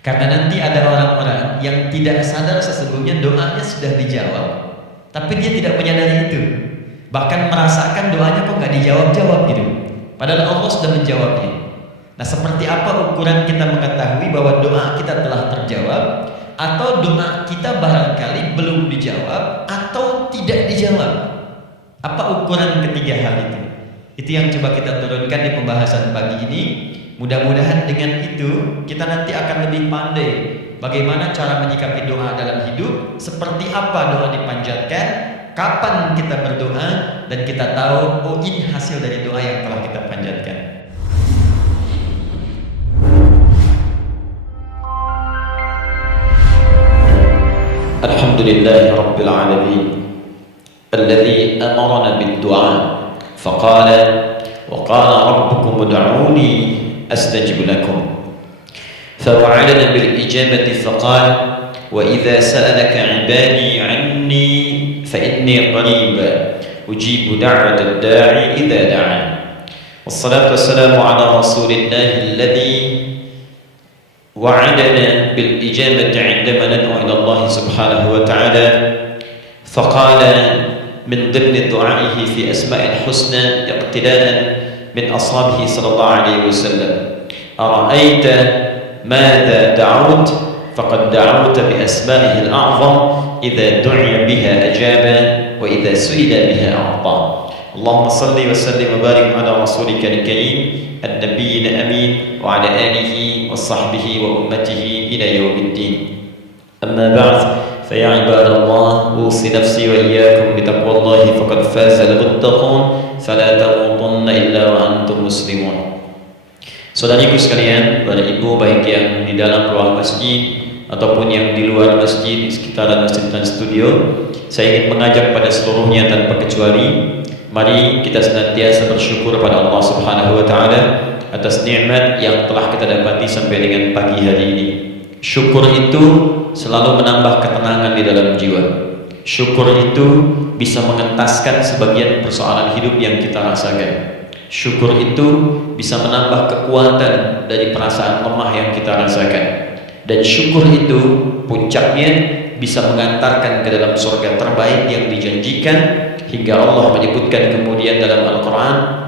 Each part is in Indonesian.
Karena nanti ada orang-orang yang tidak sadar sesungguhnya doanya sudah dijawab, tapi dia tidak menyadari itu. Bahkan merasakan doanya kok nggak dijawab-jawab gitu. Padahal Allah sudah menjawabnya. Nah, seperti apa ukuran kita mengetahui bahwa doa kita telah terjawab atau doa kita barangkali belum dijawab atau tidak dijawab? Apa ukuran ketiga hal itu? Itu yang coba kita turunkan di pembahasan pagi ini. Mudah-mudahan dengan itu kita nanti akan lebih pandai bagaimana cara menyikapi doa dalam hidup, seperti apa doa dipanjatkan, kapan kita berdoa, dan kita tahu oh ini hasil dari doa yang telah kita panjatkan. Alhamdulillahi Rabbil Alamin alladhi amarana bid-du'a faqala wa qala rabbukum ud'uni أستجب لكم فوعدنا بالإجابة فقال وإذا سألك عبادي عني فإني قريب أجيب دعوة الداعي إذا دعان والصلاة والسلام على رسول الله الذي وعدنا بالإجابة عندما ندعو إلى الله سبحانه وتعالى فقال من ضمن دعائه في أسماء الحسنى اقتداء من أصحابه صلى الله عليه وسلم أرأيت ماذا دعوت فقد دعوت بأسمائه الأعظم إذا دعي بها أجاب وإذا سئل بها أعطى اللهم صل وسلم وبارك على رسولك الكريم النبي الأمين وعلى آله وصحبه وأمته إلى يوم الدين أما بعد فيا عباد الله أوصي نفسي وإياكم بتقوى الله فقد فاز المتقون فلا تموتن إلا وأنتم مسلمون. Saudariku sekalian, Bapak Ibu, baik yang di dalam ruang masjid ataupun yang di luar masjid, di sekitaran masjid dan studio, saya ingin mengajak pada seluruhnya tanpa kecuali, mari kita senantiasa bersyukur pada Allah Subhanahu wa taala atas nikmat yang telah kita dapati sampai dengan pagi hari ini. Syukur itu selalu menambah ketenangan di dalam jiwa. Syukur itu bisa mengentaskan sebagian persoalan hidup yang kita rasakan. Syukur itu bisa menambah kekuatan dari perasaan lemah yang kita rasakan. Dan syukur itu puncaknya bisa mengantarkan ke dalam surga terbaik yang dijanjikan, hingga Allah menyebutkan kemudian dalam Al-Quran,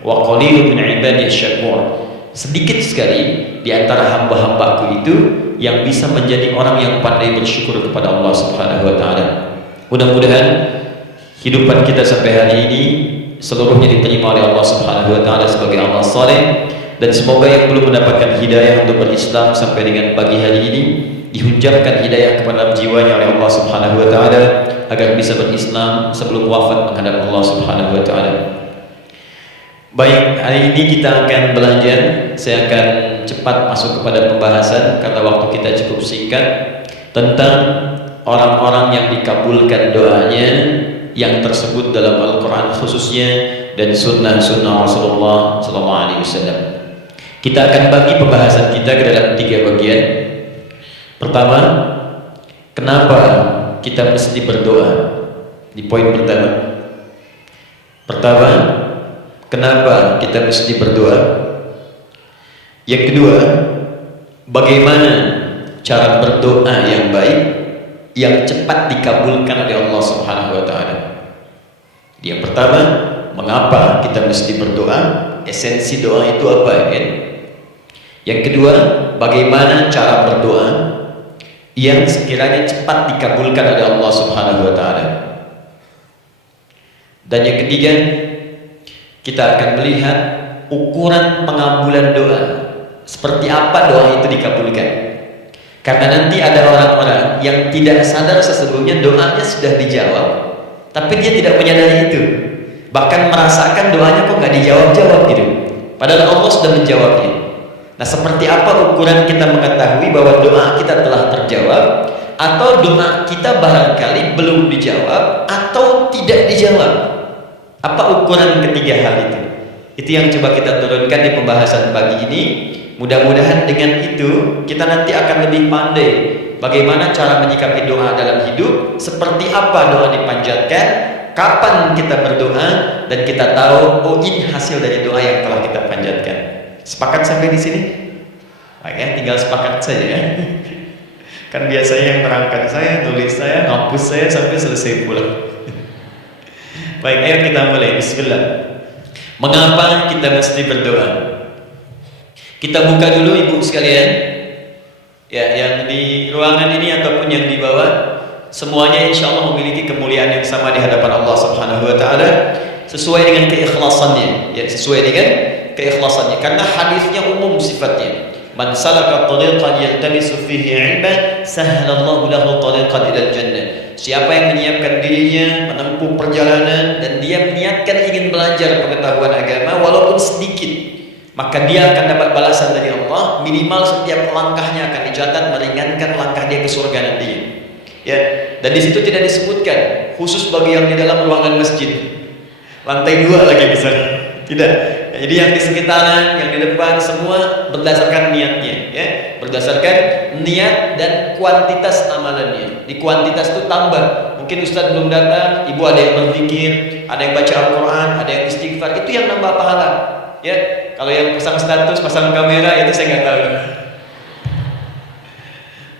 wa qalilun min ibadiyas syakur, sedikit sekali di antara hamba-hambaku itu yang bisa menjadi orang yang pandai bersyukur kepada Allah Subhanahu wa taala. Mudah-mudahan hidupan kita sampai hari ini seluruhnya diterima oleh Allah Subhanahu wa taala sebagai amal saleh, dan semoga yang belum mendapatkan hidayah untuk berislam sampai dengan pagi hari ini dihunjamkan hidayah kepada jiwanya oleh Allah Subhanahu wa taala agar bisa berislam sebelum wafat menghadap Allah Subhanahu wa taala. Baik, hari ini kita akan belajar. Saya akan cepat masuk kepada pembahasan karena waktu kita cukup singkat, tentang orang-orang yang dikabulkan doanya yang tersebut dalam Al-Quran khususnya dan sunnah-sunnah Rasulullah SAW. Kita akan bagi pembahasan kita ke dalam 3 bagian. Pertama, kenapa kita mesti berdoa? Di poin pertama, kenapa kita mesti berdoa? Yang kedua, bagaimana cara berdoa yang baik yang cepat dikabulkan oleh Allah Subhanahu wa taala? Yang pertama, mengapa kita mesti berdoa? Esensi doa itu apa, kan? Yang kedua, bagaimana cara berdoa yang sekiranya cepat dikabulkan oleh Allah Subhanahu wa taala? Dan yang ketiga, kita akan melihat ukuran pengabulan doa. Seperti apa doa itu dikabulkan? Karena nanti ada orang-orang yang tidak sadar sesungguhnya doanya sudah dijawab, tapi dia tidak menyadari itu. Bahkan merasakan doanya kok nggak dijawab-jawab gitu. Padahal Allah sudah menjawabnya. Nah, seperti apa ukuran kita mengetahui bahwa doa kita telah terjawab atau doa kita barangkali belum dijawab atau tidak dijawab? Apa ukuran ketiga hal itu? Itu yang coba kita turunkan di pembahasan pagi ini. Mudah-mudahan dengan itu kita nanti akan lebih pandai bagaimana cara menyikapi doa dalam hidup, seperti apa doa dipanjatkan, kapan kita berdoa, dan kita tahu oh ini hasil dari doa yang telah kita panjatkan. Sepakat sampai di sini? Makanya tinggal sepakat saja ya. Kan biasanya yang terangkan saya, tulis saya, ngapus saya sampai selesai pula. Baik, ayo kita mulai. Bismillah. Mengapa kita mesti berdoa? Kita buka dulu ibu sekalian, ya, yang di ruangan ini ataupun yang di bawah, semuanya insya Allah memiliki kemuliaan yang sama di hadapan Allah Subhanahu Wa Taala, sesuai dengan keikhlasannya, ya, sesuai dengan keikhlasannya. Karena hadisnya umum sifatnya. Man salaka tariqan yaltamisu fihi 'ilman sahhalallahu lahu tariqan ilal jannah. Siapa yang menyiapkan dirinya menempuh perjalanan dan dia meniatkan ingin belajar pengetahuan agama walaupun sedikit, maka dia akan dapat balasan dari Allah. Minimal setiap langkahnya akan dicatat meringankan langkah dia ke surga nanti. Ya, dan di situ tidak disebutkan khusus bagi yang di dalam ruangan masjid, lantai 2 lagi misalnya. Tidak. Jadi yang di sekitaran, yang di depan semua berdasarkan niatnya, ya, berdasarkan niat dan kuantitas amalannya. Di kuantitas itu tambah. Mungkin Ustadz belum datang, ibu ada yang berzikir, ada yang baca Al-Quran, ada yang istighfar, itu yang nambah pahala. Ya, kalau yang pasang status, pasang kamera itu saya nggak tahu.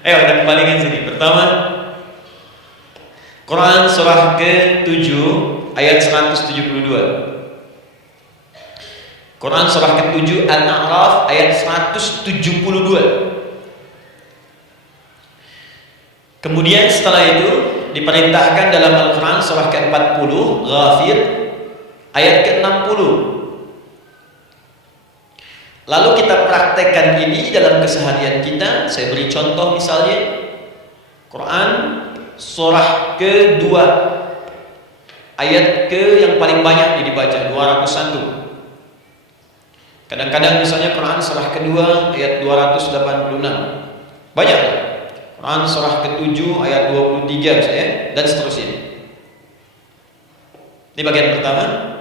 Ayo kita kembalikan sini. Pertama, Quran surah ke-7 ayat 172. Quran surah ke-7 Al-A'raf ayat 172. Kemudian setelah itu diperintahkan dalam Al-Quran surah ke-40 Ghafir ayat ke-60. Lalu kita praktekkan ini dalam keseharian kita. Saya beri contoh misalnya Quran surah ke-2 ayat ke yang paling banyak dibaca 201. Kadang-kadang misalnya Quran surah kedua ayat 286. Banyak. Quran surah ke-7 ayat 23 misalnya, dan seterusnya. Ini bagian pertama.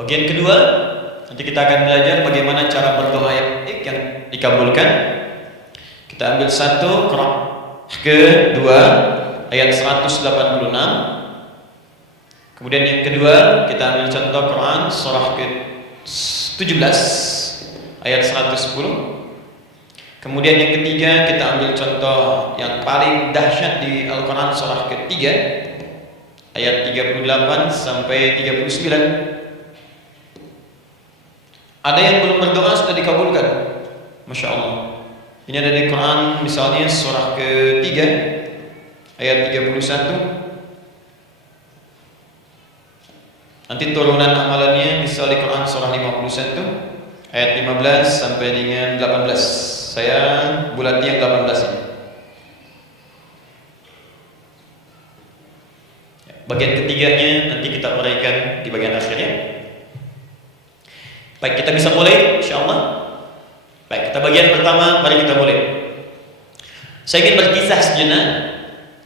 Bagian kedua, nanti kita akan belajar bagaimana cara berdoa yang dikabulkan. Kita ambil satu Quran kedua ayat 186. Kemudian yang kedua kita ambil contoh Quran surah ke-17 ayat 110. Kemudian yang ketiga kita ambil contoh yang paling dahsyat di Al-Quran surah ketiga ayat 38 sampai 39. Ada yang belum berdoa sudah dikabulkan, Masya Allah. Ini ada di Quran misalnya surah ketiga ayat 31. Nanti turunan amalannya misal di Quran surah 51 ayat 15 sampai dengan 18. Saya bulati yang 18 ini. Bagian ketiganya nanti kita uraikan di bagian akhirnya. Baik, kita bisa mulai insyaallah. Baik, kita bagian pertama, mari kita mulai. Saya ingin berkisah sejenak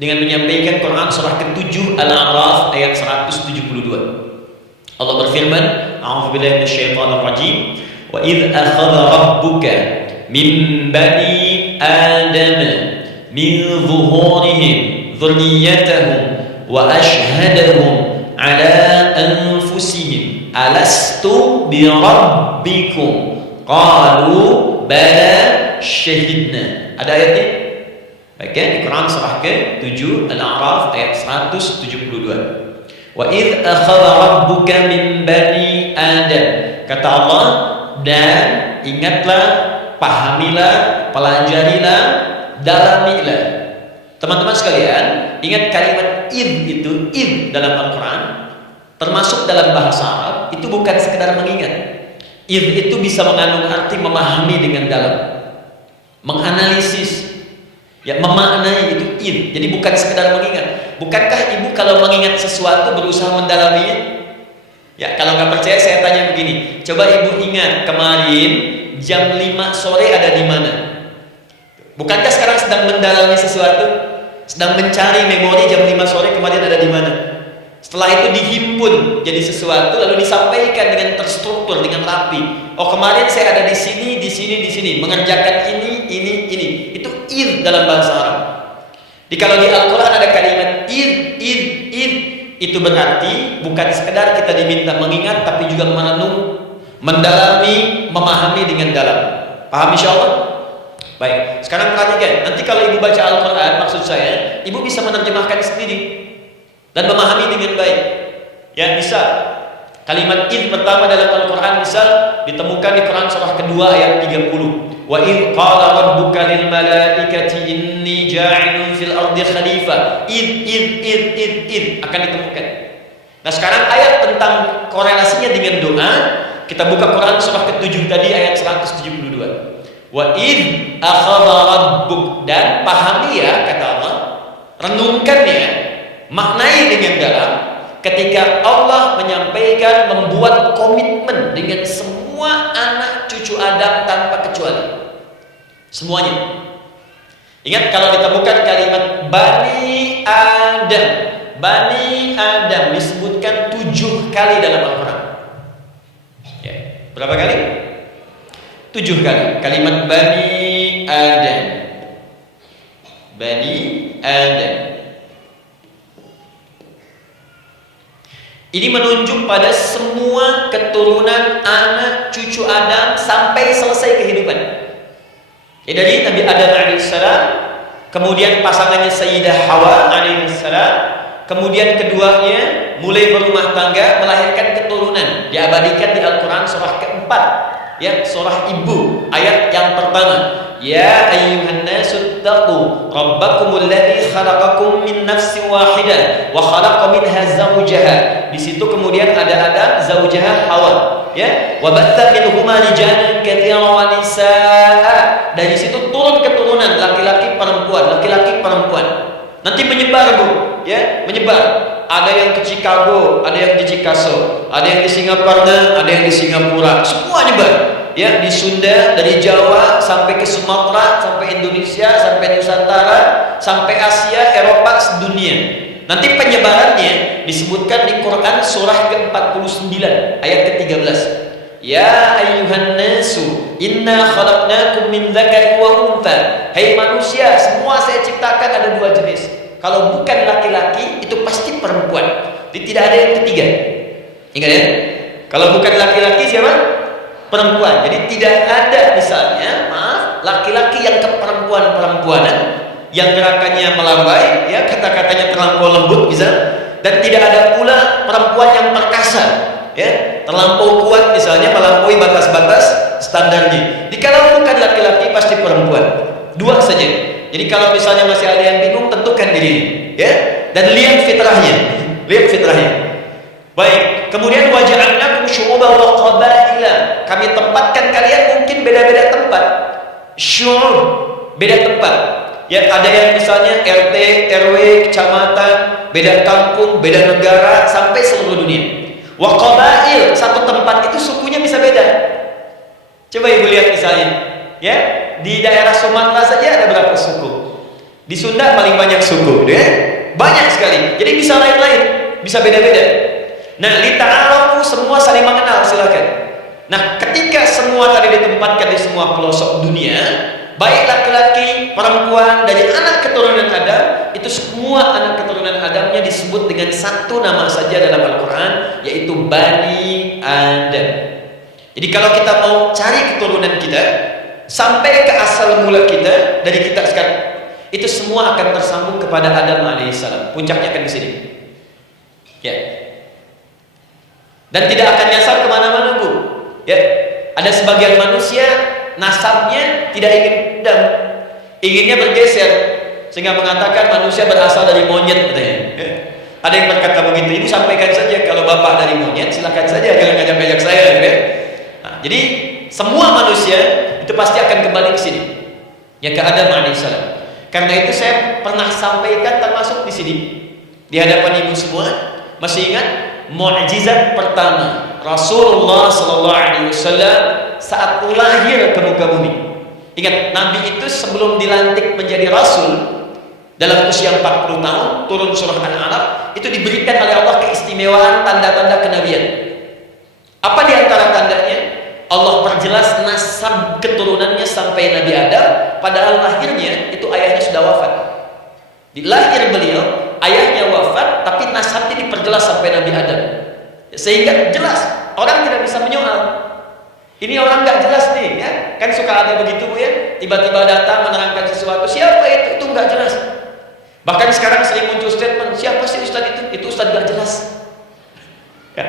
dengan menyampaikan Quran surah ke-7 Al-A'raf ayat 172. Allah berfirman, A'udzubillahi minasyaitonir rajim. Wa idz akhadha rabbuka min bani Adam min zuhurihim dzurriyyatahum wa ashhadahum ala anfusihim alastu bi rabbikum qalu bala syahidna. Ada ayatnya? Baik, di Quran surah ke-7 Al-A'raf ayat 172. Wa idz akhadha rabbuka min bani Adam. Kata Allah, dan ingatlah, pahamilah, pelajarilah, dalamilah. Teman-teman sekalian, ingat kalimat id itu, id dalam Al-Quran termasuk dalam bahasa Arab itu bukan sekedar mengingat. Id itu bisa mengandung arti memahami dengan dalam, menganalisis, ya, memaknai, itu id. Jadi bukan sekedar mengingat. Bukankah ibu kalau mengingat sesuatu berusaha mendalaminya? Ya, kalau nggak percaya saya tanya begini. Coba ibu ingat kemarin jam 5 sore ada di mana? Bukankah sekarang sedang mendalami sesuatu? Sedang mencari memori jam 5 sore kemarin ada di mana? Setelah itu dihimpun jadi sesuatu lalu disampaikan dengan terstruktur, dengan rapi. Oh, kemarin saya ada di sini, di sini, di sini, mengerjakan ini. Itu id dalam bahasa Arab. Kalau di Al-Quran ada kalimat id. Itu berarti bukan sekedar kita diminta mengingat, tapi juga merenung, mendalami, memahami dengan dalam. Paham insyaallah? Baik, sekarang perhatikan. Nanti kalau ibu baca Al-Quran, maksud saya, ibu bisa menerjemahkan sendiri dan memahami dengan baik. Ya, bisa. Kalimat id pertama dalam Al-Quran misal ditemukan di Quran surah kedua ayat 30. Wa id qala rabbuka lil malaikati inni ja'ilun fil ardi khalifah. Id akan ditemukan. Nah, sekarang ayat tentang korelasinya dengan doa, kita buka Quran surah ke-7 tadi ayat 172. Wa id akhadha rabbuk, dan pahami ya kata Allah, renungkan ya, maknai dengan dalam. Ketika Allah menyampaikan, membuat komitmen dengan semua anak cucu Adam tanpa kecuali, semuanya. Ingat kalau ditemukan kalimat Bani Adam, Bani Adam disebutkan 7 kali dalam Al-Quran. Ya, berapa kali? 7 kali kalimat Bani Adam, Bani Adam. Ini menunjuk pada semua keturunan anak cucu Adam sampai selesai kehidupan. Ya, dari Nabi Adam alaihissalam, kemudian pasangannya Sayyidah Hawa alaihissalam, kemudian keduanya mulai berumah tangga, melahirkan keturunan. Diabadikan di Al-Quran surah keempat, ya, surah Ibu, ayat yang pertama. Ya ayyuhan nasu taqu rabbakumul ladzi khalaqakum min nafsin wahidah wa khalaqa minha zawjaha. Di situ kemudian ada zaujaha Hawa, ya. Wa batha minhuma rijalan katsiran wa nisaa. Dari situ turun keturunan laki-laki perempuan, laki-laki perempuan. Nanti menyebar, Bu, ya, menyebar. Ada yang ke Chicago, ada yang di Chicago, ada yang di Singapura, ada yang di Singapura. Semua nyebar. Ya, di Sunda, dari Jawa sampai ke Sumatera, sampai Indonesia, sampai Nusantara, sampai Asia, Eropa, sedunia. Nanti penyebarannya disebutkan di Quran surah ke-49 ayat ke-13. Ya ayyuhan nasu inna khalaqnakum min dzakarin wa untha. Hai manusia, semua saya ciptakan ada 2 jenis. Kalau bukan laki-laki itu pasti perempuan. Jadi tidak ada yang ketiga. Ingat ya? Kalau bukan laki-laki siapa? Perempuan. Jadi tidak ada misalnya, maaf, laki-laki yang keperempuan-perempuanan, yang gerakannya melambai, ya, kata-katanya terlampau lembut bisa, dan tidak ada pula perempuan yang perkasa, ya, terlampau kuat misalnya, melampaui batas-batas standarnya. Jikalau bukan laki-laki pasti perempuan. 2 saja. Jadi kalau misalnya masih ada yang bingung, tentukan diri, ya, dan lihat fitrahnya, lihat fitrahnya. Baik, kemudian waja'alnakum syu'uban wa qabaila. Kami tempatkan kalian mungkin beda-beda tempat. Syu'ub, beda tempat. Ya, ada yang misalnya RT, RW, kecamatan, beda kampung, beda negara, sampai seluruh dunia. Wa qabail, satu tempat itu sukunya bisa beda. Coba Ibu lihat misalnya, ya, di daerah Sumatera saja ada berapa suku? Di Sunda paling banyak suku, ya? Banyak sekali. Jadi bisa lain-lain, bisa beda-beda. Nah, lita'arafu, semua saling mengenal, silakan. Nah, ketika semua tadi ditempatkan di semua pelosok dunia, baik laki-laki, perempuan, dari anak keturunan Adam, itu semua anak keturunan Adamnya disebut dengan satu nama saja dalam Al-Quran, yaitu Bani Adam. Jadi kalau kita mau cari keturunan kita, sampai ke asal mula kita, dari kita sekarang, itu semua akan tersambung kepada Adam alaihissalam. Puncaknya akan di sini, ya. Dan tidak akan nyasar kemana-mana, Bu, ya. Ada sebagian manusia nasabnya tidak ingin Adam, inginnya bergeser, sehingga mengatakan manusia berasal dari monyet, katanya, ya. Ada yang berkata begitu. Ibu sampaikan saja, kalau bapak dari monyet silakan saja, jangan ngajak-ngajak saya, ya. Nah, jadi semua manusia itu pasti akan kembali ke sini, ya, ke Adam alaihissalam. Karena itu saya pernah sampaikan, termasuk di sini di hadapan ibu semua, masih ingat mukjizat pertama Rasulullah SAW saat lahir ke muka bumi. Ingat, Nabi itu sebelum dilantik menjadi Rasul dalam usia 40 tahun, turun surah Al-Alaq, itu diberikan oleh Allah keistimewaan tanda-tanda kenabian. Apa di antara tandanya? Allah perjelas nasab keturunannya sampai Nabi Adam, padahal lahirnya itu ayahnya sudah wafat. Di lahir beliau, ayahnya wafat, tapi nasabnya diperjelas sampai Nabi Adam. Sehingga jelas, orang tidak bisa menyoal. Ini orang nggak jelas nih, ya. Kan suka ada begitu, Bu, ya. Tiba-tiba datang menerangkan sesuatu, siapa itu? Itu nggak jelas. Bahkan sekarang sering muncul statement, siapa sih ustaz itu? Itu ustaz nggak jelas. Ya.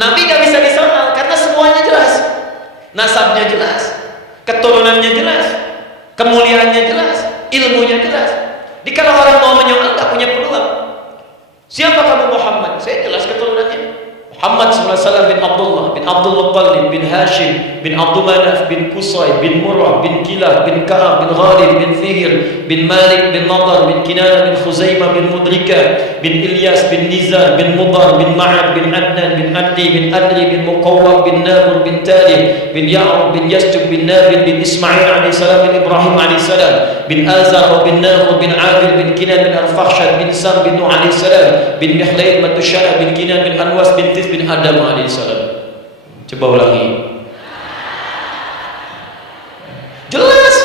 Nabi nggak bisa disoal karena semuanya jelas. Nasabnya jelas, keturunannya jelas, kemuliaannya jelas, ilmunya jelas. Jadi kalau orang mau menyoal nggak punya peluang. Siapa kamu Muhammad? Saya jelas keturunannya. Muhammad SAW bin Abdullah bin Abdul Muttalib bin Hashim bin Abdul Manaf bin Qusay bin Murrah bin Kilab bin Ka'ab bin Ghalib bin Fihr bin Malik bin Nadar bin Kinana bin Khuzaimah bin Mudrika bin Ilyas bin Nizar bin Mudar bin Ma'ad bin Adnan bin Adli bin Adli bin Muqawwam bin Nabur bin Talib bin Ya'rub bin Yasjub bin Nabil bin Ismail AS bin Ibrahim AS bin Azar bin Nahur bin Abil bin Kinan bin Al-Fakhshad bin Sam bin Nuh AS bin Mihlail bin Tushana bin Kinan bin Anwas bin Tis bin Adam alaihissalam. Coba ulangi. Jelas.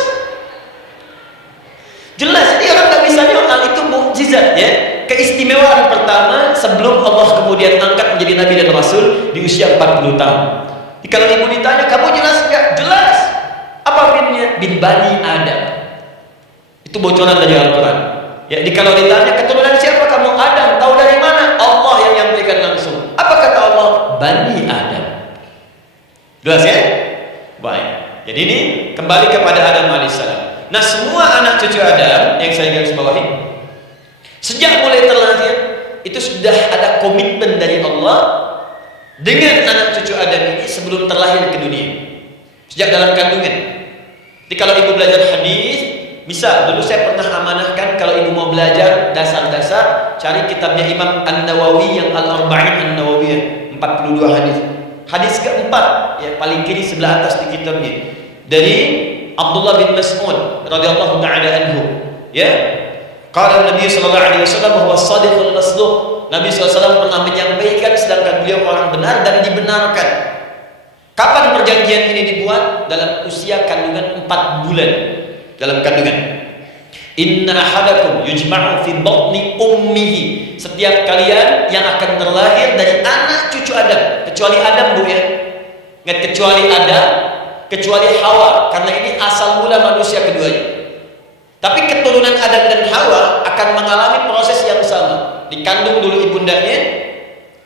Jelas. Jadi orang tak bisa nyoal, itu mukjizat, ya. Keistimewaan pertama sebelum Allah kemudian angkat menjadi Nabi dan Rasul di usia 40 tahun. Jadi kalau ibu ditanya, kamu jelas enggak? Jelas. Apa binnya? Bin Bani Adam. Itu bocoran dari Al-Quran. Ya, jadi kalau ditanya keturunan siapa kamu? Adam. Tahu dari mana? Allah yang nyampaikan langsung. Apa kata Allah? Bani Adam. Jelas, ya? Baik. Jadi ini kembali kepada Adam alaihissalam. Nah, semua anak cucu Adam yang saya garis bawahi, sejak mulai terlahir itu sudah ada komitmen dari Allah dengan anak cucu Adam ini sebelum terlahir ke dunia. Sejak dalam kandungan. Jadi kalau ibu belajar hadis, bisa, dulu saya pernah amanahkan kalau ibu mau belajar dasar-dasar, cari kitabnya Imam An-Nawawi yang Al-Arba'in An-Nawawiyah, 42 hadis. Hadis keempat, ya, paling kiri sebelah atas di kitabnya, dari Abdullah bin Mas'ud radhiyallahu ta'ala anhu, ya. Qala Nabi sallallahu alaihi wasallam huwa as-sadiqul masduq. Nabi SAW pernah menyampaikan sedangkan beliau orang benar dan dibenarkan. Kapan perjanjian ini dibuat? Dalam usia kandungan 4 bulan. Dalam kandungan. Inna ahadakum yujma'u fi batni ummihi. Setiap kalian yang akan terlahir dari anak cucu Adam, kecuali Adam, Bu, ya. Nggak kecuali Adam, kecuali Hawa, karena ini asal mula manusia keduanya. Tapi keturunan Adam dan Hawa akan mengalami proses yang sama. Dikandung dulu ibundanya,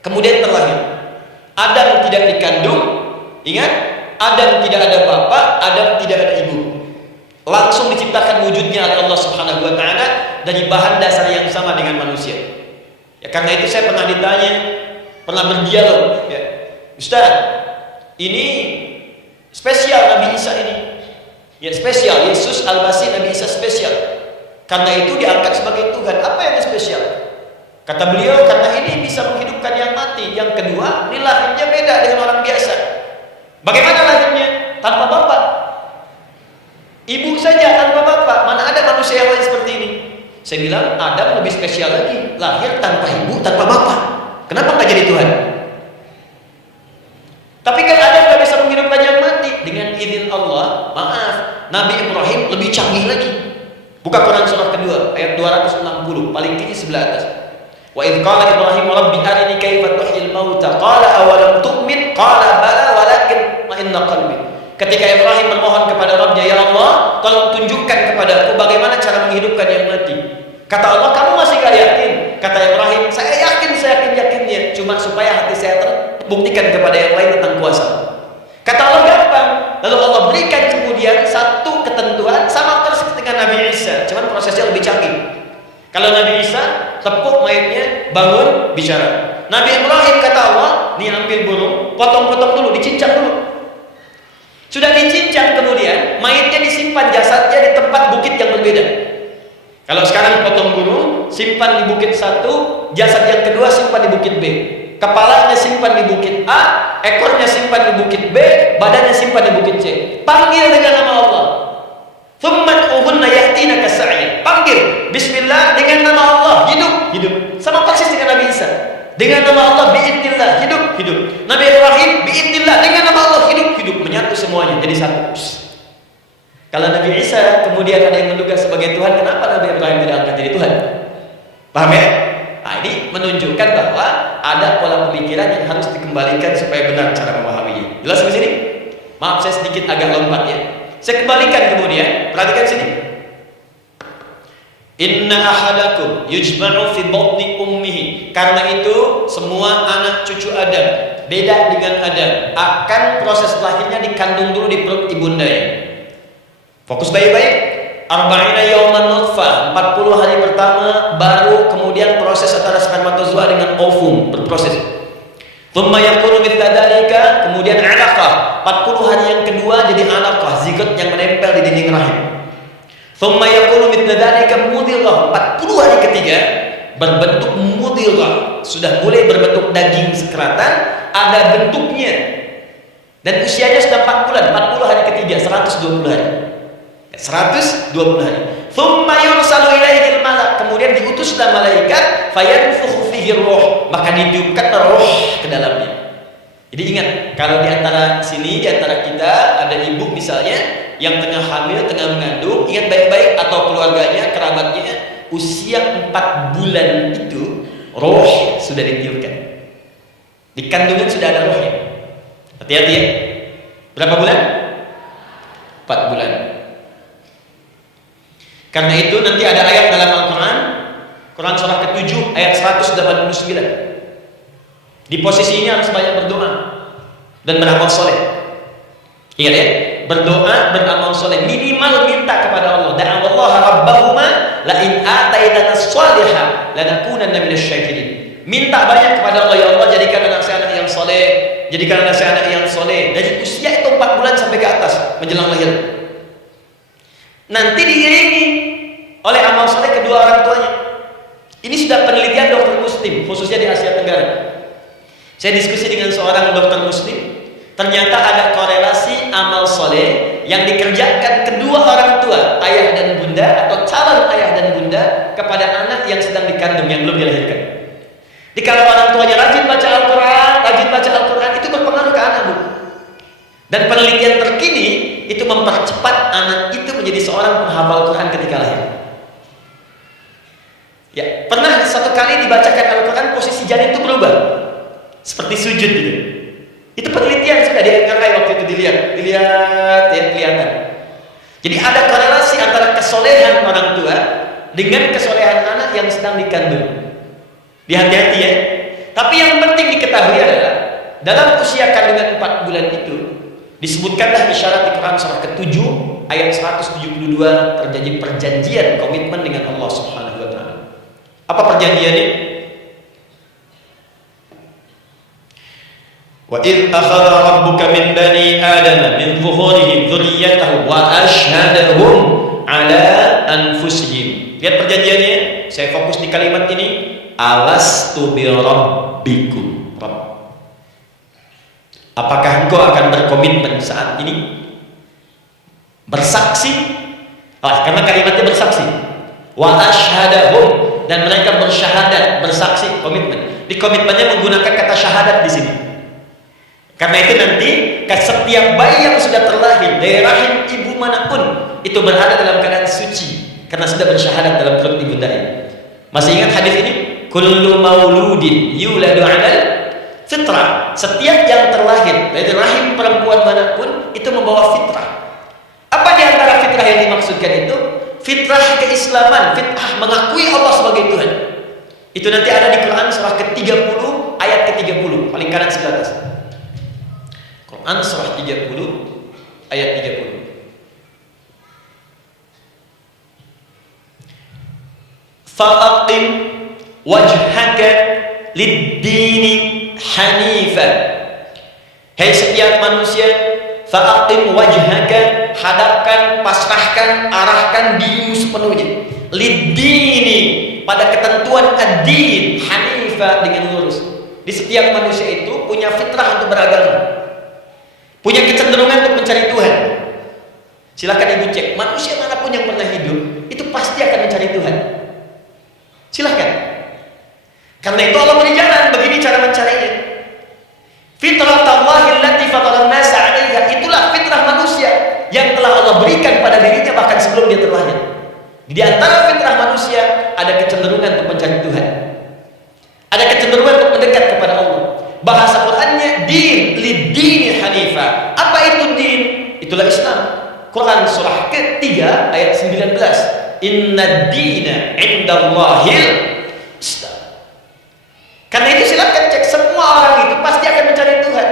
kemudian terlahir. Adam tidak dikandung, ingat, Adam tidak ada bapak, Adam tidak ada ibu. Langsung diciptakan wujudnya oleh Allah Subhanahu wa ta'ala dari bahan dasar yang sama dengan manusia. Ya, karena itu saya pernah ditanya, pernah berdialog, ya, Ustaz, ini spesial Nabi Isa ini. Ya, spesial, Yesus Al-Masih Nabi Isa spesial. Karena itu diangkat sebagai Tuhan. Apa yang spesial? Kata beliau, karena ini bisa menghidupkan yang mati. Yang kedua, ini lahirnya beda dengan orang biasa. Bagaimana lahirnya? Tanpa bapak. Ibu saja tanpa bapak. Mana ada manusia yang lain seperti ini? Saya bilang, Adam lebih spesial lagi. Lahir tanpa ibu, tanpa bapak. Kenapa nggak jadi Tuhan? Tapi kan Adam nggak bisa menghidupkan yang mati. Dengan izin Allah, maaf, Nabi Ibrahim lebih canggih lagi. Buka Quran surah kedua, ayat 260, paling kiri sebelah atas. Wa idh qala Ibrahim rabbi arini kaifa tuhyil mauta qala awalam tu'min qala bala walakin ma'inna qalbi. Ketika Ibrahim memohon kepada Rabbnya, ya Allah, tolong tunjukkan kepadaku bagaimana cara menghidupkan yang mati. Kata Allah, kamu masih gak yakin? Kata Ibrahim, saya yakinnya, cuma supaya hati saya terbuktikan kepada yang lain tentang kuasa. Kata Allah, gampang. Lalu Allah berikan kemudian satu ketentuan sama persis dengan Nabi Isa, cuman prosesnya lebih canggih. Kalau Nabi Isa, tepuk mayatnya, bangun, bicara. Nabi Ibrahim kata Allah, nih ambil burung, potong-potong dulu, dicincang dulu. Sudah dicincang kemudian, mayatnya disimpan, jasadnya di tempat bukit yang berbeda. Kalau sekarang potong burung, simpan di bukit satu, jasad yang kedua simpan di bukit B. Kepalanya simpan di bukit A, ekornya simpan di bukit B, badannya simpan di bukit C. Panggil dengan nama Allah. Thummat uhunna yahtina kasa'in. Panggil bismillah dengan nama Allah, hidup. Sama persis dengan Nabi Isa. Dengan nama Allah biidznillah, hidup. Nabi Ibrahim biidznillah, dengan nama Allah hidup. Menyatu semuanya jadi satu. Kalau Nabi Isa kemudian ada yang menduga sebagai Tuhan, kenapa Nabi Ibrahim tidak angkat jadi Tuhan? Paham, ya? Nah, ini menunjukkan bahwa ada pola pemikiran yang harus dikembalikan supaya benar cara memahaminya. Jelas di sini? Maaf saya sedikit agak lompat ya. Saya kembalikan kemudian, perhatikan sini. Inna ahadakum yujma'u fi batni ummihi. Karena itu semua anak cucu Adam, beda dengan Adam, akan proses lahirnya dikandung dulu di perut ibundanya. Fokus baik-baik. Arba'ina yawman nutfah, 40 hari pertama baru kemudian proses antara spermatozoa dengan ovum berproses. Thumma yakunu mithla dzalika, kemudian 'alaqah, 40 hari yang kedua jadi 'alaqah, zigot yang menempel di dinding rahim. Thumma yakunu mithla dzalika mudghah, 40 hari ketiga berbentuk mudghah, sudah mulai berbentuk daging sekeratan, ada bentuknya. Dan usianya sudah 4 bulan, 40 hari ketiga, 120 hari. 120 hari. Thumma yursalu ilaihil malak, kemudian diutuslah malaikat, fayanfukhu fihi ruh, maka ditiupkan roh ke dalamnya. Jadi ingat, kalau di antara sini, di antara kita ada ibu misalnya yang tengah hamil, tengah mengandung, ingat baik-baik, atau keluarganya, kerabatnya, usia 4 bulan itu roh sudah ditiupkan. Di kandungan sudah ada rohnya. Hati-hati ya. Berapa bulan? 4 bulan. Karena itu nanti ada ayat dalam Al-Quran, Quran surah ke-7 ayat 189. Di posisi ini harus banyak berdoa dan beramal soleh. Ingat ya, berdoa, beramal soleh, minimal minta kepada Allah. Da'awallaha rabbahuma la in ataitana sholihah lanakunanna minasyakirin. Minta banyak kepada Allah, ya Allah jadikan anak saya anak yang soleh, jadikan anak saya anak yang soleh. Dari usia itu 4 bulan sampai ke atas menjelang lahir. Nanti diiringi oleh amal soleh kedua orang tuanya. Ini sudah penelitian dokter muslim, khususnya di Asia Tenggara. Saya diskusi dengan seorang dokter muslim, ternyata ada korelasi amal soleh yang dikerjakan kedua orang tua, ayah dan bunda atau calon ayah dan bunda kepada anak yang sedang dikandung yang belum dilahirkan. Jadi kalau orang tuanya rajin baca Al-Quran, itu berpengaruh ke anak, Bu. Dan penelitian terkini itu mempercepat anak itu menjadi seorang penghafal Quran ketika lahir. Ya, pernah satu kali dibacakan Al-Quran posisi janin itu berubah, seperti sujud gitu. Itu penelitian sudah di MRI waktu itu dilihat ya, kelihatan. Jadi ada korelasi antara kesolehan orang tua dengan kesolehan anak yang sedang dikandung. Hati-hati ya. Tapi yang penting diketahui adalah dalam usia kandungan 4 bulan itu disebutkanlah isyarat di Quran surah ke-7 ayat 172 terjadi perjanjian komitmen dengan Allah Subhanahu wa taala. Apa perjanjiannya? Wa idh akhadha rabbuka min bani adama min zuhurihim dzurriyyatahum wa ashhadahum ala anfusihim. Lihat perjanjiannya, saya fokus di kalimat ini, alastu bi rabbikum. Apakah engkau akan berkomitmen saat ini bersaksi? Karena kalimatnya bersaksi. Wa asyhadahum, dan mereka bersyahadat, bersaksi, komitmen. Di komitmennya menggunakan kata syahadat di sini. Karena itu nanti setiap bayi yang sudah terlahir dari rahim ibu manapun itu berada dalam keadaan suci karena sudah bersyahadat dalam perut ibundanya. Masih ingat hadis ini? Kullu mauludin yuladu 'alal fitrah. Setiap yang terlahir dari rahim perempuan manapun itu membawa fitrah. Apa di antara fitrah yang dimaksudkan itu? Fitrah keislaman, fitrah mengakui Allah sebagai Tuhan. Itu nanti ada di Quran surah ke-30 ayat ke-30, paling kanan sebelah atas. Quran surah 30 ayat 30. Fa'aqim wajhaka lid-dini hanifa. Hai setiap manusia, fa'aqim wajhaka, hadapkan, pasrahkan, arahkan dirimu sepenuhnya lid-dini, pada ketentuan ad-din, hanifa, dengan lurus. Di setiap manusia itu punya fitrah untuk beragama, punya kecenderungan untuk mencari Tuhan. Silakan ibu cek, manusia manapun yang pernah hidup itu pasti akan mencari Tuhan. Silahkan. Karena itu Allah beri jalan, begini cara mencarinya. Fitratallahi allati fataran nasa 'alaiha, itulah fitrah manusia yang telah Allah berikan pada dirinya bahkan sebelum dia terlahir. Di antara fitrah manusia ada kecenderungan untuk mencari Tuhan. Itulah Islam. Quran surah ketiga ayat 19. Inna dina indallahil Islam. Karena itu silakan cek, semua orang itu pasti akan mencari Tuhan.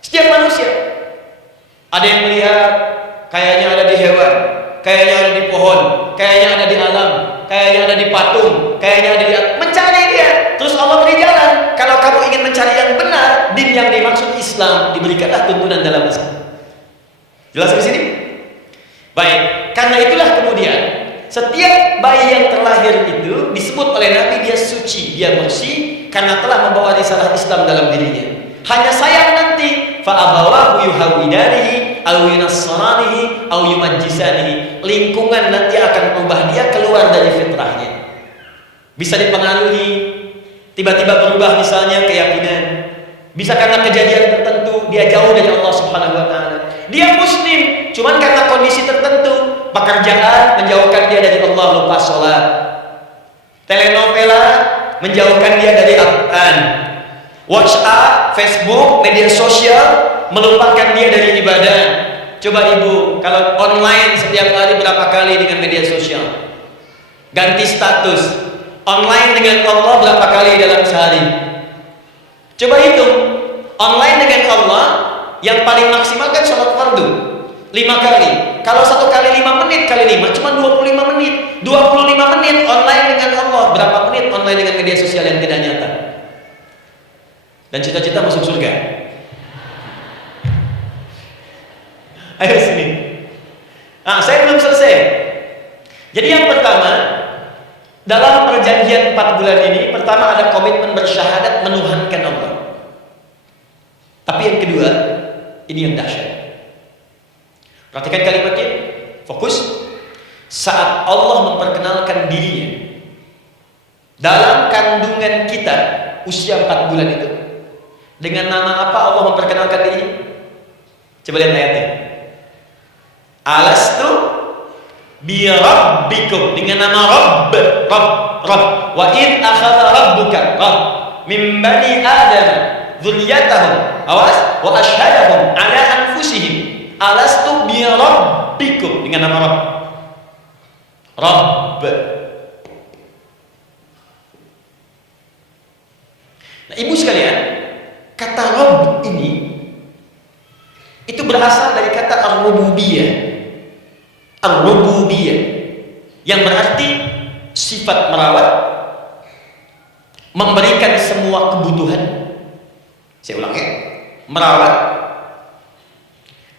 Setiap manusia. Ada yang melihat kayaknya ada di hewan, kayaknya ada di pohon, kayaknya ada di alam, kayaknya ada di patung, kayaknya ada di mencari dia. Terus Allah beri jalan. Kalau kamu ingin mencari yang benar, din yang dimaksud Islam, diberikanlah tuntunan dalam Islam. Jelas di sini? Baik, karena itulah kemudian setiap bayi yang terlahir itu disebut oleh Nabi dia suci, dia bersih karena telah membawa risalah Islam dalam dirinya. Hanya sayang nanti fa abawahu yuhawidanihi aw yunassaranihi aw yumajjisanihi. Lingkungan nanti akan mengubah dia keluar dari fitrahnya. Bisa dipengaruhi, tiba-tiba berubah misalnya keyakinan. Bisa karena kejadian tertentu dia jauh dari Allah Subhanahu wa taala. Dia muslim, cuman karena kondisi tertentu, pekerjaan menjauhkan dia dari Allah, lupa sholat. Telenovela menjauhkan dia dari Al-Quran. WhatsApp, Facebook, media sosial melupakan dia dari ibadah. Coba ibu, kalau online setiap hari berapa kali dengan media sosial? Ganti status. Online dengan Allah berapa kali dalam sehari? Coba hitung. Online dengan Allah yang paling maksimal kan sholat fardu 5 kali. Kalau 1 kali 5 menit kali 5 cuma 25 menit. 25 menit online dengan Allah. Berapa menit online dengan media sosial yang tidak nyata? Dan cita-cita masuk surga. Ayo sini. Nah, saya belum selesai. Jadi yang pertama, dalam perjanjian 4 bulan ini, pertama ada komitmen bersyahadat menuhankan Allah. Tapi yang kedua, ini yang dahsyat. Perhatikan kalimatnya, fokus. Saat Allah memperkenalkan dirinya dalam kandungan kita usia 4 bulan itu, dengan nama apa Allah memperkenalkan diri? Coba lihat ayatnya. Alastu bi rabbikum, dengan nama Rabb, Rabb. Wa id akhadha rabbuka min bani Adam dzurriyyatahum, awas, wa asyhadahum ala anfusihim. Alastu bi rabbikum, dengan nama Rabb. Rabb. Nah, ibu sekalian, kata Rabb ini itu berasal dari kata ar-rububiyah. Ar-rububiyah yang berarti sifat merawat, memberikan semua kebutuhan. Saya ulang ya. Merawat,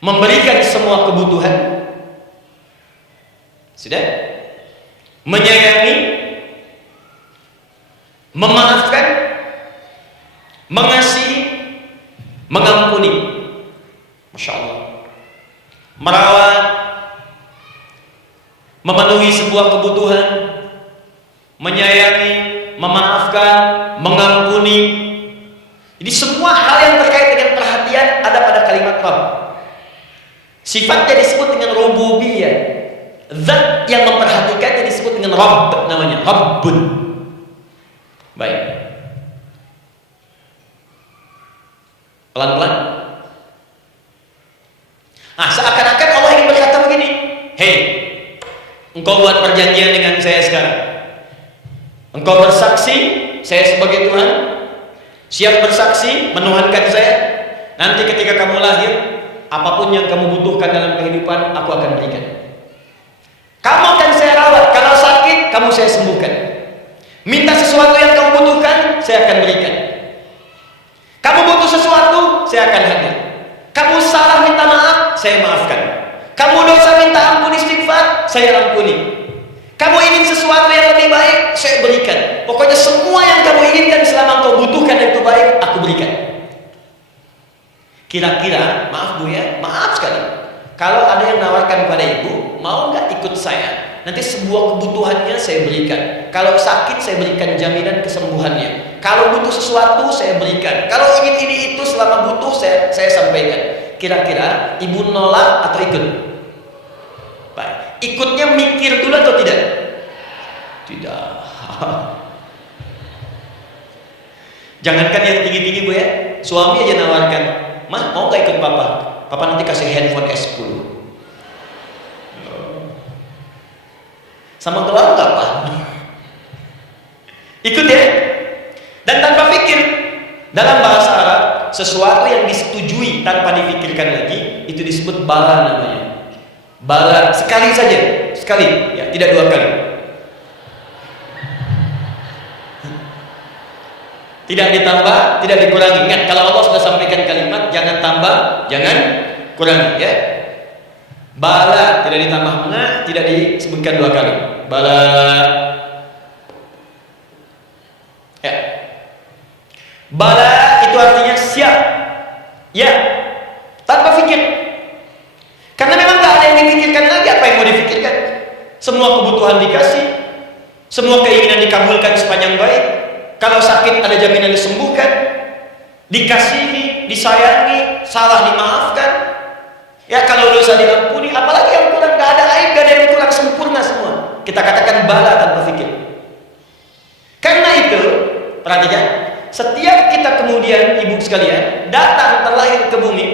memberikan semua kebutuhan. Sudah? Menyayangi, memaafkan, mengasihi, mengampuni. Masya Allah. Merawat, memenuhi sebuah kebutuhan, menyayangi, memaafkan, mengampuni. Jadi semua hal yang terkait dengan perhatian ada pada kalimat Rabb. Sifatnya disebut dengan rububiyah. Zat yang memperhatikannya disebut dengan Rabb, namanya Rabbun. Baik. Pelan-pelan. Nah, seakan-akan Allah ingin berkata begini, hei, engkau buat perjanjian dengan saya sekarang. Engkau bersaksi, saya sebagai Tuhan, siap bersaksi, menuhankan saya. Nanti ketika kamu lahir, apapun yang kamu butuhkan dalam kehidupan, aku akan berikan. Kamu akan saya rawat. Kalau sakit, kamu saya sembuhkan. Minta sesuatu yang kamu butuhkan, saya akan berikan. Kamu butuh sesuatu, saya akan hadir. Kamu salah minta maaf, saya maafkan. Kamu dosa minta ampun istighfar, saya ampuni. Kamu ingin sesuatu yang lebih baik, saya berikan. Pokoknya semua yang kamu inginkan selama kau butuhkan yang itu baik, aku berikan. Kira-kira, maaf Bu ya, maaf sekali. Kalau ada yang nawarkan kepada ibu, mau nggak ikut saya? Nanti sebuah kebutuhannya saya berikan. Kalau sakit, saya berikan jaminan kesembuhannya. Kalau butuh sesuatu, saya berikan. Kalau ingin ini itu selama butuh, saya sampaikan. Kira-kira ibu nolak atau ikut? Baik. Ikutnya mikir dulu atau tidak? Tidak. Jangankan yang tinggi-tinggi Bu ya, suami aja nawarkan, "Mah, mau nggak ikut papa?" Papa nanti kasih handphone S10. Sama gelang nggak, Pak? Ikut ya. Dan tanpa pikir, dalam bahasa Arab sesuatu yang disetujui tanpa dipikirkan lagi itu disebut bala namanya. Bala sekali saja, sekali ya, tidak dua kali. Tidak ditambah, tidak dikurangi. Ingat, kalau Allah sudah sampaikan kalimat, jangan tambah, jangan kurangi ya. Bala tidak ditambah enggak, tidak disebutkan dua kali. Bala ya. Bala itu artinya siap. Ya. Tanpa fikir. Karena memang gak ada yang dipikirkan lagi. Apa yang mau dipikirkan? Semua kebutuhan dikasih, semua keinginan dikabulkan sepanjang baik. Kalau sakit ada jaminan disembuhkan, dikasihi, disayangi, salah dimaafkan. Ya, kalau dosa diampuni, apalagi yang kurang, gak ada aib, gak ada yang kurang, sempurna semua. Kita katakan bala tanpa fikir. Karena itu, perhatikan, setiap kita kemudian, ibu sekalian, datang terlahir ke bumi,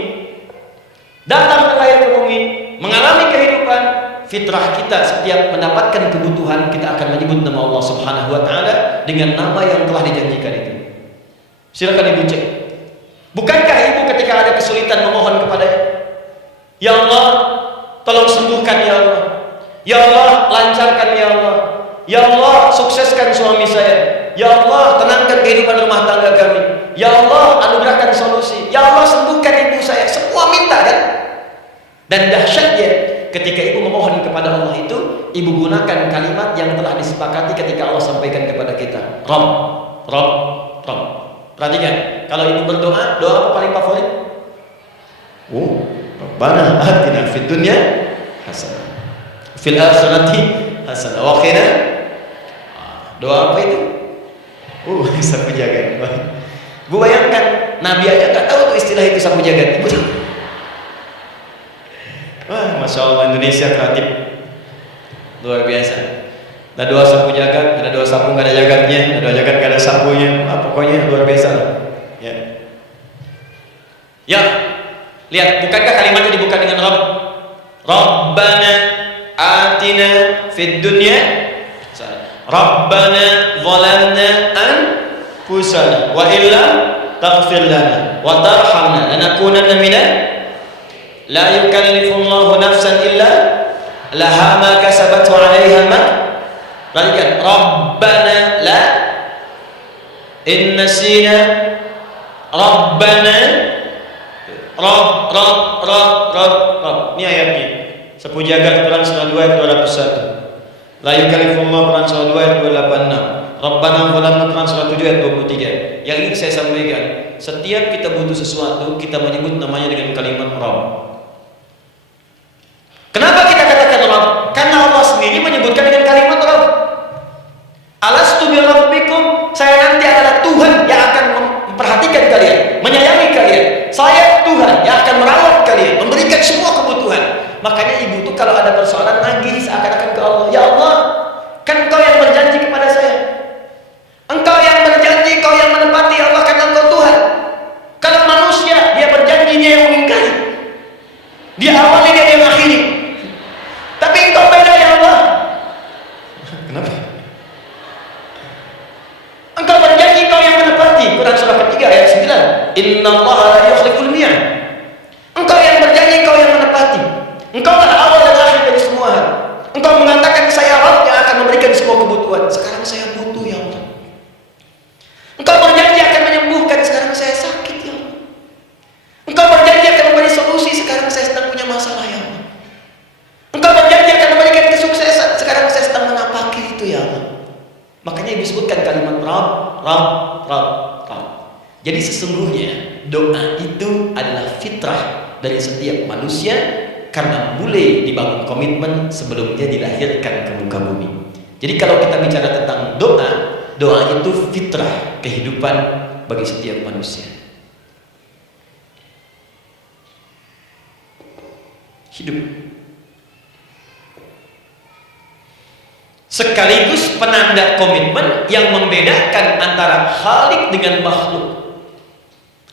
mengalami kehidupan, fitrah kita setiap mendapatkan kebutuhan, kita akan menyebut nama Allah Subhanahu wa Ta'ala dengan nama yang telah dijanjikan itu. Silakan ibu cek. Bukankah ibu ketika ada kesulitan memohon kepada-Nya, ya Allah, tolong sembuhkan ya Allah, ya Allah, lancarkan ya Allah, ya Allah, sukseskan suami saya, ya Allah, tenangkan kehidupan rumah tangga kami, ya Allah, anugerahkan solusi, ya Allah, sembuhkan ibu saya. Semua minta kan? Dan dahsyatnya ketika ibu memohon kepada Allah itu, ibu gunakan kalimat yang telah disepakati ketika Allah sampaikan kepada kita. Rabb, Rabb, Rabb. Perhatikan, kalau ibu berdoa, doa apa paling favorit? Rabbana atina fid dunya hasanah, fil akhirati hasanah, wa qina. Doa apa itu? Sapu jagat. Bu bayangkan, Nabi aja nggak tahu tuh istilah itu sapu jagat. Ibu, wah, masya Allah, Indonesia kreatif, luar biasa. Ada doa sapu jagat, ada doa sapu nggak ada jagatnya, ada doa jagat nggak ada sapunya. Pokoknya luar biasa. Ya, ya. Lihat, bukankah kalimatnya dibuka dengan Rabb? Rabbana atina fid dunya, Rabbana zalamna anfusana wa illa taghfir lana wa tarhamna lanakunanna minal la yukallifullahu nafsan illa laha ma kasabat wa 'alaiha ma. Perhatikan, Rabbana la in nasina, Rabbana Rob. Ini ayatnya. Sapu jagat Quran surah 2 ayat 201. La yukallifullahu Quran surah 2 ayat 286. Rabbana zalamna Quran surah 7 ayat 23. Yang ini saya sampaikan, setiap kita butuh sesuatu, kita menyebut namanya dengan kalimat Rabb. Kenapa kita katakan Rabb? Karena Allah sendiri menyebutkan dengan kalimat Rabb. Alastu bi rabbikum, saya nanti adalah Tuhan yang akan memperhatikan kalian, menyayangi kalian. Saya Tuhan yang akan merawat kalian, memberikan semua kebutuhan. Makanya ibu tuh kalau ada persoalan nagih seakan-akan ke Allah. Ya Allah, kan Engkau yang berjanji kepada saya, Engkau yang berjanji, Engkau yang menepati, ya Allah, karena Engkau Tuhan. Kalau manusia, dia berjanji, dia yang mengingkari, dia awali, dia yang akhiri. Tapi Engkau beda ya Allah. Kenapa? Engkau berjanji, Engkau yang menepati. Quran surah ketiga ayat 9. Innallaha la yukhliful mi'ad. Engkau yang berjanji, Engkau yang menepati. Engkau adalah awal dan akhir dari semua hal. Engkau mengatakan saya Rabb yang akan memberikan semua kebutuhan. Sekarang saya butuh ya Allah. Engkau berjanji akan menyembuhkan, sekarang saya sakit ya Allah. Engkau berjanji akan memberi solusi, sekarang saya sedang punya masalah ya Allah. Engkau berjanji akan memberikan kesuksesan, sekarang saya sedang menapaki itu ya Allah. Makanya disebutkan kalimat Rabb, Rabb, Rabb, Rabb. Jadi sesungguhnya doa itu adalah fitrah dari setiap manusia, karena mulai dibangun komitmen sebelum dia dilahirkan ke muka bumi. Jadi kalau kita bicara tentang doa, doa itu fitrah kehidupan bagi setiap manusia. Hidup. Sekaligus penanda komitmen yang membedakan antara Khalik dengan makhluk,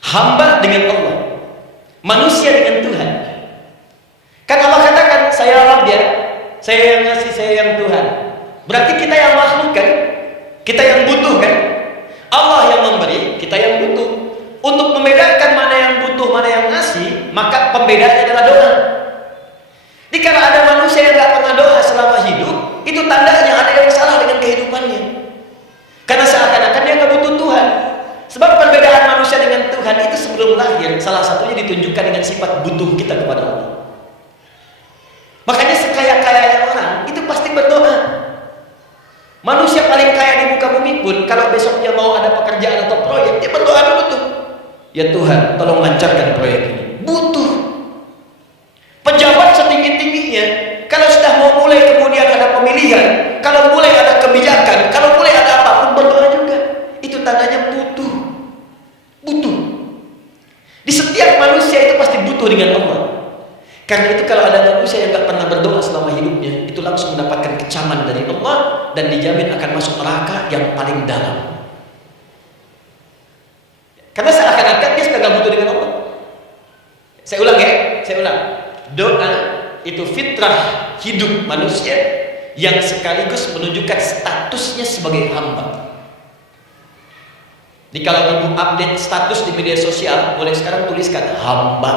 hamba dengan Allah, manusia dengan Tuhan. saya yang ngasih, saya yang Tuhan. Berarti kita yang makhluk kan? Kita yang butuh kan? Allah yang memberi, kita yang butuh. Untuk membedakan mana yang butuh, mana yang ngasih, maka pembedanya adalah doa. Jadi kalau ada manusia yang gak pernah doa selama hidup, itu tandanya ada yang salah dengan kehidupannya. Karena seakan-akan dia gak butuh Tuhan. Sebab perbedaan manusia dengan Tuhan itu sebelum lahir, salah satunya ditunjukkan dengan sifat butuh kita kepada Allah. Makanya sekaya-kayanya orang itu pasti berdoa. Manusia paling kaya di muka bumi pun kalau besok dia mau ada pekerjaan atau proyek, dia berdoa dulu tuh, ya Tuhan tolong lancarkan proyek ini. Butuh. Pejabat setinggi-tingginya, kalau sudah mau mulai kemudian ada pemilihan, kalau mulai ada kebijakan, kalau mulai ada apapun, berdoa juga. Itu tandanya butuh. Butuh. Di setiap manusia itu pasti butuh dengan Allah. Karena itu kalau ada manusia yang gak pernah berdoa selama hidupnya, itu langsung mendapatkan kecaman dari Allah dan dijamin akan masuk neraka yang paling dalam. Karena seakan-akan dia sudah gak butuh dengan Allah. Saya ulang ya, saya ulang. Doa itu fitrah hidup manusia yang sekaligus menunjukkan statusnya sebagai hamba. Jadi kalau ibu update status di media sosial, boleh sekarang tuliskan hamba.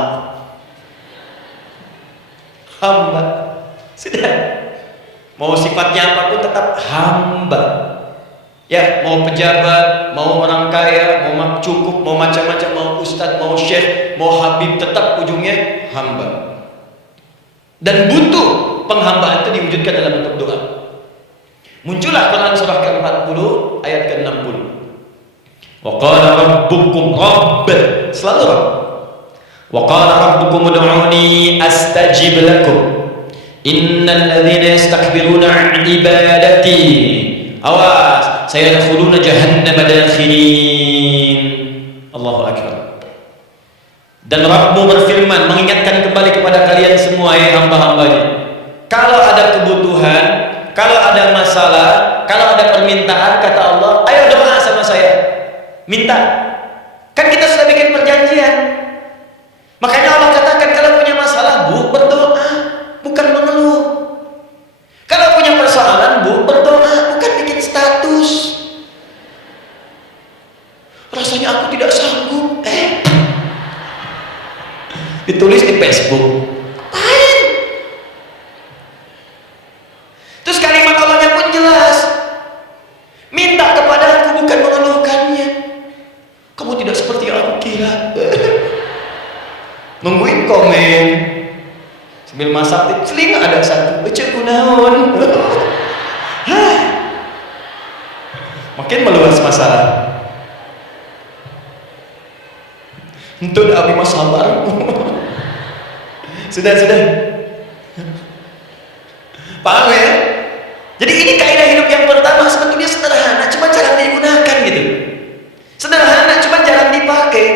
Hamba. Sudah. Mau sifatnya apapun tetap hamba. Ya, mau pejabat, mau orang kaya, mau cukup, mau macam-macam, mau ustadz, mau syekh, mau habib, tetap ujungnya hamba. Dan butuh penghambaan itu diwujudkan dalam bentuk doa. Muncullah Quran surah ke-40 ayat ke-60. Wa qala rabbukum rabb, selalu rabb. Wa qala rabbukum ud'uni astajib lakum. Innal ladzina yastakbiruna 'an ibadati, awas, sayadkhuluna jahannama dakhirin. Allahu akbar. Dan Rabbmu berfirman, mengingatkan kembali kepada kalian semua, ya hamba-hambanya, kalau ada kebutuhan, kalau ada masalah, kalau ada permintaan, kata Allah, ayo doa sama saya, minta. Kan kita sudah bikin perjanjian. Makanya Allah katakan kalau punya masalah, Bu, berdoa, bukan mengeluh. Kalau punya persoalan, Bu, berdoa, bukan bikin status. Rasanya aku tidak sanggup. Ditulis di Facebook. Apain? Terus kalimat Allahnya pun jelas. Minta kepada aku, bukan mengeluhkannya. Kamu tidak seperti yang aku kira. Nungguin komen. Sambil masak, seling ada satu. Ece kunaon. Makin meluas masalah. Untuk abi mas sabar. Sudah. Paham ya? Jadi ini kaidah hidup yang pertama, sebetulnya sederhana, cuma jarang digunakan gitu. Sederhana, cuma jarang dipakai.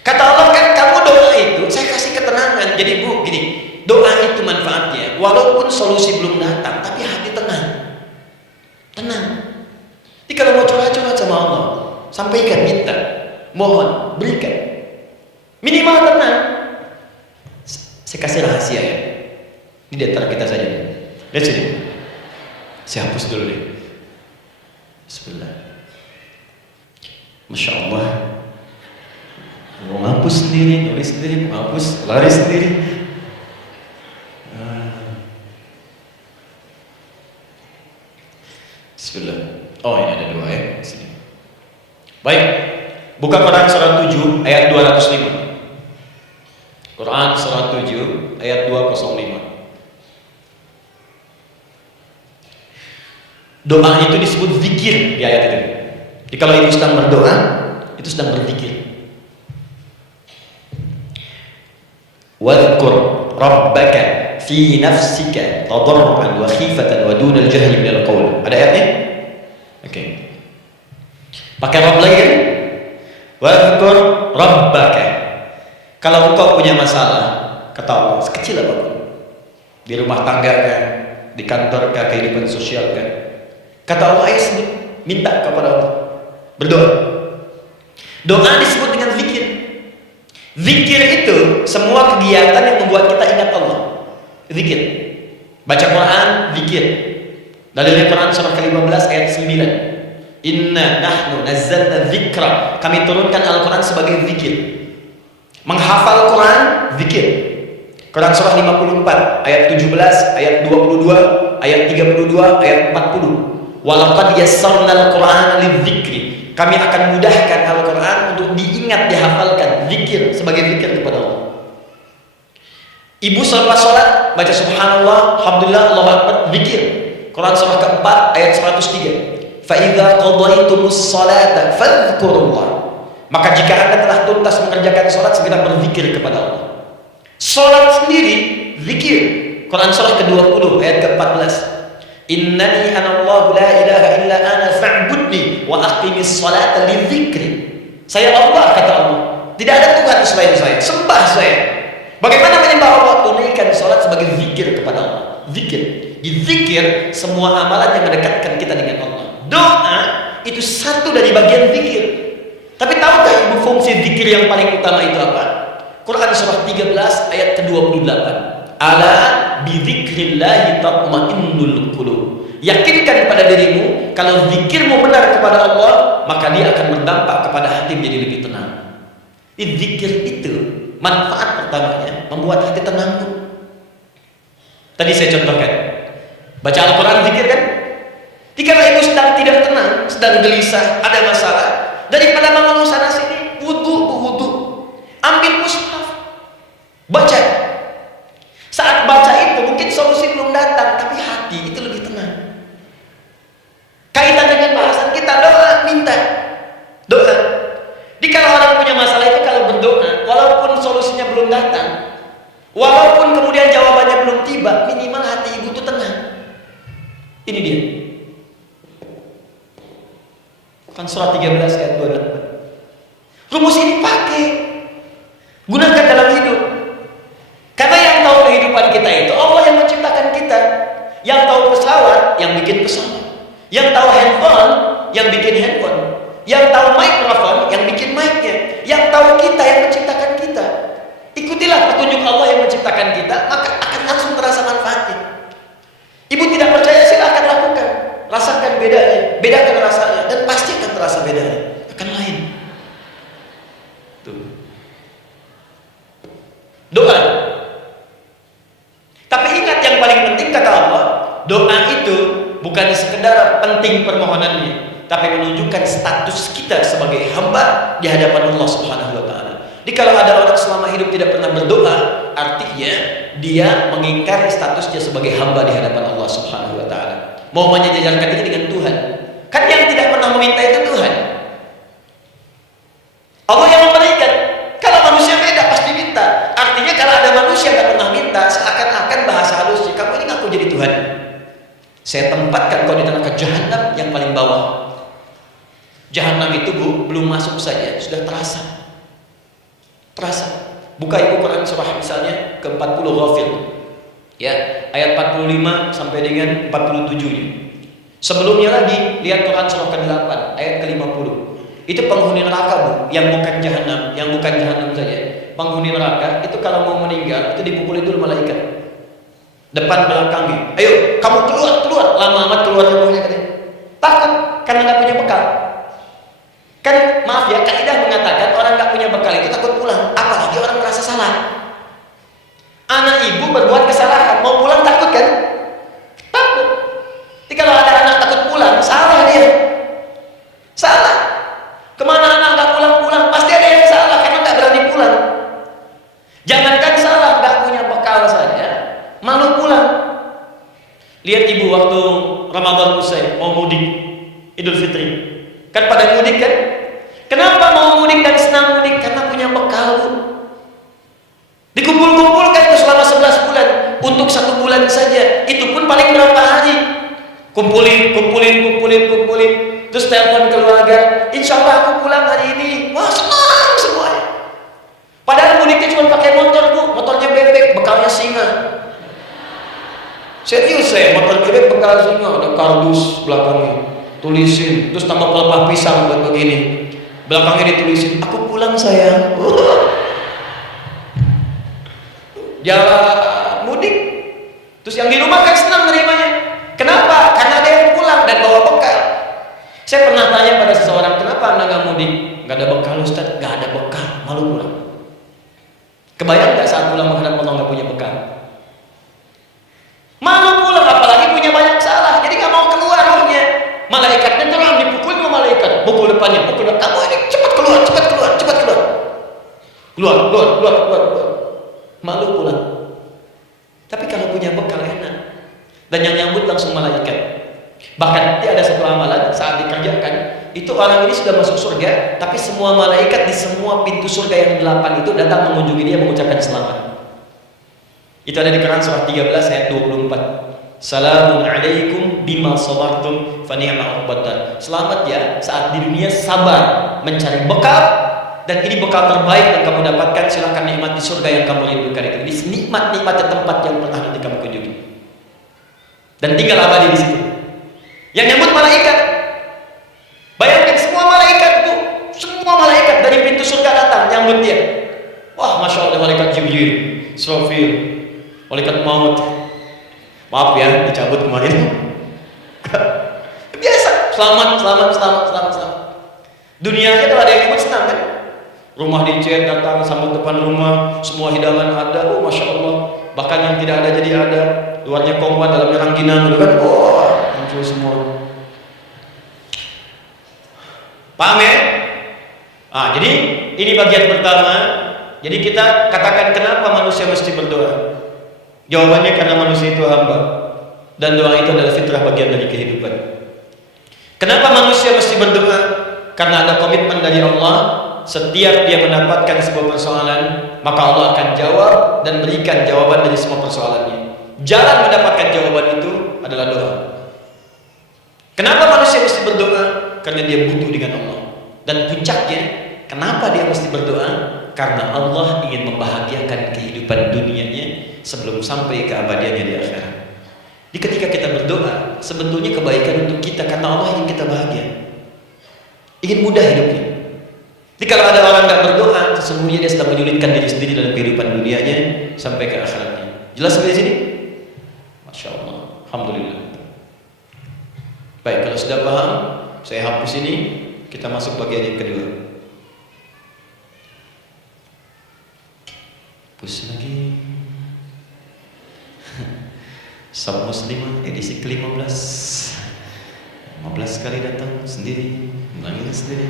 Kata Allah kan, kamu doa itu, saya kasih ketenangan. Jadi Bu, gini, doa itu manfaatnya, walaupun solusi belum datang, tapi hati tenang. Tenang. Jadi kalau mau curhat-curhat sama Allah, sampaikan, minta, mohon, berikan. Minimal tenang. Saya kasih rahasia ya. Ini di antara kita saja. Lihat sini. Saya hapus dulu deh. Bismillah. Masya Allah. Mau hapus sendiri, nulis sendiri, mau hapus, lari sendiri. Bismillah. Oh, ini ada dua ya. Sini. Baik. Buka Quran surah 7 ayat 205. Quran surah 7 ayat 205. Doa itu disebut zikir di ayat itu. Jadi kalau ibu sedang berdoa, itu sedang berzikir. Wadhkur rabbaka fi nafsika tadarruan wa khifatan wa dunal jahli minal qaul. Ada ayatnya? Oke. Pakai Rabb lagi kan? Wadhkur rabbaka. Kalau engkau punya masalah, kata Allah, sekecil apapun, di rumah tangga kan, di kantor kan, kehidupan sosial kan, kata Allah, ayo sebut, minta kepada Allah, berdoa. Doa disebut dengan zikir. Zikir itu semua kegiatan yang membuat kita ingat Allah. Zikir. Baca Quran, zikir. Dalilnya Quran surah ke-15 ayat 9. Inna nahnu nazzalna dzikra. Kami turunkan Al-Quran sebagai zikir. Menghafal Quran, zikir. Quran surah 54 ayat 17, ayat 22, ayat 32, ayat 40. Walaqad yassarnal Qur'ana lidzikri. Kami akan mudahkan Al-Quran untuk diingat, dihafalkan. Zikir, sebagai zikir kepada Allah. Ibu selepas sholat baca subhanallah, alhamdulillah, Allahu akbar, zikir. Quran surah keempat ayat 103. Fa idza qadaytumus sholata fadhkurullah. Maka jika Anda telah tuntas mengerjakan sholat, segera berzikir kepada Allah. Sholat sendiri zikir. Quran surah ke-20 ayat ke-14. Innani anallahu la ilaha illa ana fa'budni wa aqimis sholata lidzikri. Saya Allah, kata Allah. Tidak ada Tuhan selain saya. Sembah saya. Bagaimana menyembah Allah? Tunaikan sholat sebagai zikir kepada Allah. Zikir. Di zikir semua amalan yang mendekatkan kita dengan Allah. Doa itu satu dari bagian zikir. Tapi tahukah ibu fungsi zikir yang paling utama itu apa? Quran surah 13 ayat ke-28. Ala bidzikrillahi tatma'innul qulub. Yakinkan pada dirimu, kalau zikirmu benar kepada Allah, maka dia akan berdampak kepada hati menjadi lebih tenang. Zikir itu manfaat pertamanya membuat hati tenang. Tadi saya contohkan, baca Al-Quran, zikir kan? Jika ibu sedang tidak tenang, sedang gelisah, ada masalah, daripada bangun sana sini, wudu, ambil mushaf, baca. Saat baca itu mungkin solusi belum datang, tapi hati itu lebih tenang. Kaitan dengan bahasan kita, doa, minta doa. Jadi kalau orang punya masalah itu, kalau berdoa, walaupun solusinya belum datang, walaupun kemudian jawabannya belum tiba, minimal hati ibu itu tenang. Ini dia. Kan surah 13 ayat 28. Rumus ini pakai, gunakan dalam hidup. Karena yang tahu kehidupan kita itu Allah yang menciptakan kita. Yang tahu pesawat, yang bikin pesawat. Yang tahu handphone, yang bikin handphone. Yang tahu mikrofon, yang bikin mic-nya. Yang tahu kita, yang menciptakan kita. Ikutilah petunjuk Allah yang menciptakan kita, maka akan langsung terasa manfaatnya. Ibu tidak percaya, silakan lakukan. Rasakan bedanya, bedakan rasanya, dan pasti akan terasa bedanya. Akan lain. Tuh. Doa. Tapi ingat, yang paling penting kata Allah, doa itu bukan sekedar penting permohonannya, tapi menunjukkan status kita sebagai hamba di hadapan Allah Subhanahu wa taala. Jadi kalau ada orang selama hidup tidak pernah berdoa, artinya dia mengingkari statusnya sebagai hamba di hadapan Allah Subhanahu wa taala. Mau menyejajarkan diri dengan Tuhan. Kan yang tidak pernah meminta itu Tuhan. Allah yang memberikan. Kalau manusia beda pasti minta. Artinya kalau ada manusia yang pernah minta, seakan-akan bahasa halusnya, kamu ini ngaku jadi Tuhan. Saya tempatkan kau di neraka jahanam yang paling bawah. Jahanam itu belum masuk saja sudah terasa. Buka ibu Quran surah misalnya ke-40 Ghafir. Ya, ayat 45 sampai dengan 47-nya. Sebelumnya lagi lihat Quran surah ke-8 ayat ke-50. Itu penghuni neraka, Bu, yang bukan jahanam saja. Penghuni neraka itu kalau mau meninggal itu dipukuli dulu malaikat. Depan belakangnya. Ayo, kamu keluar. Lama amat keluar rohnya katanya. Takut karena nggak punya bekal. Kan maaf ya, kaidah mengatakan orang nggak punya bekal itu takut pulang, apalagi orang merasa salah. Anak ibu berbuat kesalahan, mau pulang takut kan? Takut. Jadi kalau ada anak takut pulang, salah dia. Salah. Kemana anak nggak pulang, pasti ada yang salah karena nggak berani pulang. Jangankan salah, nggak punya bekal saja, malu pulang. Lihat ibu waktu Ramadan usai mau mudik Idul Fitri. Kan pada mudik kan? Kenapa mau mudik dan senang mudik? Karena punya bekal. Dikumpul-kumpulkan itu selama 11 bulan untuk 1 bulan saja. Itu pun paling berapa hari? Kumpulin. Terus telepon keluarga. Insya Allah aku pulang hari ini. Wah, senang semuanya. Padahal mudiknya cuma pakai motor, Bu. Motornya bebek, bekalnya singa. Serius saya, motor bebek bekal singa, ada kardus belakangnya. Tulisin, terus tambah pelepah pisang buat begini. Belakangnya ditulisin, aku pulang sayang. Jalan mudik. Terus yang di rumah kan senang nerimanya. Kenapa? Karena ada yang pulang dan bawa bekal. Saya pernah tanya pada seseorang, kenapa Anda nggak mudik? Nggak ada bekal Ustaz, nggak ada bekal, malu pulang. Kebayang nggak saat pulang menghadap Allah nggak punya bekal? Malu pulang, apalagi punya banyak salah, jadi nggak mau keluar rohnya. Malaikatnya terang dipukul sama malaikat, pukul depannya, pukul depan. Kamu ini cepat keluar, cepat keluar, cepat keluar. Keluar. Malu pulang. Tapi kalau punya bekal enak. Dan yang nyambut langsung malaikat. Bahkan nanti ada satu amalan saat dikerjakan, itu orang ini sudah masuk surga, tapi semua malaikat di semua pintu surga yang 8 itu datang mengunjungi dia mengucapkan selamat. Itu ada di Quran surah 13 ayat 24. Salamun alaikum bima sabartum fa ni'ma uqbad. Selamat ya saat di dunia sabar mencari bekal, dan ini bekal terbaik yang kamu dapatkan. Silakan nikmati surga yang kamu rindukan itu. Ini nikmat-nikmatnya tempat yang pernah nanti kamu kunjungi. Dan tinggal abadi di situ. Yang nyambut malaikat. Bayangkan semua malaikat dari pintu surga datang nyambut dia. Wah, masya Allah, malaikat Jibril, Israfil, malaikat maut. Maaf ya, dicabut kemarin. Biasa, selamat. Dunianya kalau ada yang nyambut senang kan? Rumah dicet, datang sambut depan rumah, semua hidangan ada. Oh, masya Allah. Bahkan yang tidak ada jadi ada. Luarnya kompan, dalamnya rangginang, gitu kan? Oh, muncul semua. Paham ya? Jadi ini bagian pertama. Jadi kita katakan kenapa manusia mesti berdoa? Jawabannya karena manusia itu hamba, dan doa itu adalah fitrah, bagian dari kehidupan. Kenapa manusia mesti berdoa? Karena ada komitmen dari Allah. Setiap dia mendapatkan sebuah persoalan, maka Allah akan jawab dan berikan jawaban dari semua persoalannya. Jalan mendapatkan jawaban itu adalah doa. Kenapa manusia mesti berdoa? Karena dia butuh dengan Allah. Dan puncaknya, kenapa dia mesti berdoa? Karena Allah ingin membahagiakan kehidupan dunianya sebelum sampai keabadiannya di akhirat. Jadi ketika kita berdoa, sebetulnya kebaikan untuk kita, karena Allah ingin kita bahagia, ingin mudah hidupnya. Jadi kalau ada orang nggak berdoa, sesungguhnya dia sedang menyulitkan diri sendiri dalam kehidupan dunianya sampai ke akhiratnya. Jelas sampai di sini? Masya Allah, alhamdulillah. Baik, kalau sudah paham, saya hapus ini. Kita masuk bagian yang kedua. Hapus lagi. Sab Muslimah edisi ke-15. 15 kali datang sendiri, menangis sendiri,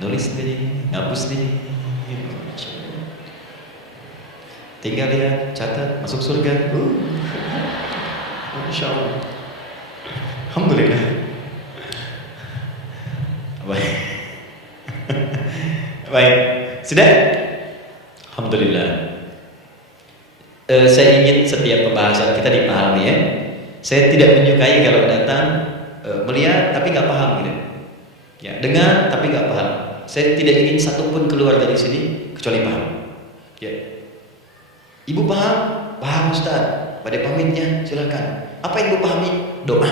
nulis sendiri, hapus sendiri. Tinggal lihat, catat, masuk surga. Masya Allah. Alhamdulillah. Baik. Sudah? Alhamdulillah. Saya ingin setiap pembahasan kita dipahami ya. Saya tidak menyukai kalau datang melihat tapi nggak paham gitu. Ya, dengar tapi nggak paham. Saya tidak ingin satupun keluar dari sini kecuali paham. Ya. Ibu paham? Paham Ustaz. Pada pamitnya silakan. Apa yang ibu pahami? Doa.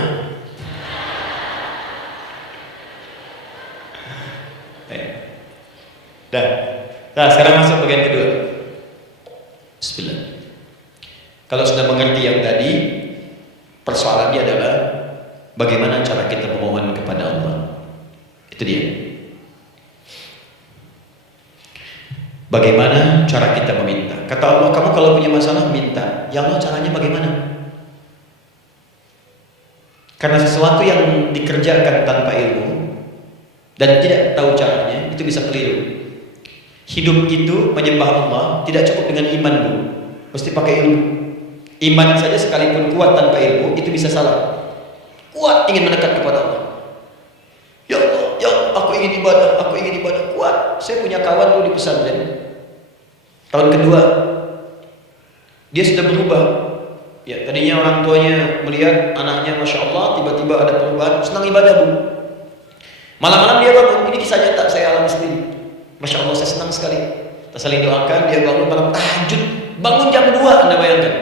Nah, sekarang masuk bagian kedua. Bismillah. Kalau sudah mengerti yang tadi, persoalannya adalah bagaimana cara kita memohon kepada Allah. Itu dia. Bagaimana cara kita meminta? Kata Allah, kamu kalau punya masalah minta. Ya Allah, caranya bagaimana? Karena sesuatu yang dikerjakan tanpa ilmu dan tidak tahu caranya, itu bisa keliru. Hidup itu menyembah Allah tidak cukup dengan iman, Bu. Mesti pakai ilmu. Iman saja sekalipun kuat tanpa ilmu itu bisa salah. Kuat ingin mendekat kepada Allah. Ya Allah, ya Allah, aku ingin ibadah kuat. Saya punya kawan dulu di pesantren. Tahun kedua dia sudah berubah. Ya, tadinya orang tuanya melihat anaknya Masya Allah tiba-tiba ada perubahan, senang ibadah, Bu. Malam-malam dia bangun, ini kisah nyata saya alami sendiri. Masya Allah, saya senang sekali. Kita saling doakan, dia bangun malam tahajud, bangun jam 2, Anda bayangkan.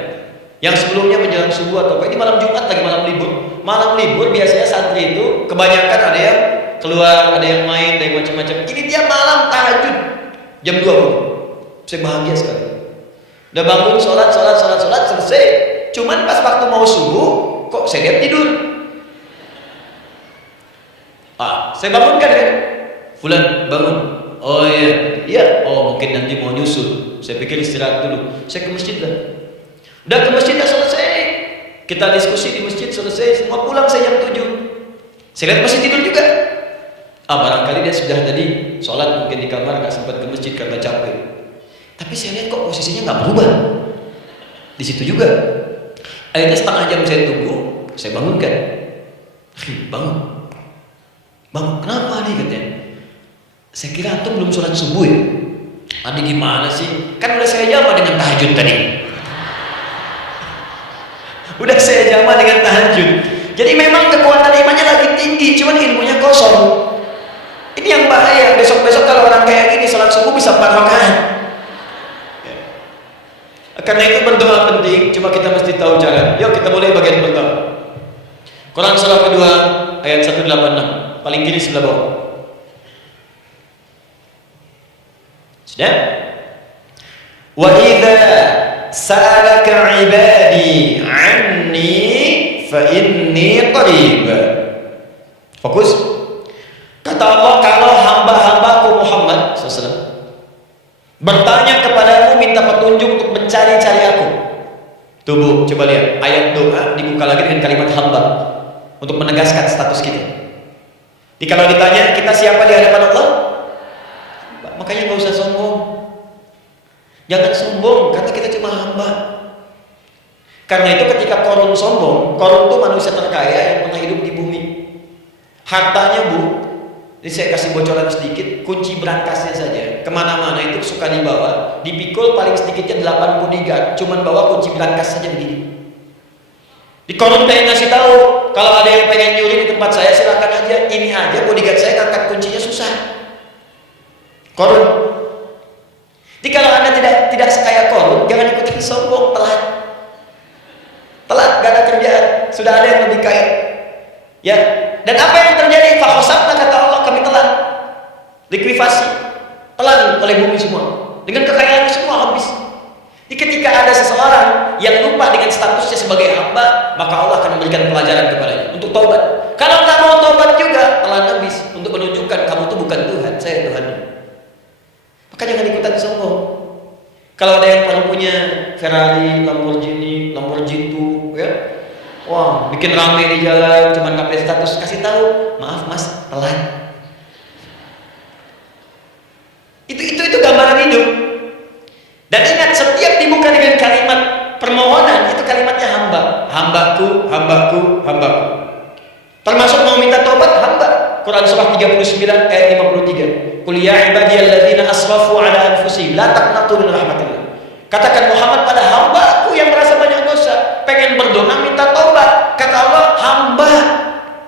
Yang sebelumnya menjelang subuh atau apa, ini malam Jumat lagi, malam libur. Malam libur biasanya santri itu kebanyakan ada yang keluar, ada yang main, ada yang macam-macam. Ini dia malam tahajud jam 2 bangun. Saya bahagia sekali. Udah bangun, sholat selesai. Cuman pas waktu mau subuh, kok saya lihat tidur. Saya bangunkan kan, Fulan bangun. Oh iya, iya. Oh mungkin nanti mau nyusul. Saya pikir istirahat dulu. Saya ke masjid lah. Udah ke masjid dah selesai. Kita diskusi di masjid selesai. Semua pulang saya jam 7. Saya lihat masih tidur juga. Barangkali dia sudah tadi sholat mungkin di kamar, nggak sempat ke masjid karena capek. Tapi saya lihat kok posisinya nggak berubah. Di situ juga. Akhirnya setengah jam saya tunggu, saya bangunkan. Bangun. Bang, kenapa nih katanya? Saya kira antum belum sholat subuh ya? Adi gimana sih? Kan udah saya jama dengan tahajud tadi. Udah saya jama dengan tahajud. Jadi memang kekuatan imannya lagi tinggi, cuman ilmunya kosong. Ini yang bahaya. Besok-besok kalau orang kayak gini sholat subuh bisa 4 rakaat. Karena itu berdoa penting, cuma kita mesti tahu cara. Yuk kita mulai bagian pertama. Quran surah kedua ayat 186. Paling kiri sebelah bawah. Sudah? Wa idza sa'alaka 'ibadi 'anni fa inni qarib. Fokus. Kata Allah, kalau hamba-hambaku Muhammad SAW bertanya kepadamu, minta petunjuk untuk mencari-cari aku. Tubuh, coba lihat ayat doa dibuka lagi dengan kalimat hamba untuk menegaskan status kita. Jadi kalau ditanya kita siapa di hadapan Allah, makanya nggak usah sombong. Jangan sombong karena kita cuma hamba. Karena itu ketika Qarun sombong, Qarun itu manusia terkaya yang pernah hidup di bumi. Hartanya ini saya kasih bocoran sedikit, kunci berangkasnya saja kemana-mana itu suka dibawa, dipikul paling sedikitnya 8 bodyguard, cuman bawa kunci berangkas saja begini. Di Qarun pengen ngasih tahu, kalau ada yang pengen nyuri di tempat saya silakan aja, ini aja bodyguard saya ngangkat kuncinya susah. Qarun. Jadi kalau Anda tidak sekaya Qarun, jangan ikutin sombong, telat, gak ada kerjaan, sudah ada yang lebih kaya. Ya, dan apa yang terjadi? Fakhosabna, kata Allah, kami telan, likuifasi, telan oleh bumi semua, dengan kekayaannya semua habis. Jadi ketika ada seseorang yang lupa dengan statusnya sebagai hamba, maka Allah akan memberikan pelajaran kepadanya untuk taubat. Kalau nggak mau taubat juga, telan habis untuk menunjukkan kamu itu bukan Tuhan, saya Tuhan. Maka jangan ikutan sombong. Kalau ada yang punya Ferrari, Lamborghini, ya, wah, bikin rame di jalan, cuman nggak status, kasih tahu, maaf mas, telat. Itu gambaran hidup. Dan ingat, setiap dibuka dengan kalimat permohonan, itu kalimatnya hamba. Hambaku, hambaku, hambaku. Termasuk mau minta tobat, hamba. Quran surah 39 ayat 53. Qul ya ibadiyalladzina asrafu ala anfusihim la taqnatu min rahmatillah. Katakan Muhammad pada hambaku yang merasa banyak dosa, pengen berdoa minta tobat. Kata Allah, hamba.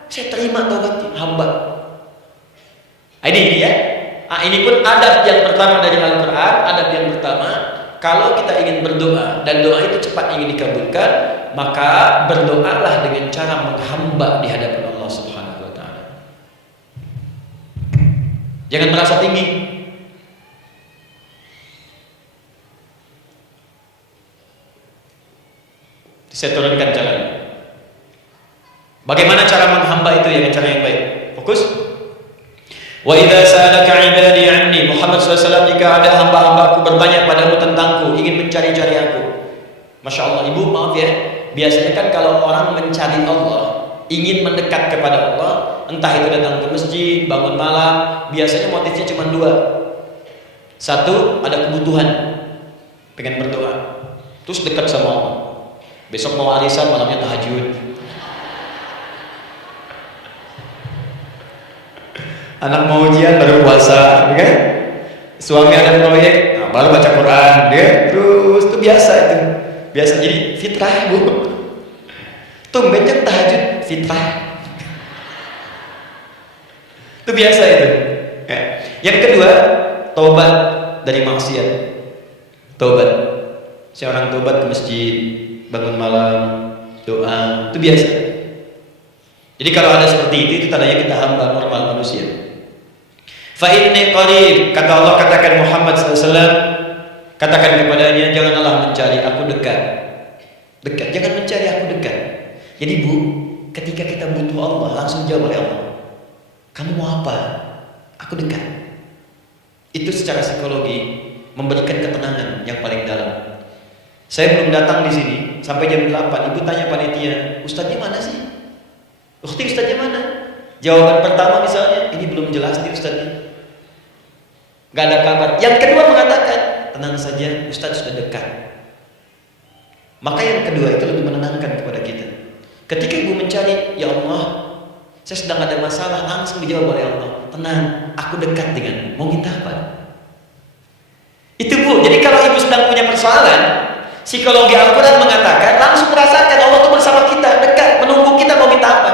Saya terima tobatnya, hamba. Ini ya. Ini pun adab yang pertama dari Al-Quran. Adab yang pertama, kalau kita ingin berdoa dan doa itu cepat ingin dikabulkan, maka berdoalah dengan cara menghamba di hadapan Allah Subhanahu wa Ta'ala. Jangan merasa tinggi. Saya turunkan caranya. Bagaimana cara menghamba itu dengan cara yang baik? Fokus. Wa idza sa'alaka 'ibadi 'anni, Muhammad SAW, jika ada hamba-hambaku bertanya padamu tentangku, ingin mencari-cari aku. Masya Allah, ibu maaf ya, biasanya kan kalau orang mencari Allah, ingin mendekat kepada Allah, entah itu datang ke masjid, bangun malam, biasanya motifnya cuma 2. Satu, ada kebutuhan, pengen berdoa, terus dekat sama Allah. Besok mau arisan, malamnya tahajud. Anak mau ujian baru puasa, kan? Suami ada proyek, baru baca Quran, dia terus itu biasa itu, biasa jadi fitrah bu. Tumben jam tahajud fitrah, itu biasa itu. Yang kedua, taubat dari maksiat, taubat. Seorang taubat ke masjid, bangun malam, doa, itu biasa. Jadi kalau ada seperti itu tandanya kita hamba normal manusia. Fa inni qarib, kata Allah, katakan Muhammad SAW, katakan kepadanya, janganlah mencari, aku dekat. Dekat, jangan mencari aku dekat. Jadi Bu, ketika kita butuh Allah, langsung jawab oleh Allah. Kamu mau apa? Aku dekat. Itu secara psikologi memberikan ketenangan yang paling dalam. Saya belum datang di sini sampai jam 8. Ibu tanya panitia, ustadznya mana sih? Ukti ustadznya mana? Jawaban pertama misalnya, ini belum jelas nih ustadznya. Gak ada kabar. Yang kedua mengatakan, tenang saja, ustadz sudah dekat. Maka yang kedua itu lebih menenangkan kepada kita. Ketika ibu mencari, ya Allah, saya sedang ada masalah, langsung dijawab oleh Allah. Tenang, aku dekat denganmu. Mau minta apa? Itu Bu. Jadi kalau ibu sedang punya persoalan, psikologi Al-Quran mengatakan langsung merasakan Allah itu bersama kita, dekat, menunggu kita mau minta apa.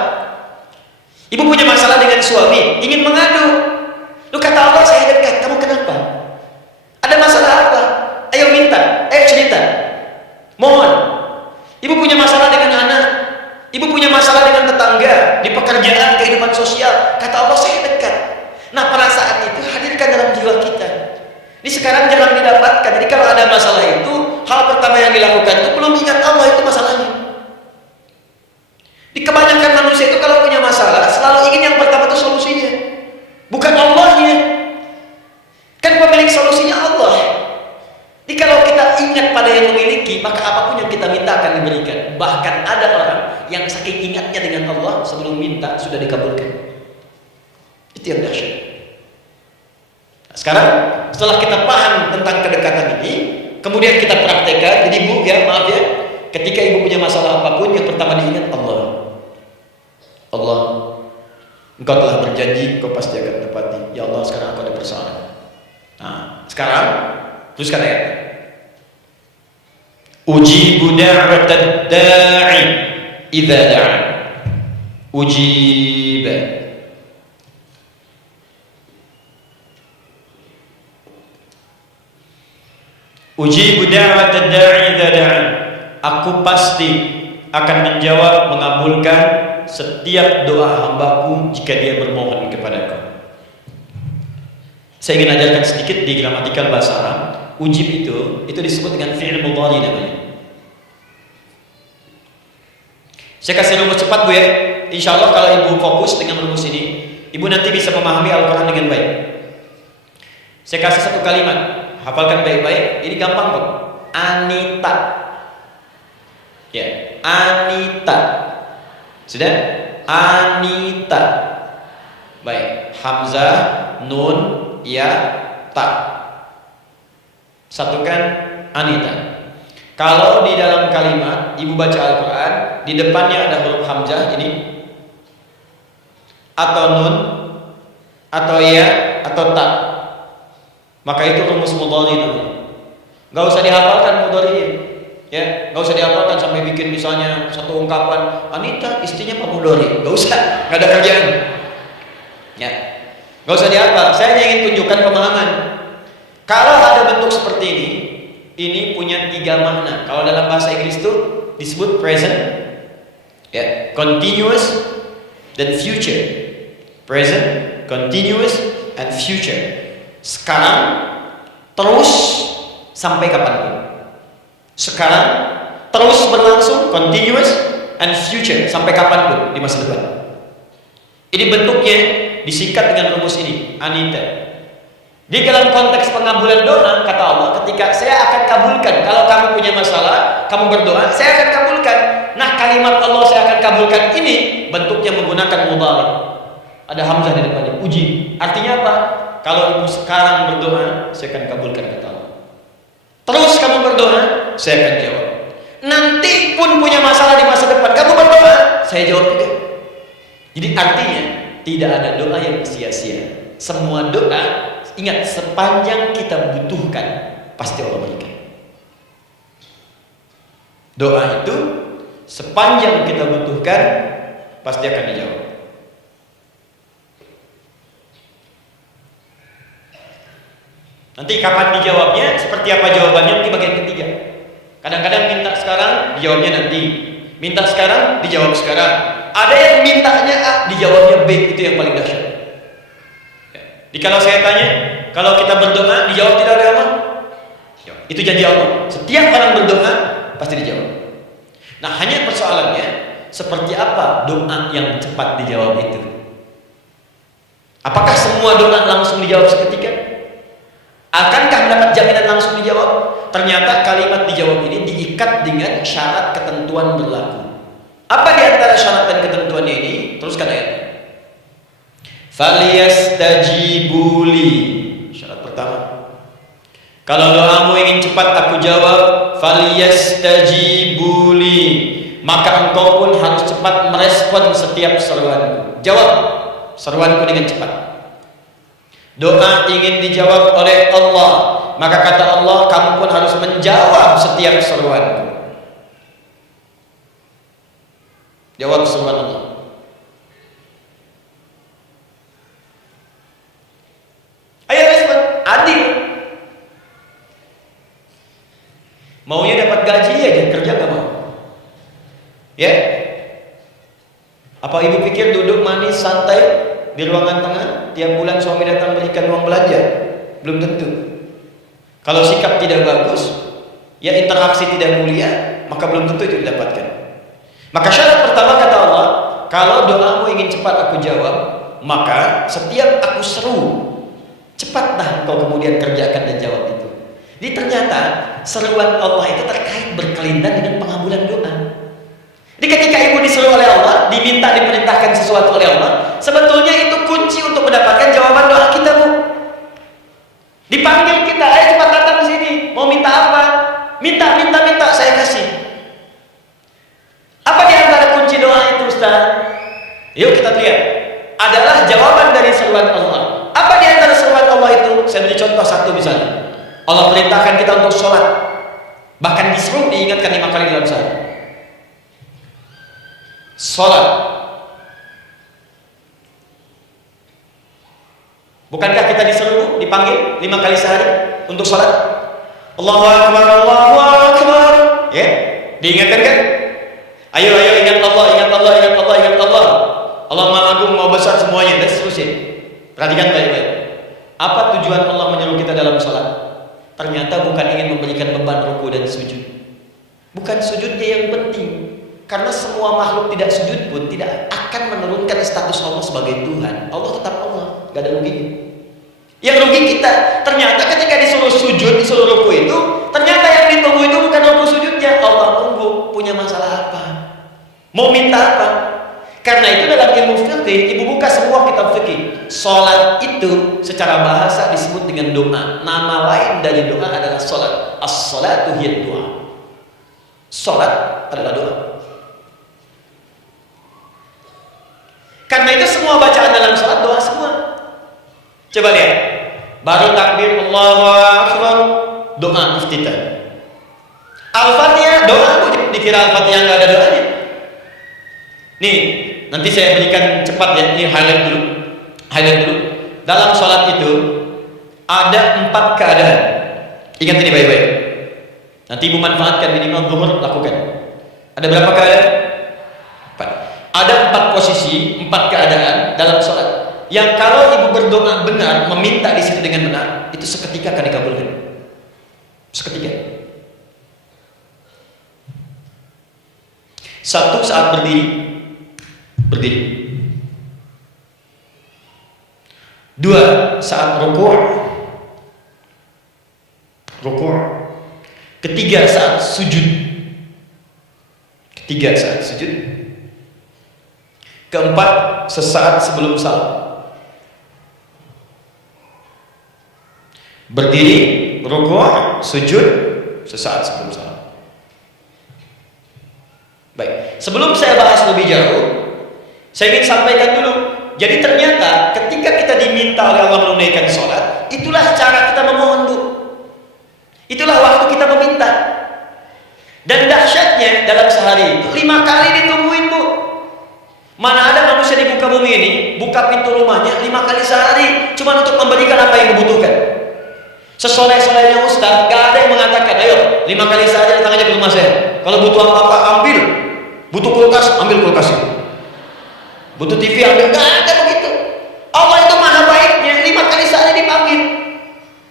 Ibu punya masalah dengan suami, ingin mengadu. Lu kata Allah, saya dekat, kamu kenapa? Ada masalah apa? Ayo minta, ayo cerita. Mohon. Ibu punya masalah dengan anak, ibu punya masalah dengan tetangga, di pekerjaan, kehidupan sosial. Kata Allah, saya dekat. Nah, perasaan itu hadirkan dalam jiwa kita. Ini sekarang jarang didapatkan. Jadi kalau ada masalah itu, hal pertama yang dilakukan itu belum ingat Allah itu masalahnya. Di kebanyakan manusia itu kalau punya masalah selalu ingin yang pertama itu solusinya, bukan Allahnya. Kan pemilik solusinya Allah. Jadi kalau kita ingat pada yang memiliki, maka apapun yang kita minta akan diberikan. Bahkan ada orang yang saking ingatnya dengan Allah sebelum minta sudah dikabulkan. Itu yang dahsyat. Nah, sekarang setelah kita paham tentang kedekatan ini, kemudian kita praktekkan. Jadi Bu, ya maaf ya, ketika ibu punya masalah apapun, yang pertama diingat Allah. Allah, Engkau telah berjanji, Engkau pasti akan tepati. Ya Allah, sekarang aku ada persoalan. Nah, sekarang teruskan ayat. Ujibu da'watad da'i idza da'a. Ujib. Ujibu da'watad da'i idza da'a. Aku pasti akan menjawab, mengabulkan setiap doa hambaku jika dia bermohon kepadaku. Saya ingin ajarkan sedikit di gramatikal bahasa Arab. Ujib itu disebut dengan fi'il mudhari namanya. Saya kasih rumus cepat Bu ya. Insya Allah kalau ibu fokus dengan rumus ini, ibu nanti bisa memahami Al-Quran dengan baik. Saya kasih satu kalimat, hafalkan baik-baik. Ini gampang kok. Anita. Ya, Anita. Sudah? Anita. Baik, hamzah, nun, ya, ta. Satukan Anita. Kalau di dalam kalimat ibu baca Al-Quran, di depannya ada huruf hamzah ini, atau nun, atau ya, atau ta, maka itu rumus mudhari namanya. Gak usah dihafalkan mudharinya, ya, gak usah dihafalkan sampai bikin misalnya satu ungkapan Anita istrinya Pak Mudhari, gak usah, gak ada kerjaan, ya, gak usah dihafal. Saya hanya ingin tunjukkan pemahaman. Kalau ada bentuk seperti ini punya 3 makna. Kalau dalam bahasa Inggris itu disebut present, ya, continuous, dan future. Present, continuous, and future. Sekarang, terus, sampai kapanpun. Sekarang, terus berlangsung, continuous, and future, sampai kapanpun di masa depan. Ini bentuknya disingkat dengan rumus ini, Anita. Di dalam konteks pengabulan doa, kata Allah, ketika saya akan kabulkan. Kalau kamu punya masalah, kamu berdoa, saya akan kabulkan. Nah, kalimat Allah saya akan kabulkan ini bentuknya menggunakan mudhari. Ada hamzah di depannya, uji. Artinya apa? Kalau ibu sekarang berdoa, saya akan kabulkan, kata Allah. Terus kamu berdoa, saya akan jawab. Nanti pun punya masalah di masa depan, kamu berdoa, saya jawab juga. Jadi artinya tidak ada doa yang sia-sia. Semua doa, ingat, sepanjang kita butuhkan, pasti Allah berikan. Doa itu sepanjang kita butuhkan, pasti akan dijawab. Nanti kapan dijawabnya, seperti apa jawabannya, di bagian ketiga. Kadang-kadang minta sekarang, dijawabnya nanti. Minta sekarang, dijawab sekarang. Ada yang mintanya A, dijawabnya B. Itu yang paling dahsyat. Jadi kalau saya tanya, kalau kita berdoa dijawab tidak oleh Allah? Itu janji Allah. Setiap orang berdoa pasti dijawab. Nah, hanya persoalannya seperti apa doa yang cepat dijawab itu? Apakah semua doa langsung dijawab seketika? Akankah mendapat jaminan langsung dijawab? Ternyata kalimat dijawab ini diikat dengan syarat ketentuan berlaku. Apa di antara syarat dan ketentuannya ini? Teruskan ayatnya. Falyastajibuli. Syarat pertama, kalau doamu ingin cepat aku jawab, falyastajibuli, maka engkau pun harus cepat merespon setiap seruanku. Jawab seruanku dengan cepat. Doa ingin dijawab oleh Allah, maka kata Allah, kamu pun harus menjawab setiap seruanku. Jawab seruan Allah. Ayo respon, adil. Maunya dapat gaji aja, kerja gak mau. Ya? Apa ibu pikir duduk manis santai di ruangan tengah, tiap bulan suami datang berikan uang belanja? Belum tentu. Kalau sikap tidak bagus, ya interaksi tidak mulia, maka belum tentu itu didapatkan. Maka syarat pertama kata Allah, kalau doamu ingin cepat aku jawab, maka setiap aku seru, cepatlah engkau kemudian kerjakan dan jawab itu. Jadi ternyata seruan Allah itu terkait berkelindan dengan pengabulan doa. Jadi ketika ibu diseru oleh Allah, diminta diperintahkan sesuatu oleh Allah, sebetulnya itu kunci untuk mendapatkan jawaban doa kita, Bu. Dipanggil kita, ayo cepat datang ke sini. Mau minta apa? Minta, saya kasih. Apa di antara kunci doa itu, Ustaz? Yuk kita lihat. Adalah jawaban dari seruan Allah. Apa di antara seruan Allah itu? Saya beri contoh satu misalnya. Allah perintahkan kita untuk sholat. Bahkan disuruh diingatkan 5 kali dalam sehari. Sholat. Bukankah kita disuruh dipanggil 5 kali sehari untuk sholat? Allahu Akbar, Allahu Akbar. Ya, diingatkan kan? Ayo ingat Allah, ingat Allah, ingat Allah, ingat Allah. Allah Maha Agung, Maha Besar semuanya, dan seterusnya. Perhatikan baik-baik. Apa tujuan Allah menyuruh kita dalam sholat? Ternyata bukan ingin memberikan beban ruku dan sujud. Bukan sujudnya yang penting. Karena semua makhluk tidak sujud pun tidak akan menurunkan status Allah sebagai Tuhan. Allah tetap Allah, gak ada ruginya. Yang rugi kita, ternyata ketika disuruh sujud, disuruh ruku itu, ternyata yang ditunggu itu bukan ruku sujudnya. Allah tunggu, punya masalah apa? Mau minta apa? Karena itu dalam ilmu fikih, ibu buka semua kitab fikih. Salat itu secara bahasa disebut dengan doa. Nama lain dari doa adalah salat. As-salatu hiya doa. Salat adalah doa. Karena itu semua bacaan dalam salat doa semua. Coba lihat. Baru takbir Allahu Akbar, doa iftitah. Al-Fatihah doa, dikira Al-Fatihah enggak ada doanya. Nih, nanti saya berikan cepat ya, ini highlight dulu. Dalam sholat itu ada 4 keadaan. Ingat ini baik-baik. Nanti ibu manfaatkan, minimal zuhur lakukan. Ada berapa keadaan? 4. Ada 4 posisi, 4 keadaan dalam sholat. Yang kalau ibu berdoa benar, meminta di situ dengan benar, itu seketika akan dikabulkan. Seketika. 1, saat berdiri. 2, saat rukuk. 3, saat sujud. 4, sesaat sebelum salam. Berdiri, rukuk, sujud, sesaat sebelum salam. Baik, sebelum saya bahas lebih jauh, saya ingin sampaikan dulu. Jadi ternyata ketika kita diminta oleh Allah menunaikan sholat, itulah cara kita memohon, Bu. Itulah waktu kita meminta. Dan dahsyatnya dalam sehari itu 5 kali ditungguin, Bu. Mana ada manusia di muka bumi ini buka pintu rumahnya 5 kali sehari cuma untuk memberikan apa yang dibutuhkan. Sesoleh-solehnya Ustaz, gak ada yang mengatakan, ayo 5 kali sehari datang aja ke rumah saya. Kalau butuh apa-apa ambil. Butuh kulkas, ambil kulkasnya. Butuh TV, ambil. Gak ada begitu. Allah itu maha baiknya, 5 kali sehari dipanggil.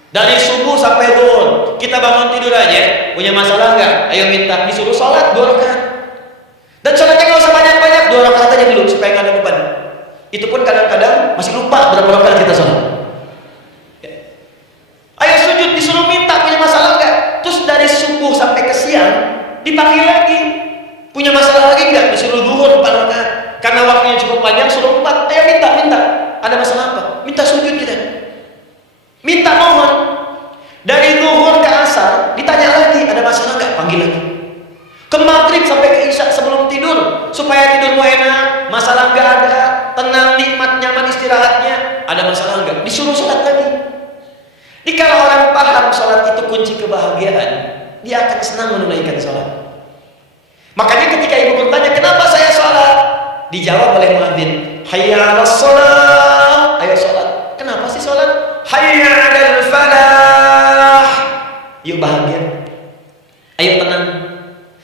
Dari subuh sampai zuhur, kita bangun tidur aja, punya masalah nggak? Ayo minta, disuruh sholat 2 rakaat. Itu pun kadang-kadang masih lupa berapa rakaat kita sholat. Ya. Ayo sujud disuruh minta, punya masalah enggak? Terus dari subuh sampai ke siang dipanggil lagi, punya masalah lagi enggak? Disuruh zuhur 4 rakaat. Karena waktunya cukup panjang suruh 4. Ayo minta. Ada masalah apa? Minta sujud kita. Minta mohon. Dari zuhur ke asar ditanya lagi, ada masalah enggak? Panggil lagi. Ke maghrib sampai ke isya sebelum tidur, supaya tidurmu enak, masalah enggak ada, tenang, nikmat, nyaman istirahatnya. Ada masalah enggak? Disuruh sholat lagi. Jadi kalau orang paham sholat itu kunci kebahagiaan, dia akan senang menunaikan sholat. Makanya ketika ibu bertanya, kenapa saya sholat? Dijawab oleh muadzin, hayya 'alas sholat, ayo sholat. Kenapa sih sholat? Hayya 'alal falah, yuk bahagia, ayo tenang,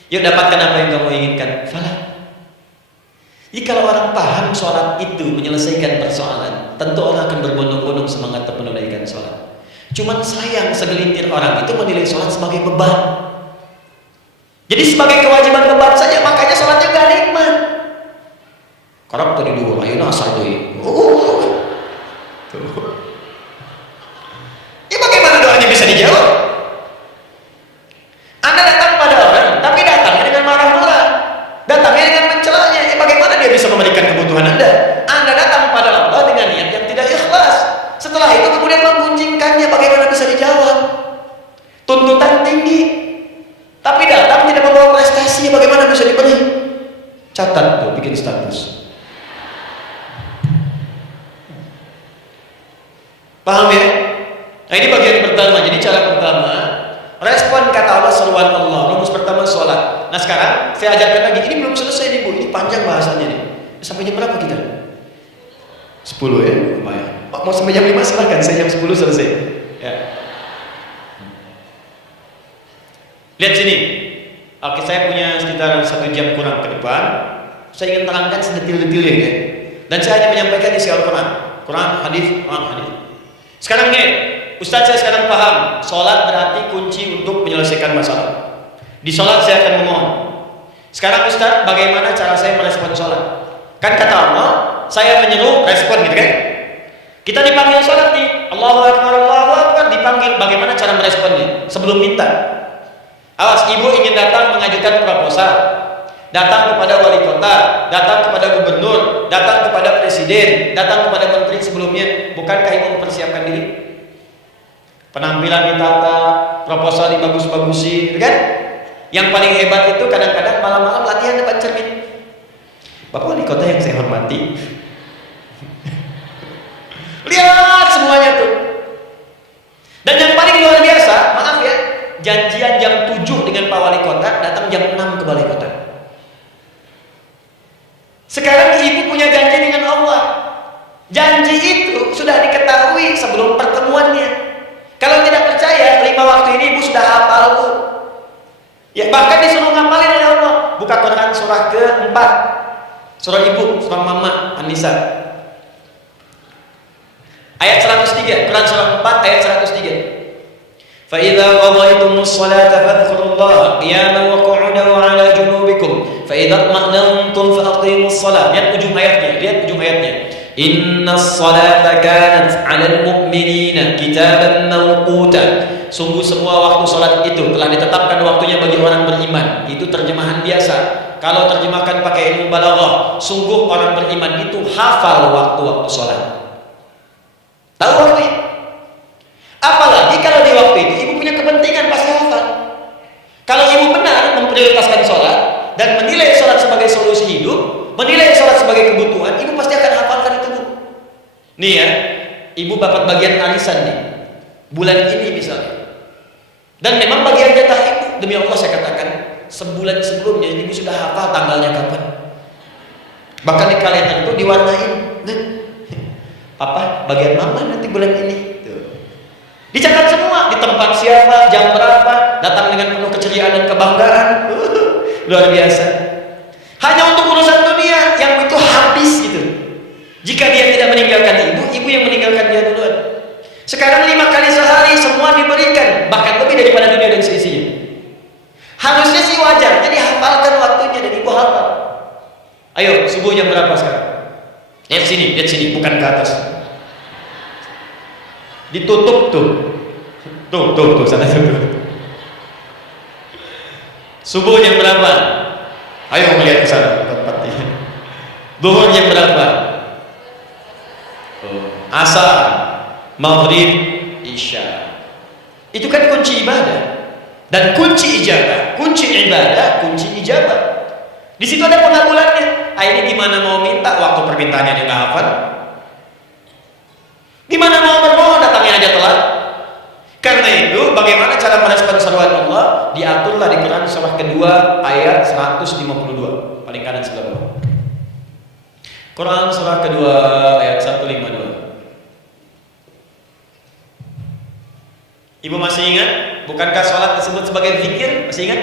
yuk dapatkan apa yang kamu inginkan, falah. Jadi kalau orang paham sholat itu menyelesaikan persoalan, tentu orang akan berbondong-bondong semangat untuk menunaikan sholat. Cuman sayang segelintir orang itu menilai sholat sebagai beban. Jadi sebagai kewajiban beban saja, makanya sholatnya gak nikmat. Karena tadi dulu, ayo asar tuh. Ya bagaimana doanya bisa dijawab? Anda datang pada orang, tapi datangnya dengan marah-marah, datangnya dengan mencelanya. Ya bagaimana dia bisa memberikan kebutuhan Anda? Anda datang pada Allah dengan niat yang tidak ikhlas. Setelah itu kemudian menggunjingkannya, bagaimana bisa dijawab? Tuntutan tinggi, tapi datang tidak membawa prestasi, bagaimana bisa diberi? Catat tuh, bikin status. Paham ya? Nah ini bagian pertama. Jadi cara pertama, respon kata Allah, seruan Allah. Rumus pertama sholat. Nah sekarang saya ajarkan lagi. Ini belum selesai nih Bu, ini panjang bahasanya nih. Sampai jam berapa kita? 10 ya? Lumayan. Mau sampai jam 5 silahkan, saya jam 10 selesai ya. Lihat sini. Oke, saya punya sekitar 1 jam kurang ke depan. Saya ingin terangkan sedetil-detilnya ya. Dan saya hanya menyampaikan isi Al-Quran, hadis. Sekarang nih, Ustaz saya sekarang paham, sholat berarti kunci untuk menyelesaikan masalah. Di sholat saya akan memohon. Sekarang Ustaz, bagaimana cara saya merespon sholat? Kan kata Allah, saya menyeru, respon gitu kan? Kita dipanggil sholat nih, Allahu Akbar, dipanggil, bagaimana cara meresponnya? Sebelum minta. Awas, ibu ingin datang mengajukan proposal, datang kepada wali kota, datang kepada gubernur, datang kepada presiden, datang kepada menteri sebelumnya. Bukankah ibu mempersiapkan diri? Penampilan ditata, proposal dibagus-bagusin, kan? Yang paling hebat itu kadang-kadang malam-malam latihan depan cermin. Bapak wali kota yang saya hormati, lihat semuanya tuh. Dan yang paling luar biasa, maaf ya, janjian jam 7 dengan Pak Wali Kota, datang jam 6 ke Balai Kota. Sekarang ibu punya janji dengan Allah. Janji itu sudah diketahui sebelum pertemuannya. Kalau tidak percaya, 5 waktu ini ibu sudah hafal Bu. Ya, bahkan disuruh ngapalin oleh Allah. Buka Quran surah ke-4. Surah ibu, surah mama, An-Nisa. Ayat 103, Quran surah 4 ayat 103. Fa idza qadaytumus salata fadhkurullaha qiyaman wa qu'udan wa 'ala junubikum fa idza ma'nantum fa aqimus salat. Lihat ujung ayatnya. Innas salata kanat 'alal mu'minina kitaban mawquta. Sungguh semua waktu salat itu telah ditetapkan waktunya bagi orang beriman. Itu terjemahan biasa. Kalau terjemahkan pakai ilmu balaghah, sungguh orang beriman itu hafal waktu-waktu salat. Tahu waktu itu? Apalagi kalau di waktu itu ibu punya kepentingan, pasti hafal. Kalau ibu benar memprioritaskan sholat dan menilai sholat sebagai solusi hidup, menilai sholat sebagai kebutuhan, ibu pasti akan hafalkan itu Bu. Nih ya, ibu dapat bagian arisan nih, bulan ini misalnya. Dan memang bagian jatah ibu, demi Allah saya katakan, sebulan sebelumnya ibu sudah hafal tanggalnya kapan. Bahkan di kalender itu diwarnain, apa bagian mama nanti bulan ini. Dicatat semua, di tempat siapa, jam berapa, datang dengan penuh keceriaan dan kebanggaan. Luar biasa. Hanya untuk urusan dunia yang itu habis gitu. Jika dia tidak meninggalkan ibu yang meninggalkan dia duluan. Sekarang 5 kali sehari semua diberikan, bahkan lebih daripada dunia dan seisinya. Harusnya sih wajar, jadi hafalkan waktunya dan ibu hafal. Ayo, subuh jam berapa sekarang? Lihat sini, bukan ke atas. Ditutup tuh. Tuh, sana tuh. Subuh jam berapa? Ayo melihat ke sana. Zuhur jam berapa? Asar, maghrib, isya. Itu kan kunci ibadah. Dan kunci ijabah, kunci ibadah, kunci ijabah. Di situ ada pengabulannya. Ini gimana mau minta waktu permintaannya dia nggak hafal? Gimana mau bermohon datangnya aja telat? Karena itu bagaimana cara merespon seruan Allah diaturlah di Quran surah kedua ayat 152 paling kanan sebelah bawah. Quran surah kedua ayat 152. Ibu masih ingat? Bukankah sholat disebut sebagai zikir? Masih ingat?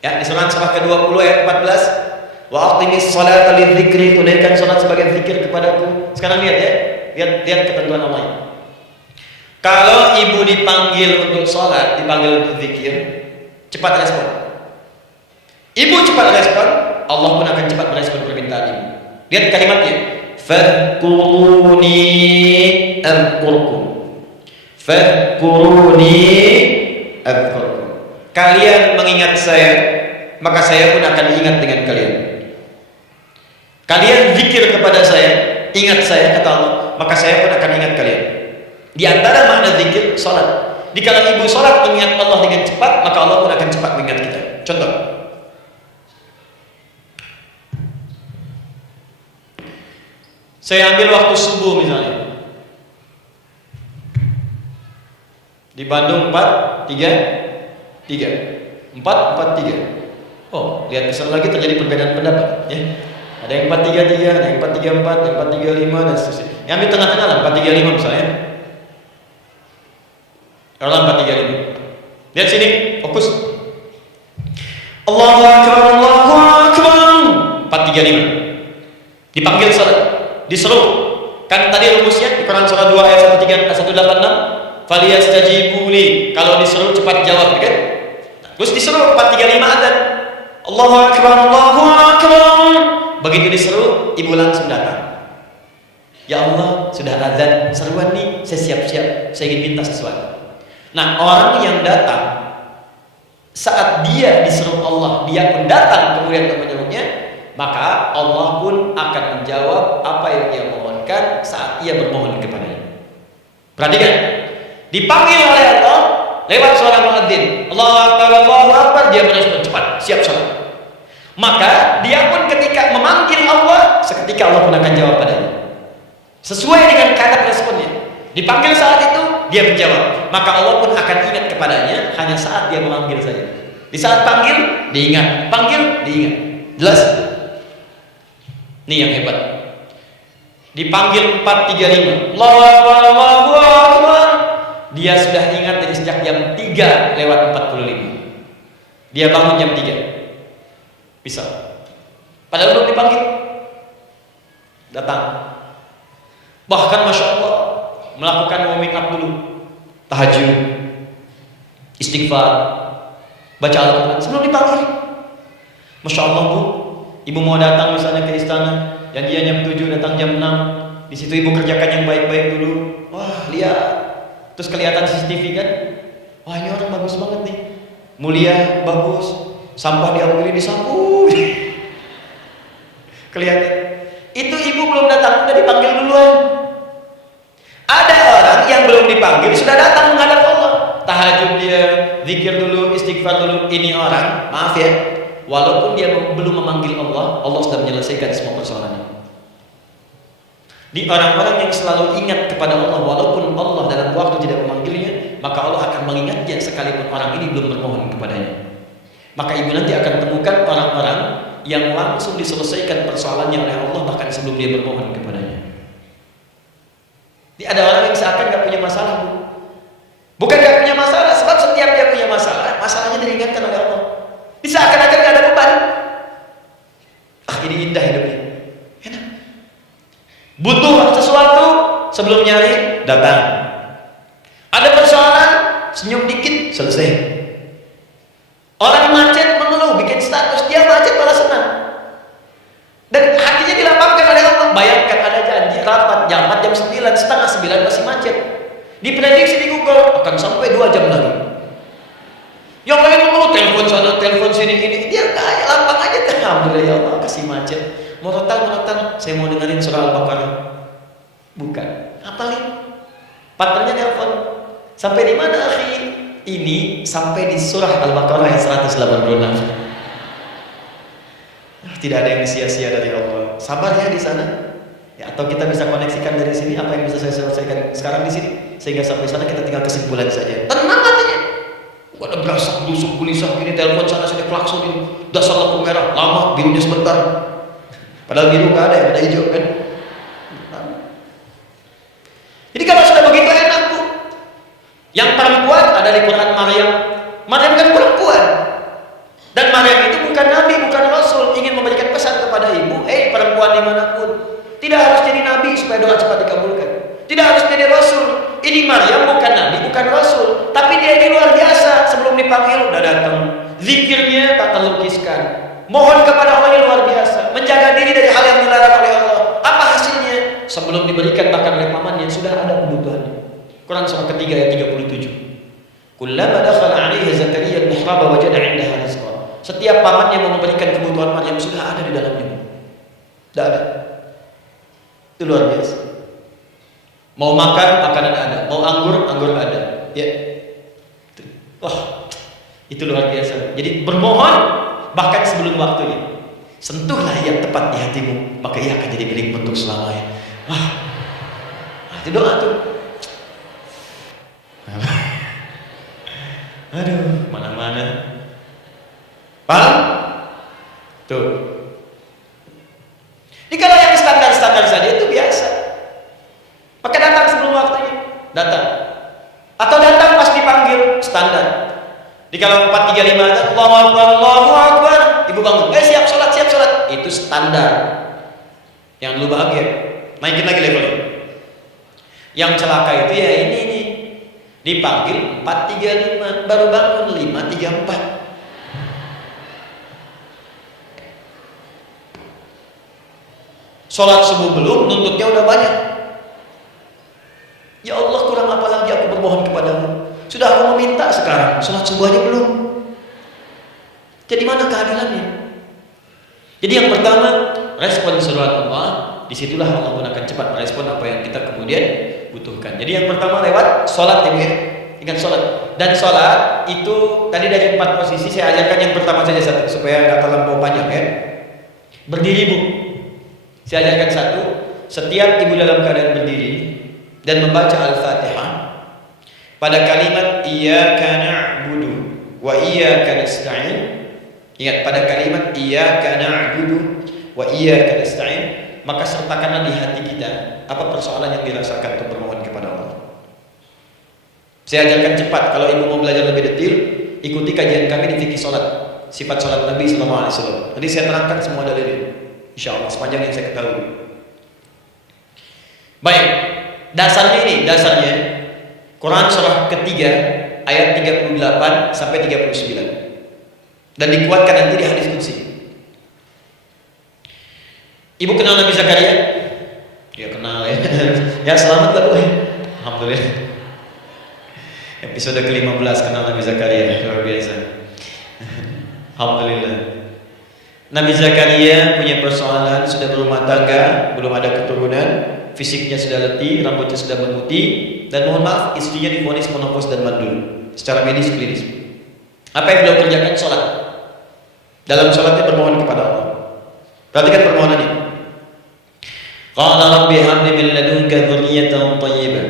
Ya, di surah ke-20 ayat 14. Wa aqimis sholata lidzikri, tunaikan sholat sebagai zikir kepadaku. Sekarang lihat ya. Lihat ketentuan Allah. Kalau ibu dipanggil untuk sholat, dipanggil untuk zikir, cepat respon. Ibu cepat respon, Allah pun akan cepat merespon permintaan ibu. Lihat kalimatnya. Fadhkuruni adhkurkum. Fadhkuruni adhkurkum. Kalian mengingat saya, maka saya pun akan ingat dengan kalian. Kalian zikir kepada saya, ingat saya kata Allah, maka saya pun akan ingat kalian. Di antara makna zikir, salat. Jika ibu salat mengingat Allah dengan cepat, maka Allah pun akan cepat mengingat kita. Contoh. Saya ambil waktu subuh misalnya. Di Bandung 4-3-3. 4-4-3. Oh, lihat kesana lagi terjadi perbedaan pendapat, ya. Ada yang 4-3-3, ada yang 4-3-4, ada yang 4-3-5 dan seterusnya. Yang ambil tengah-tengah lah, 4-3-5 misalnya. Kalau 4-3-5. Lihat sini, fokus. Allahu Akbar, Allahu Akbar. 4-3-5. Dipanggil salat, diseru. Kan tadi rumusnya di Quran surah 2 ayat 186. Faliyastajibuli. Kalau diseru cepat jawab, kan? Terus diseru 4-3-5 adzan. Allahu Akbar, Allahu Akbar. Begitu diseru, ibu langsung datang. Ya Allah, sudah adzan, seruan nih, saya siap-siap, saya ingin minta sesuatu. Nah, orang yang datang saat dia diseru Allah, dia pun datang kemudian untuk menyerunya, maka Allah pun akan menjawab apa yang dia mohonkan saat ia bermohon kepadanya. Perhatikan, dipanggil oleh Allah lewat suara muadzin, Allahu Akbar, Allahu Akbar, dia merespon cepat, siap salat. Maka dia pun ketika memanggil Allah, seketika Allah pun akan jawab padanya. Sesuai dengan kadar responnya. Dipanggil saat itu, dia menjawab. Maka Allah pun akan ingat kepadanya hanya saat dia memanggil saja. Di saat panggil, diingat. Panggil, diingat. Jelas? Ini yang hebat. Dipanggil 4-3-5. Allahu Akbar, Allahu Akbar. Dia sudah ingat dari sejak jam 3 lewat 45. Dia bangun jam 3. Bisa. Padahal belum dipanggil. Datang. Bahkan Masya Allah melakukan warming up dulu. Tahajud, istighfar, baca Al-Quran sebelum dipanggil. Masya Allah Bu, ibu mau datang misalnya ke istana, janjian jam 7, datang jam 6. Di situ ibu kerjakan yang baik-baik dulu. Wah, lihat. Terus kelihatan CCTV kan? Wah, ini orang bagus banget nih. Mulia, bagus. Sampah diambil, disapu. Kelihatan. Itu ibu belum datang, sudah dipanggil duluan. Ada orang yang belum dipanggil sudah datang menghadap Allah. Tahajud dia, zikir dulu, istighfar dulu. Ini orang, maaf ya, walaupun dia belum memanggil Allah, Allah sudah menyelesaikan semua persoalannya. Di orang-orang yang selalu ingat kepada Allah walaupun Allah dalam waktu tidak memanggilnya, maka Allah akan mengingatnya sekalipun orang ini belum bermohon kepadanya. Maka ibu nanti akan temukan orang-orang yang langsung diselesaikan persoalannya oleh Allah bahkan sebelum dia bermohon kepadanya. Ada orang yang seakan gak punya masalah, Bu. Bukan gak punya masalah, sebab setiap dia punya masalah, masalahnya diringankan oleh Allah. Seakan-akan gak ada beban. Ini indah hidupnya. Enak. Butuh sesuatu, sebelum nyari, datang. Ada persoalan, senyum dikit, selesai. Orang macet mengeluh, bikin status, dia macet malah senang. Dan hatinya dilapangkan oleh Allah. Bayangkan jam 4, jam 9, setengah 9 masih macet. Diprediksi di Google akan sampai 2 jam lagi. Yang lain mau telepon sana, telepon sini, ini dia kayak lapang aja. Alhamdulillah ya Allah, kasih macet. Murotal, saya mau dengerin surah Al-Baqarah. Bukan, apalin. Partnernya telepon. Sampai di mana akhi? Ini sampai di surah Al-Baqarah ayat 186. Tidak ada yang sia-sia dari Allah. Sabar ya di sana. Ya, atau kita bisa koneksikan dari sini apa yang bisa saya selesaikan sekarang di sini, sehingga sampai sana kita tinggal kesimpulan saja. Tenang hatinya. Gak ada berasak, busuk, gulisah, ini telepon sana sini klaksonin, dasar lampu merah, lama, birunya sebentar. Padahal biru gak ada, yang ada hijau kan. Jadi kalau sudah begitu enak Bu. Yang perempuan ada di Quran Maryam. Maryam kan perempuan. Dan Maryam itu bukan nabi, bukan rasul. Ingin memberikan pesan kepada ibu, perempuan dimanapun, tidak harus jadi nabi supaya doa cepat dikabulkan. Tidak harus jadi rasul. Ini Maryam bukan nabi, bukan rasul, tapi dia ini luar biasa. Sebelum dipanggil udah datang. Zikirnya tak terlukiskan. Mohon kepada Allah yang luar biasa. Menjaga diri dari hal yang dilarang oleh Allah. Apa hasilnya? Sebelum diberikan bahkan oleh pamannya sudah ada kebutuhannya. Quran surah ketiga ayat 37. Kullama dakhala 'alaiha Zakaria al-mihrab wajada 'indaha rizqa. Setiap pamannya mau memberikan kebutuhan Maryam sudah ada di dalamnya. Tidak ada. Itu luar biasa. Mau makan, makanan ada. Mau anggur, anggur ada. Ya. Wah, itu luar biasa. Jadi bermohon bahkan sebelum waktunya. Sentuhlah yang tepat di hatimu, maka ia akan jadi milikmu untuk selamanya. Wah, itu doa tuh. Aduh, mana-mana. Paham? Tuh. Jadi kalau yang standar-standar saja itu biasa. Maka datang sebelum waktunya, datang. Atau datang pas dipanggil, standar. Di kalau 435 ada Allahu Akbar, Allahu Akbar, ibu bangun, siap sholat, itu standar. Yang dulu bahagia, naikin lagi levelnya. Yang celaka itu ya ini dipanggil 435, baru bangun 534. Sholat subuh belum, nuntutnya udah banyak. Ya Allah, kurang apa lagi aku bermohon kepadamu. Sudah aku meminta sekarang, sholat subuh aja belum. Jadi mana keadilannya? Jadi yang pertama, respon seruan Allah. Disitulah Allah gunakan cepat merespon apa yang kita kemudian butuhkan. Jadi yang pertama lewat sholat ya Bu ya. Ingat sholat. Dan sholat itu tadi dari 4 posisi saya ajarkan yang pertama saja satu supaya nggak terlampau panjang ya. Berdiri Bu. Saya ajarkan satu. Setiap ibu dalam keadaan berdiri dan membaca Al-Fatihah pada kalimat iyyaka na'budu wa iyyaka nasta'in. Ingat, pada kalimat iyyaka na'budu wa iyyaka nasta'in, maka sertakanlah di hati kita apa persoalan yang dirasakan untuk bermohon kepada Allah. Saya ajarkan cepat. Kalau ibu mau belajar lebih detail, ikuti kajian kami di fikih salat, sifat salat Nabi sallallahu alaihi wasallam. Nanti saya terangkan semua dalilnya, insyaallah sepanjang yang saya ketahui. Baik, dasarnya Quran surah ketiga ayat 38 sampai 39. Dan dikuatkan nanti di hadis qudsi. Ibu kenal Nabi Zakaria? Ya kenal ya. Ya selamat lah Bu. Alhamdulillah. Episode ke-15 kenal Nabi Zakaria, luar biasa. Alhamdulillah. Nabi Zakaria punya persoalan, sudah berumah tangga, belum ada keturunan, fisiknya sudah letih, rambutnya sudah memutih, dan mohon maaf istrinya divonis menopause dan mandul secara medis klinis. Apa yang beliau kerjakan? Sholat. Dalam sholatnya bermohon kepada Allah. Perhatikan permohonannya. Qala rabbi habli min ladunka dzurriyyatan thayyibah.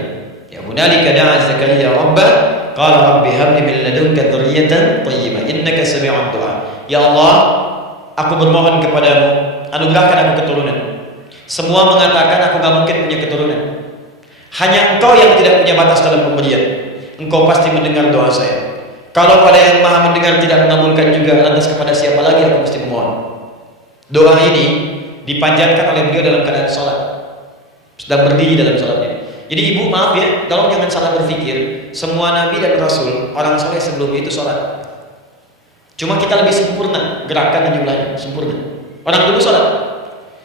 Ya hunalika da'a Zakaria rabbah, qala rabbi habli min ladunka dzurriyyatan thayyibah innaka sami'ud du'a. Ya Allah, aku bermohon kepadamu, anugerahkan aku keturunan. Semua mengatakan aku gak mungkin punya keturunan. Hanya Engkau yang tidak punya batas dalam pemberian. Engkau pasti mendengar doa saya. Kalau pada yang maha mendengar tidak mengabulkan juga, lantas kepada siapa lagi aku mesti memohon? Doa ini dipanjatkan oleh beliau dalam keadaan sholat, sedang berdiri dalam sholatnya. Jadi ibu maaf ya, tolong jangan salah berpikir. Semua nabi dan rasul, orang soleh sebelumnya itu sholat. Cuma kita lebih sempurna gerakan dan jumlahnya, sempurna. Orang dulu sholat.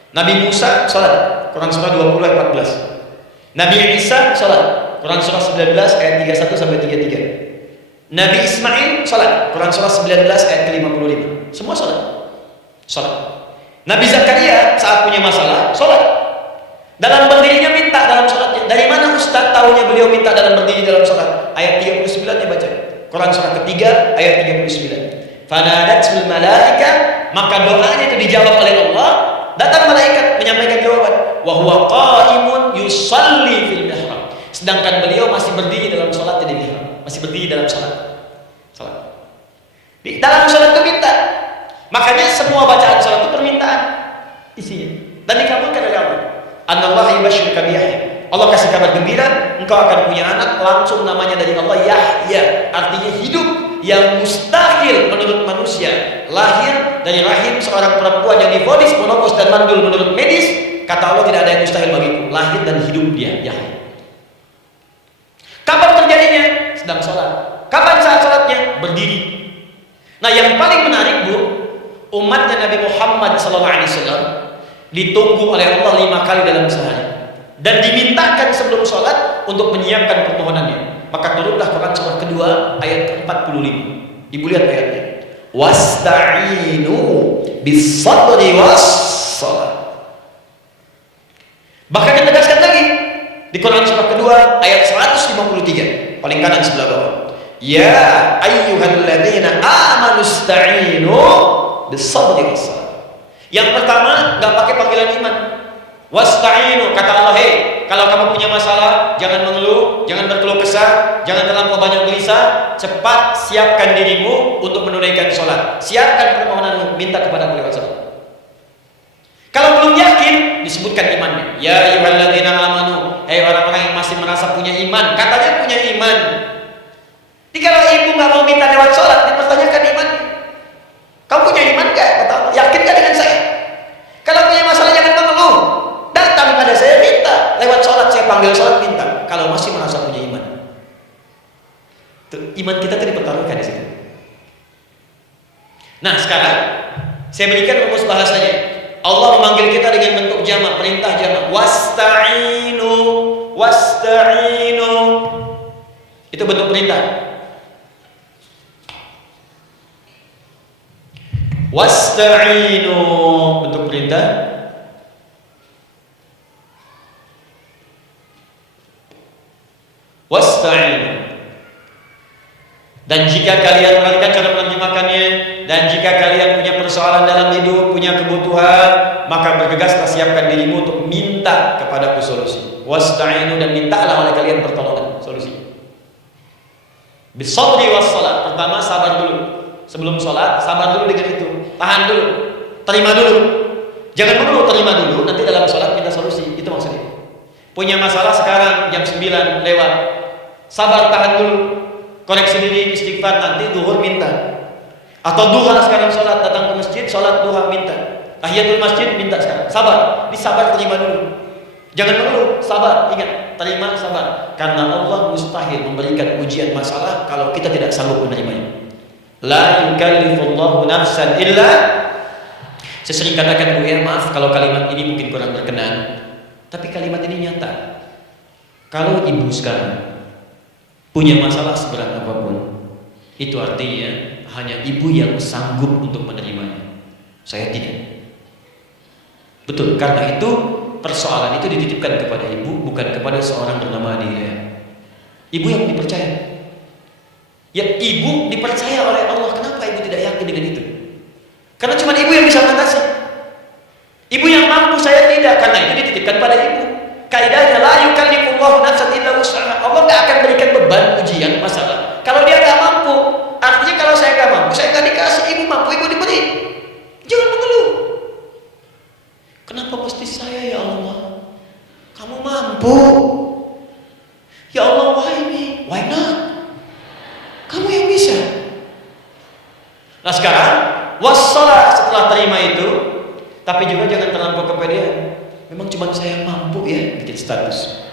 Nabi Musa sholat, Quran surah 20 ayat 14. Nabi Isa salat, Quran surah 19 ayat 31 sampai 33. Nabi Ismail salat, Quran surah 19 ayat ke-55. Semua salat. Salat. Nabi Zakaria saat punya masalah salat. Dalam berdirinya minta dalam salatnya. Dari mana Ustaz tahunya beliau minta dalam berdiri dalam salat? Ayat 39 dia baca. Quran surah ketiga ayat 39. Fanadatul malaika, maka doanya itu dijawab oleh Allah. Datang malaikat menyampaikan jawaban. Wa huwa qa'imun yusalli fil mihrab. Sedangkan beliau masih berdiri dalam salatnya di mihrab. Masih berdiri dalam salat. Salat. Di dalam salat itu minta. Makanya semua bacaan salat itu permintaan isinya. Dan dikabulkan oleh Allah. Anallahu yubashshiruka bi Yahya. Allah kasih kabar gembira, engkau akan punya anak, langsung namanya dari Allah Yahya, artinya hidup, yang mustahil menurut manusia. Lahir dari rahim seorang perempuan yang divonis monopos dan mandul menurut medis, kata Allah tidak ada yang mustahil bagiku. Lahir dan hidup dia Yahya. Kapan terjadinya? Sedang sholat. Kapan saat sholatnya? Berdiri. Nah, yang paling menarik, Bu, umatnya Nabi Muhammad SAW ditunggu oleh Allah 5 kali dalam sehari dan dimintakan sebelum sholat untuk menyiapkan permohonannya. Maka turunlah Quran surah kedua ayat ke-45. Ibu lihat ayatnya. Wasta'inu bis-sabri was-shalah. Bahkan ditegaskan lagi di Quran surah kedua ayat 153, paling kanan sebelah bawah. Ya ayyuhalladzina amanu ista'inu bis-sabri was-shalah. Yang pertama, nggak pakai panggilan iman. Wasta'inu, kata Allah, hey, kalau kamu punya masalah, jangan mengeluh, jangan berkeluh kesah, jangan terlampau banyak gelisah, cepat siapkan dirimu untuk menunaikan sholat. Siapkan permohonanmu, minta kepada Allah lewat sholat. Kalau belum yakin, disebutkan imannya. Ya ayyuhalladzina amanu, hey orang-orang yang masih merasa punya iman, katanya punya iman. Jadi kalau ibu nggak mau minta lewat sholat, dipertanyakan imannya. Kamu punya iman gak? Kata Allah, yakin gak dengan saya? Kalau punya masalah jangan mengeluh, datang pada saya minta lewat sholat, saya panggil sholat minta. Kalau masih merasa punya iman, tuh, iman kita tuh dipertaruhkan di situ. Nah sekarang saya berikan rumus bahasanya. Allah memanggil kita dengan bentuk jamak, perintah jamak. Wasta'inu, wasta'inu. Itu bentuk perintah. Wasta'inu, bentuk perintah. Wasta'inu. Dan jika kalian perhatikan cara menerjemahkannya, dan jika kalian punya persoalan dalam hidup, punya kebutuhan, maka bergegaslah siapkan dirimu untuk minta kepadaku solusi. Wasta'inu, dan mintalah oleh kalian pertolongan, solusi. Bisabri was-shalah. Pertama, sabar dulu. Sebelum sholat, sabar dulu dengan itu. Tahan dulu, terima dulu. Jangan mengeluh, terima dulu. Nanti dalam sholat minta solusi. Itu maksudnya. Punya masalah sekarang jam 9 lewat, sabar, tahan dulu. Koreksi diri, istighfar, nanti duhur minta. Atau duha sekarang sholat, datang ke masjid, sholat duha minta. Tahiyatul masjid minta sekarang. Sabar, disabar, terima dulu. Jangan mengeluh, sabar, ingat, terima, sabar. Karena Allah mustahil memberikan ujian masalah kalau kita tidak sanggup menerimanya. La yukallifullahu nafsan illa. Saya sering katakan, Bu, ya maaf kalau kalimat ini mungkin kurang berkenan, tapi kalimat ini nyata. Kalau ibu sekarang punya masalah seberat apapun, itu artinya hanya ibu yang sanggup untuk menerimanya. Saya tidak. Betul, karena itu persoalan itu dititipkan kepada ibu, bukan kepada seorang bernama dia. Ibu yang dipercaya. Ya, ibu dipercaya oleh Allah. Kenapa ibu tidak yakin dengan itu? Karena cuma ibu yang bisa mengatasi. Ibu yang mampu, saya tidak. Karena itu dititipkan pada ibu. Kaidahnya la yukallifullahu nafsan illa wus'aha. Allah tidak akan berikan beban ujian masalah kalau dia tidak mampu. Artinya kalau saya tidak mampu, saya tidak dikasih. Ibu mampu, ibu diberi. Jangan mengeluh. Kenapa mesti saya, ya Allah? Kamu mampu. Ya Allah, why me? Why not? Kamu yang bisa. Nah sekarang wassalah, setelah terima itu, tapi juga jangan terlampau kepedean. Memang cuma saya mampu ya bikin status.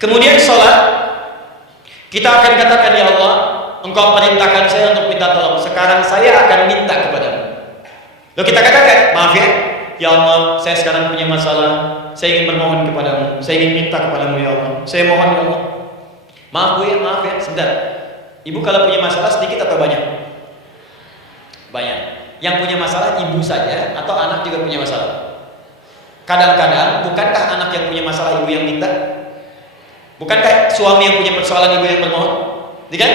Kemudian sholat, kita akan katakan, ya Allah, Engkau perintahkan saya untuk minta tolong. Sekarang saya akan minta kepadamu. Lalu kita katakan, maaf ya, Ya Allah, saya sekarang punya masalah, saya ingin bermohon kepadamu, saya ingin minta kepadamu ya Allah, saya mohon ya Allah. Maaf Bu ya, maaf ya, sebentar. Ibu kalau punya masalah sedikit atau banyak? Banyak. Yang punya masalah ibu saja atau anak juga punya masalah? Kadang-kadang, bukankah anak yang punya masalah ibu yang minta? Bukankah suami yang punya persoalan ibu yang bermohon? Tidak?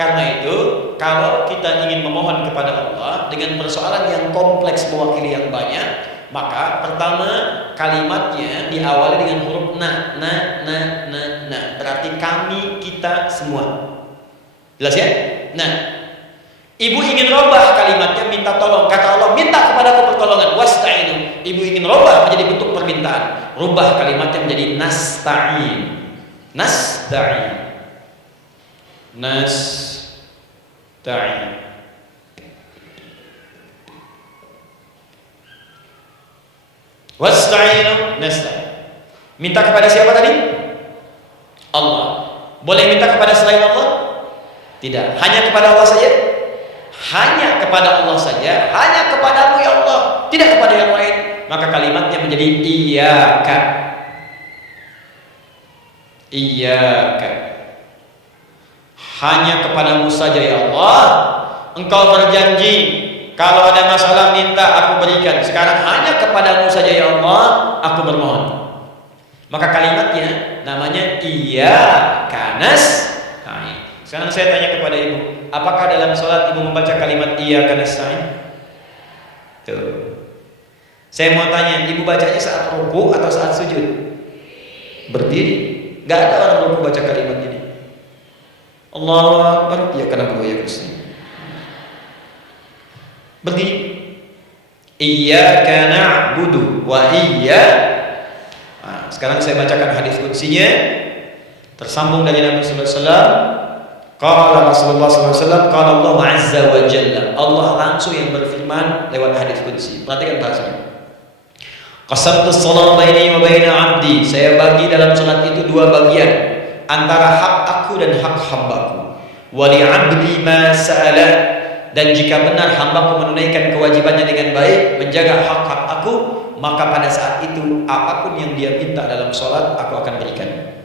Karena itu, kalau kita ingin memohon kepada Allah dengan persoalan yang kompleks mewakili yang banyak, maka pertama kalimatnya diawali dengan huruf na. Berarti kami, kita, semua. Jelas ya? Nah, ibu ingin robah kalimatnya minta tolong. Kata Allah, minta kepadaku pertolongan. Wasta'inu. Ibu ingin robah menjadi bentuk permintaan. Rubah kalimatnya menjadi nasta'in. Nasta'in. Nasta'in. Wasta'inu nasta'in. Minta kepada siapa tadi? Allah. Boleh minta kepada selain Allah? Tidak. Hanya kepada Allah saja? Hanya kepada Allah saja. Hanya kepadamu ya Allah, tidak kepada yang lain. Maka kalimatnya menjadi iyyaka. Iyyaka. Hanya kepadamu saja ya Allah. Engkau berjanji kalau ada masalah minta aku berikan. Sekarang hanya kepadamu saja ya Allah aku bermohon. Maka kalimatnya namanya iyyaka nasta'in. Sekarang saya tanya kepada ibu, apakah dalam sholat ibu membaca kalimat iyyaka nasta'in? Tuh. Saya mau tanya, ibu bacanya saat ruku atau saat sujud? Berdiri. Gak ada orang ruku baca kalimat ini. Allahu Akbar, ya karena ya Gusti. Berdiri. Iyyaka na'budu wa nah, sekarang saya bacakan hadis qudsinya tersambung dari Nabi sallallahu alaihi wasallam. Qala Rasulullah sallallahu alaihi wasallam, qala Allah azza wa jalla. Allah langsung yang berfirman lewat hadis qudsi. Perhatikan bahasanya. Qasamtu shalah baini wa baina 'abdi. Saya bagi dalam salat itu dua bagian, antara hak aku dan hak hambaku. Wa li 'abdi ma sa'ala. Dan jika benar hambaku menunaikan kewajibannya dengan baik, menjaga hak-hak aku, maka pada saat itu apapun yang dia minta dalam sholat aku akan berikan.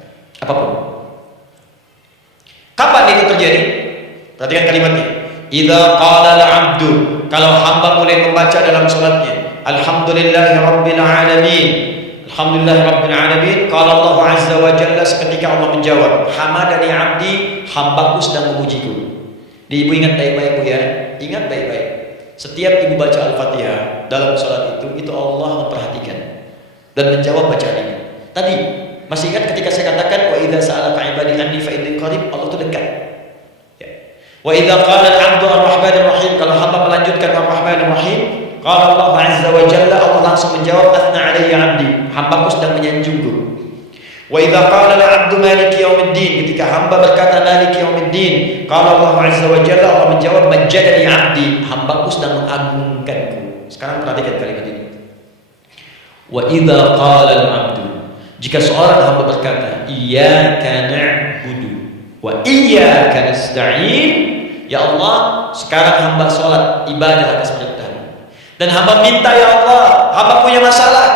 Apapun. Kapan itu terjadi? Perhatikan kalimatnya. Idza qala al-'abdu, kalau hamba mulai membaca dalam sholatnya, alhamdulillahi rabbil alamin. Alhamdulillahi rabbil alamin. Qala Allah azza wa jalla, seketika Allah menjawab, hamadani 'abdi, hambaku sedang memujiku. Ibu ingat baik-baik Bu ya, ingat baik-baik. Setiap ibu baca Al-Fatihah dalam sholat itu Allah memperhatikan dan menjawab bacaan ibu. Tadi masih ingat ketika saya katakan wa idza sa'alaka 'ibadi anni fa inni qarib, Allah itu dekat. Ya. Wa idza qala al-'abdu ar-rahmanir rahim, kalau hamba melanjutkan ar-rahmanir rahim, qala Allah azza wa jalla, Allah langsung menjawab athna 'alayya 'abdi, hambaku sedang menyanjungku. Wa idza qala al-'abdu maliki yaumiddin, ketika hamba berkata maliki yaumiddin, qala Allah azza wa jalla, Allah menjawab majjadani 'abdi, hambaku sedang mengagungkanku. Sekarang perhatikan kalimat ini. Wa idza qala al-'abdu, jika seorang hamba berkata iyyaka na'budu wa iyyaka nasta'in, ya Allah, sekarang hamba salat ibadah atas perintahmu, dan hamba minta ya Allah, hamba punya masalah,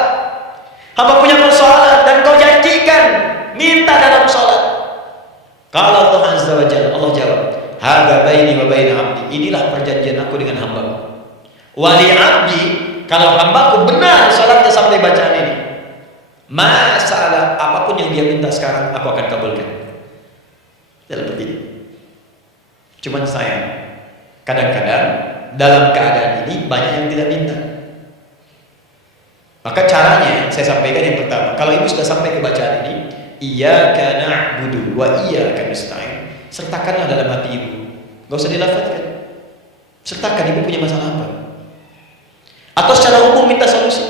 hamba punya persoalan, dan kau janjikan minta dalam sholat. Kalau Allah azza wa jalla, Allah jawab, hadza baini wa baina 'abdi, inilah perjanjian aku dengan hambaku. Wali 'abdi, kalau hambaku benar sholatnya sampai bacaan ini, masalah apapun yang dia minta sekarang aku akan kabulkan. Dalam begini. Cuman sayang, kadang-kadang dalam keadaan ini banyak yang tidak minta. Maka caranya saya sampaikan yang pertama, kalau ibu sudah sampai ke bacaan ini, iyyaka na'budu wa iyyaka nasta'in, sertakanlah dalam hati ibu. Enggak usah dilafazkan. Sertakan ibu punya masalah apa. Atau secara umum minta solusi.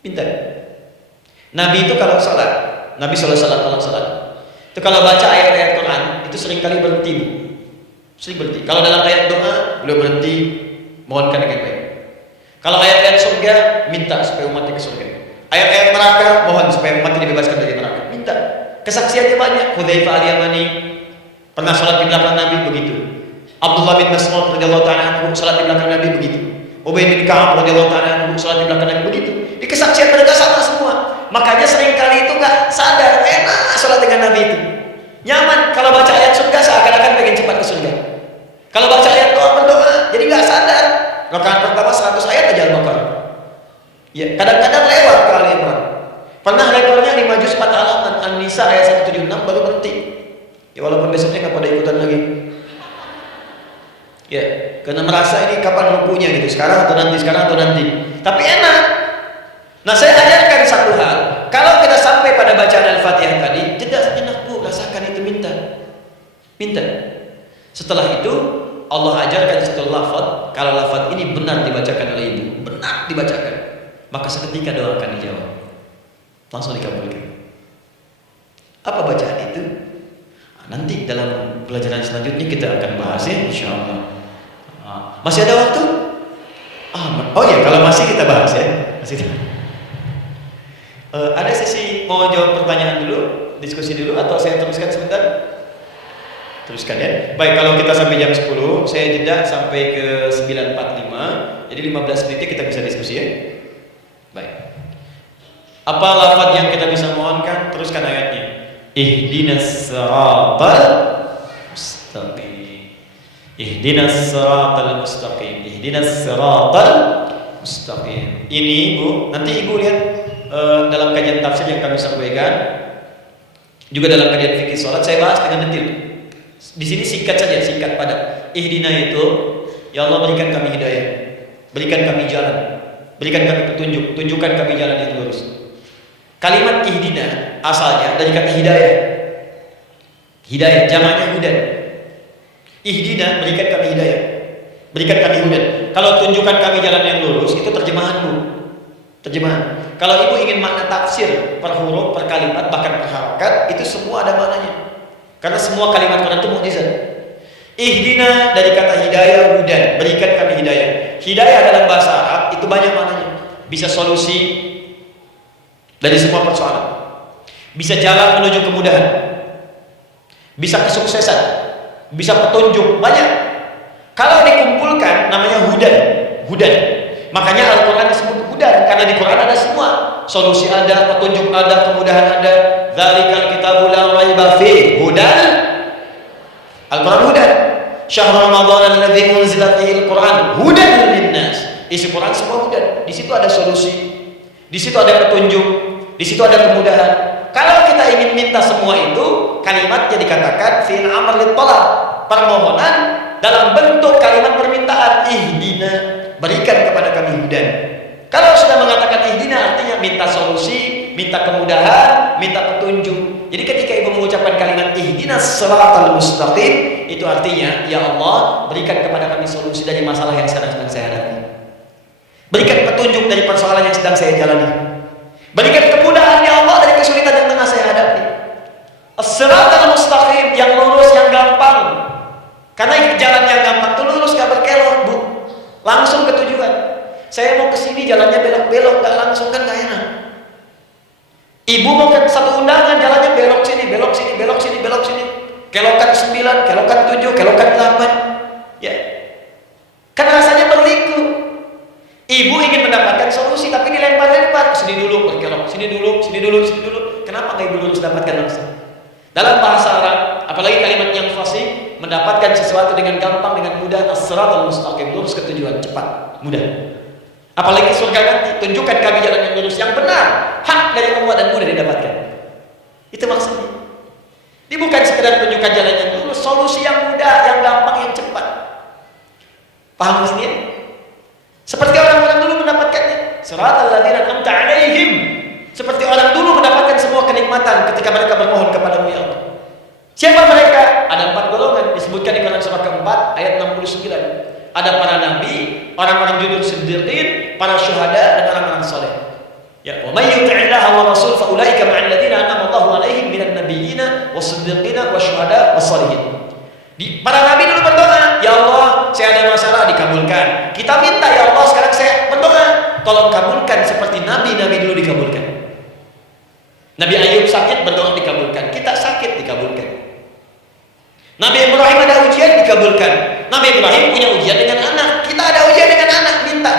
Minta. Nabi itu kalau salat, Nabi sallallahu alaihi wasallam kalau salat, itu kalau baca ayat-ayat Quran, itu seringkali berhenti. Sering berhenti. Kalau dalam ayat doa, beliau berhenti, mohonkan dengan baik. Kalau ayat-ayat surga, minta supaya umatnya ke surga. Ayat-ayat neraka, mohon supaya umatnya dibebaskan dari neraka. Minta. Kesaksiannya banyak. Hudzaifah al-Yamani pernah salat di belakang Nabi begitu. Abdullah bin Mas'ud radhiyallahu ta'ala anhu salat di belakang Nabi begitu. Ubay bin Ka'ab radhiyallahu ta'ala salat di belakang Nabi begitu. Di kesaksian mereka sama semua. Makanya seringkali itu nggak sadar, enak salat dengan Nabi itu. Nyaman. Kalau baca ayat surga seakan-akan pengen cepat ke surga. Kalau baca ayat doa berdoa, jadi nggak sadar. Rakaat pertama 100 ayat aja Al-Baqarah. Ya, kadang-kadang lewat ke Ali Imran. Pernah levelnya 5 juz 4 halaman, An-Nisa ayat 176 baru berhenti. Ya walaupun besoknya nggak pada ikutan lagi. Ya, karena merasa ini kapan rukunya gitu, sekarang atau nanti, sekarang atau nanti. Tapi enak. Nah, saya ajarkan satu hal. Kalau kita sampai pada bacaan Al-Fatihah tadi, jeda sejenak Bu, rasakan itu, minta. Setelah itu Allah ajarkan satu lafaz. Kalau lafaz ini benar dibacakan oleh ibu, benar dibacakan, maka seketika doa akan dijawab, langsung dikabulkan. Apa bacaan itu? Nanti dalam pelajaran selanjutnya kita akan bahas ya, insyaallah. Masih ada waktu? Oh ya, kalau masih kita bahas ya. Ada sesi mau jawab pertanyaan dulu, diskusi dulu, atau saya teruskan sebentar? Teruskan ya. Baik, kalau kita sampai jam 10, saya jeda sampai ke 9.45. Jadi 15 menit kita bisa diskusi ya. Baik. Apa lafaz yang kita bisa mohonkan? Teruskan ayatnya. Ihdinas siratal mustaqim. Ihdinas siratal mustaqim. Ihdinas siratal mustaqim. Ini Bu, nanti Ibu lihat dalam kajian tafsir yang kami sampaikan, juga dalam kajian fikih salat saya bahas dengan detail. Di sini singkat saja, singkat padat. Ihdina itu, ya Allah berikan kami hidayah, berikan kami jalan, berikan kami petunjuk, tunjukkan kami jalan yang lurus. Kalimat ihdina asalnya dari kata hidayah. Hidayah jamaknya hudan. Ihdina, berikan kami hidayah, berikan kami hudan. Kalau tunjukkan kami jalan yang lurus, itu terjemahanmu. Terjemahan. Kalau ibu ingin makna tafsir per huruf, per kalimat, bahkan per harakat, itu semua ada maknanya. Karena semua kalimat Quran itu mukjizat. Ihdina dari kata hidayah, hudan, berikan kami hidayah. Hidayah dalam bahasa Arab itu banyak maknanya. Bisa solusi dari semua persoalan, bisa jalan menuju kemudahan, bisa kesuksesan, bisa petunjuk, banyak. Kalau dikumpulkan namanya hudan. Makanya Al-Quran disebut hudan, karena di Quran ada semua. Solusi ada, petunjuk ada, kemudahan ada. Dzalikal kitabul la raiba fihi hudan. Al-Quran hudan. Syahr Ramadan alladzi unzila fihi al-Quran hudan linnas. Isi Quran semua hudan. Di situ ada solusi, di situ ada petunjuk, di situ ada kemudahan. Kalau kita ingin minta semua itu, kalimatnya dikatakan fi'il amr lit talab, permohonan dalam bentuk kalimat permintaan. Ihdina, berikan kepada kami hudan. Kalau sudah mengatakan ihdina, artinya minta solusi, minta kemudahan, minta petunjuk. Jadi ketika ibu mengucapkan kalimat ihdinas siratal mustaqim, itu artinya ya Allah berikan kepada kami solusi dari masalah yang sedang saya hadapi, berikan petunjuk dari persoalan yang sedang saya jalani, berikan kemudahan ya Allah dari kesulitan yang tengah saya hadapi. As-siratal mustaqim, yang lurus, yang gampang. Karena jalan yang gampang itu lurus, gak berkelok Bu, langsung ke tujuan. Saya mau ke sini jalannya belok-belok, gak langsung, kan gak enak. Ibu mau ke satu undangan jalannya belok sini, belok sini, belok sini, belok sini. Kelokan 9, kelokan 7, kelokan 8. Ya. Kan rasanya berliku. Ibu ingin mendapatkan solusi tapi dilempar-lempar. Sini dulu berkelok, sini dulu, sini dulu, sini dulu. Kenapa gak ibu lurus dapatkan langsung? Dalam bahasa Arab, apalagi kalimat yang fasih, mendapatkan sesuatu dengan gampang, dengan mudah. As-siratal mustaqim, lurus ke tujuan, cepat, mudah. Apalagi surga nanti, tunjukkan kami jalan yang lurus, yang benar, hak dari Allah dan mudah didapatkan. Itu maksudnya. Ini bukan sekedar tunjukkan jalan yang lurus, solusi yang mudah, yang gampang, yang cepat. Paham maksudnya? Seperti orang-orang dulu mendapatkannya. Siratal ladzina an'amta 'alaihim. Seperti orang dulu mendapatkan semua kenikmatan ketika mereka bermohon kepada-Mu ya Allah. Siapa mereka? Ada 4 golongan disebutkan di Quran surah keempat ayat 69. Ada para nabi, orang-orang jujur siddiqin, para syuhada, dan orang-orang saleh. Ya, wa may yuti'illaha wa rasul fa ulaika ma'al ladzina an'ama Allahu 'alaihim minan nabiyyina was-siddiqina wasyuhada was-shalihin. Para nabi dulu berdoa, ya Allah, saya ada masalah, dikabulkan. Kita minta ya Allah, sekarang saya berdoa, tolong kabulkan seperti nabi-nabi dulu dikabulkan. Nabi Ayub sakit, berdoa dikabulkan. Kita sakit, dikabulkan. Nabi Ibrahim ada ujian, dikabulkan. Nabi Ibrahim punya ujian dengan anak. Kita ada ujian dengan anak, minta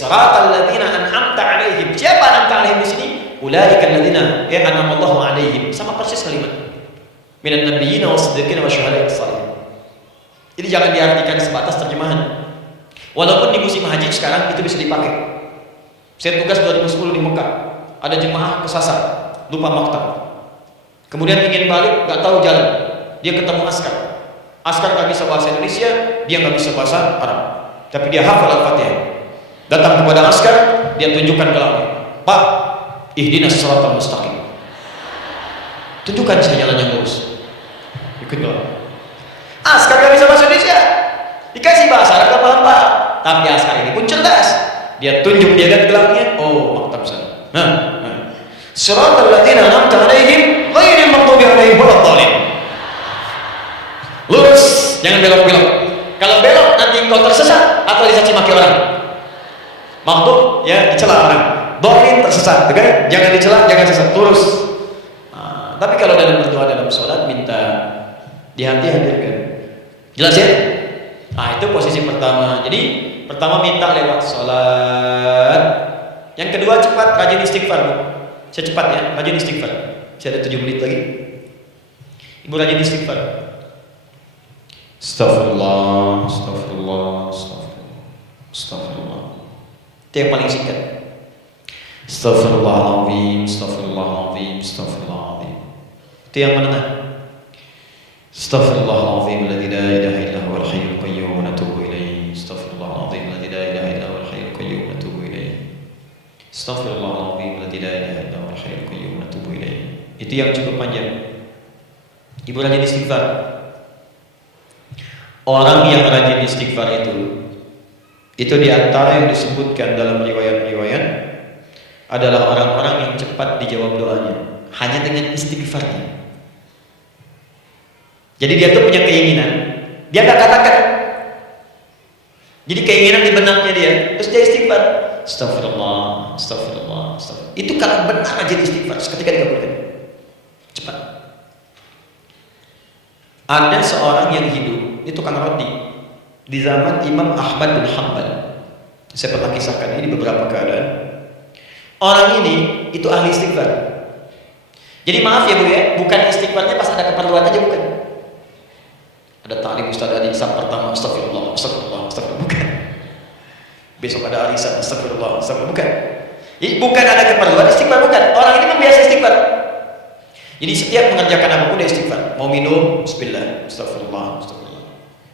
Siratal ladzina an'amta 'alaihim. Siapa an'amta 'alaihim di sini? Ulaika alladzina an'amallahu 'alaihim. Sama persis kalimat. Minan nabiyyin was-siddiqin wasyuhada'i was-shalihin. Jadi jangan diartikan sebatas terjemahan. Walaupun di musim haji sekarang itu bisa dipakai. Saya tugas 2010 di Mekah. Ada jemaah kesasar, lupa maktab. Kemudian ingin balik, nggak tahu jalan. Dia ketemu askar. Askar nggak bisa bahasa Indonesia, dia nggak bisa bahasa Arab. Tapi dia hafal Al-Fatihah. Datang kepada askar, dia tunjukkan ke langit. Pak, ihdinas shiratal mustaqim. Tunjukkan saya jalan yang lurus. Ikut doa. Askar nggak bisa bahasa Indonesia, dikasih bahasa Arab nggak paham-paham. Tapi askar ini pun cerdas. Dia tunjuk, dia lihat gelangnya. Oh, maktab sana. Nah. Shiratal ladzina an'amta 'alaihim ghairil maghdubi 'alaihim waladdallin. Lurus, jangan belok-belok. Kalau belok nanti engkau tersesat atau dicaci maki orang. Maghdub ya dicela orang. Dhalin tersesat, okay? Jangan dicela, jangan sesat, lurus. Nah, tapi kalau dalam berdoa dalam sholat minta di hati hadirkan. Jelas ya? Nah, itu posisi pertama. Jadi pertama minta lewat sholat. Yang kedua cepat, rajin istighfar, Bu. Saya cepat ya, rajin istighfar. Saya ada 7 menit lagi. Ibu rajin istighfar. Astaghfirullah, astaghfirullah, astaghfirullah, astaghfirullah. Itu yang paling singkat. Astaghfirullahaladzim, astaghfirullahaladzim, astaghfirullahaladzim. Itu yang menengah. Astaghfirullahaladzim, alladzi la ilaha illa huwal hayyul qayyum wa natubu ilaihi. Astaghfirullahaladzim, alladzi la ilaha illa huwal hayyul qayyum wa natubu ilaihi. Astaghfirullahaladzim, alladzi la ilaha illa huwal hayyul qayyum wa natubu ilaihi. Itu yang cukup panjang. Ibu rajin istighfar. Orang yang rajin istighfar itu diantara yang disebutkan dalam riwayat-riwayat adalah orang-orang yang cepat dijawab doanya hanya dengan istighfarnya. Jadi dia tuh punya keinginan, dia nggak katakan. Jadi keinginan di benaknya dia, terus dia istighfar. Astagfirullah, astagfirullah, astagfirullah. Itu kalau benar rajin istighfar, seketika dikabulkan. Cepat. Ada seorang yang hidup, itu tukang roti di zaman Imam Ahmad bin Hanbal. Saya pernah kisahkan ini di beberapa keadaan. Orang ini itu ahli istighfar. Jadi maaf ya Bu ya, bukan istighfarnya pas ada keperluan aja, bukan. Ada ta'lim Ustaz Adi saat pertama astagfirullah, astagfirullah, astagfirullah, bukan. Besok ada arisan astagfirullah, astagfirullah, bukan. Jadi bukan ada keperluan istighfar, bukan. Orang ini membiasa istighfar. Jadi setiap mengerjakan apapun dia istighfar. Mau minum, bismillah, astagfirullah, astagfirullah.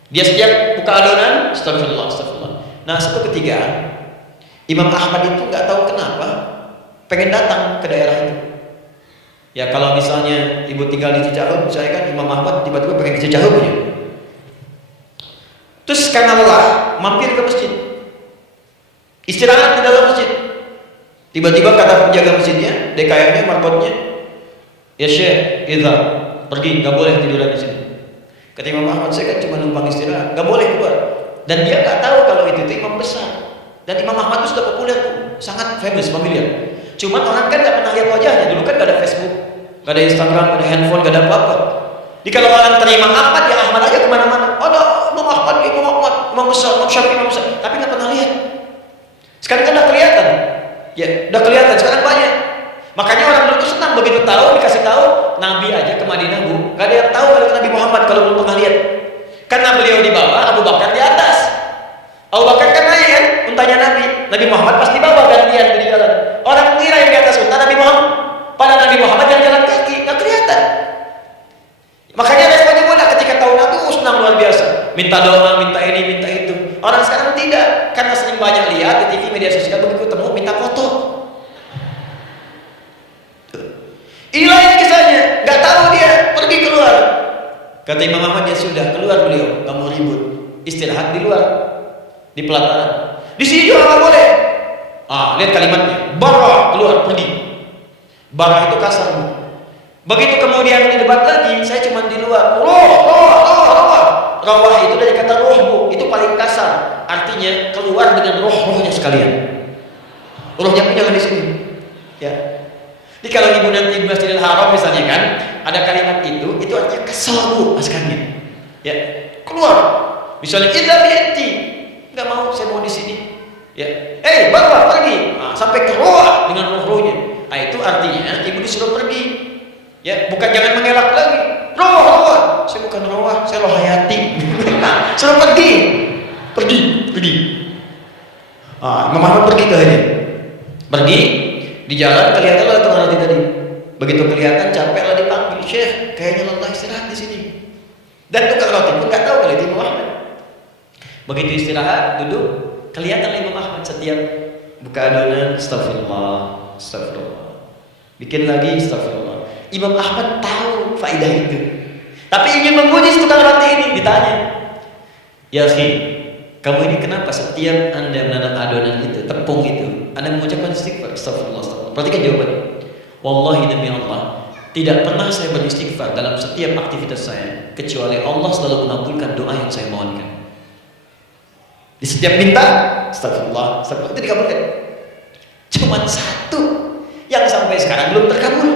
Dia setiap buka adonan, astagfirullah, astagfirullah. Nah, satu ketiga, Imam Ahmad itu nggak tahu kenapa pengen datang ke daerah itu. Ya kalau misalnya ibu tinggal di Cicahem, saya kan Imam Ahmad tiba-tiba pengen ke Cicahem ya. Terus karena lelah, mampir ke masjid, istirahat di dalam masjid. Tiba-tiba kata penjaga masjidnya, DKM-nya, markotnya, ya Syekh, idza pergi, nggak boleh tiduran di sini. Kata Imam Ahmad, saya kan cuma numpang istirahat, nggak boleh keluar. Dan dia nggak tahu kalau itu imam besar. Dan Imam Ahmad itu sudah populer, sangat famous, familiar. Cuman orang kan nggak pernah lihat wajahnya. Dulu kan nggak ada Facebook, nggak ada Instagram, nggak ada handphone, nggak ada apa-apa. Jadi kalau orang terima Ahmad, ya Ahmad aja kemana-mana. Ada Imam Ahmad, Imam besar, Imam Syafi'i, Imam besar. Tapi nggak pernah lihat. Sekarang kan udah kelihatan. Ya, udah kelihatan. Sekarang banyak. Makanya orang dulu tuh senang begitu tahu, dikasih tahu Nabi aja ke Madinah, Bu. Gak ada yang tahu kalau Nabi Muhammad kalau belum pernah lihat. Karena beliau di bawah, Abu Bakar di atas. Abu Bakar kan naik kan, untanya Nabi. Nabi Muhammad pasti bawah gantian di jalan. Orang mengira yang di atas unta Nabi Muhammad. Pada Nabi Muhammad yang jalan kaki, gak kelihatan. Makanya responnya mudah ketika tahu Nabi, senang luar biasa. Minta doa, minta ini, minta itu. Orang sekarang tidak, karena sering banyak lihat di TV, media sosial, begitu ketemu minta foto. Inilah ini kisahnya, nggak tahu dia pergi keluar. Kata Imam Ahmad, ya sudah keluar beliau, nggak mau ribut, istirahat di luar, di pelataran. Di sini juga nggak boleh. Lihat kalimatnya, barah keluar pergi. Barah itu kasar. Begitu kemudian didebat lagi, saya cuma di luar. Rawah itu dari kata roh, Bu, itu paling kasar. Artinya keluar dengan roh-rohnya sekalian. Rohnya pun jangan di sini. Ya. Jadi kalau ibu nanti di Masjidil Haram misalnya kan, ada kalimat itu artinya kesal, Bu, askarnya. Ya, keluar. Misalnya idza bi'ti, enggak mau, saya mau di sini. Ya, bapak pergi. Nah, sampai keluar dengan roh-rohnya. Nah, itu artinya ibu disuruh pergi. Ya, bukan jangan mengelak lagi. Roh. Saya bukan roh, saya roh hayati. Nah, suruh pergi. Pergi. Ah, Imam Ahmad pergi ke hanya. Pergi di jalan kelihatanlah tukang roti tadi. Begitu kelihatan capek lah dipanggil, Syekh, kayaknya lelah istirahat di sini. Dan tukang roti pun nggak tahu kalau itu Imam Ahmad. Begitu istirahat, duduk, kelihatan Imam Ahmad setiap buka adonan, astagfirullah. Bikin lagi, astagfirullah. Imam Ahmad tahu faedah itu. Tapi ingin memuji tukang roti ini, ditanya. Ya akhi, kamu ini kenapa setiap Anda menanam adonan itu, tepung itu, Anda mengucapkan istighfar, astagfirullah. Perhatikan jawabannya. Wallahi demi Allah, tidak pernah saya beristighfar dalam setiap aktivitas saya kecuali Allah selalu mengabulkan doa yang saya mohonkan. Di setiap minta, astagfirullah, itu dikabulkan. Cuma satu yang sampai sekarang belum terkabul.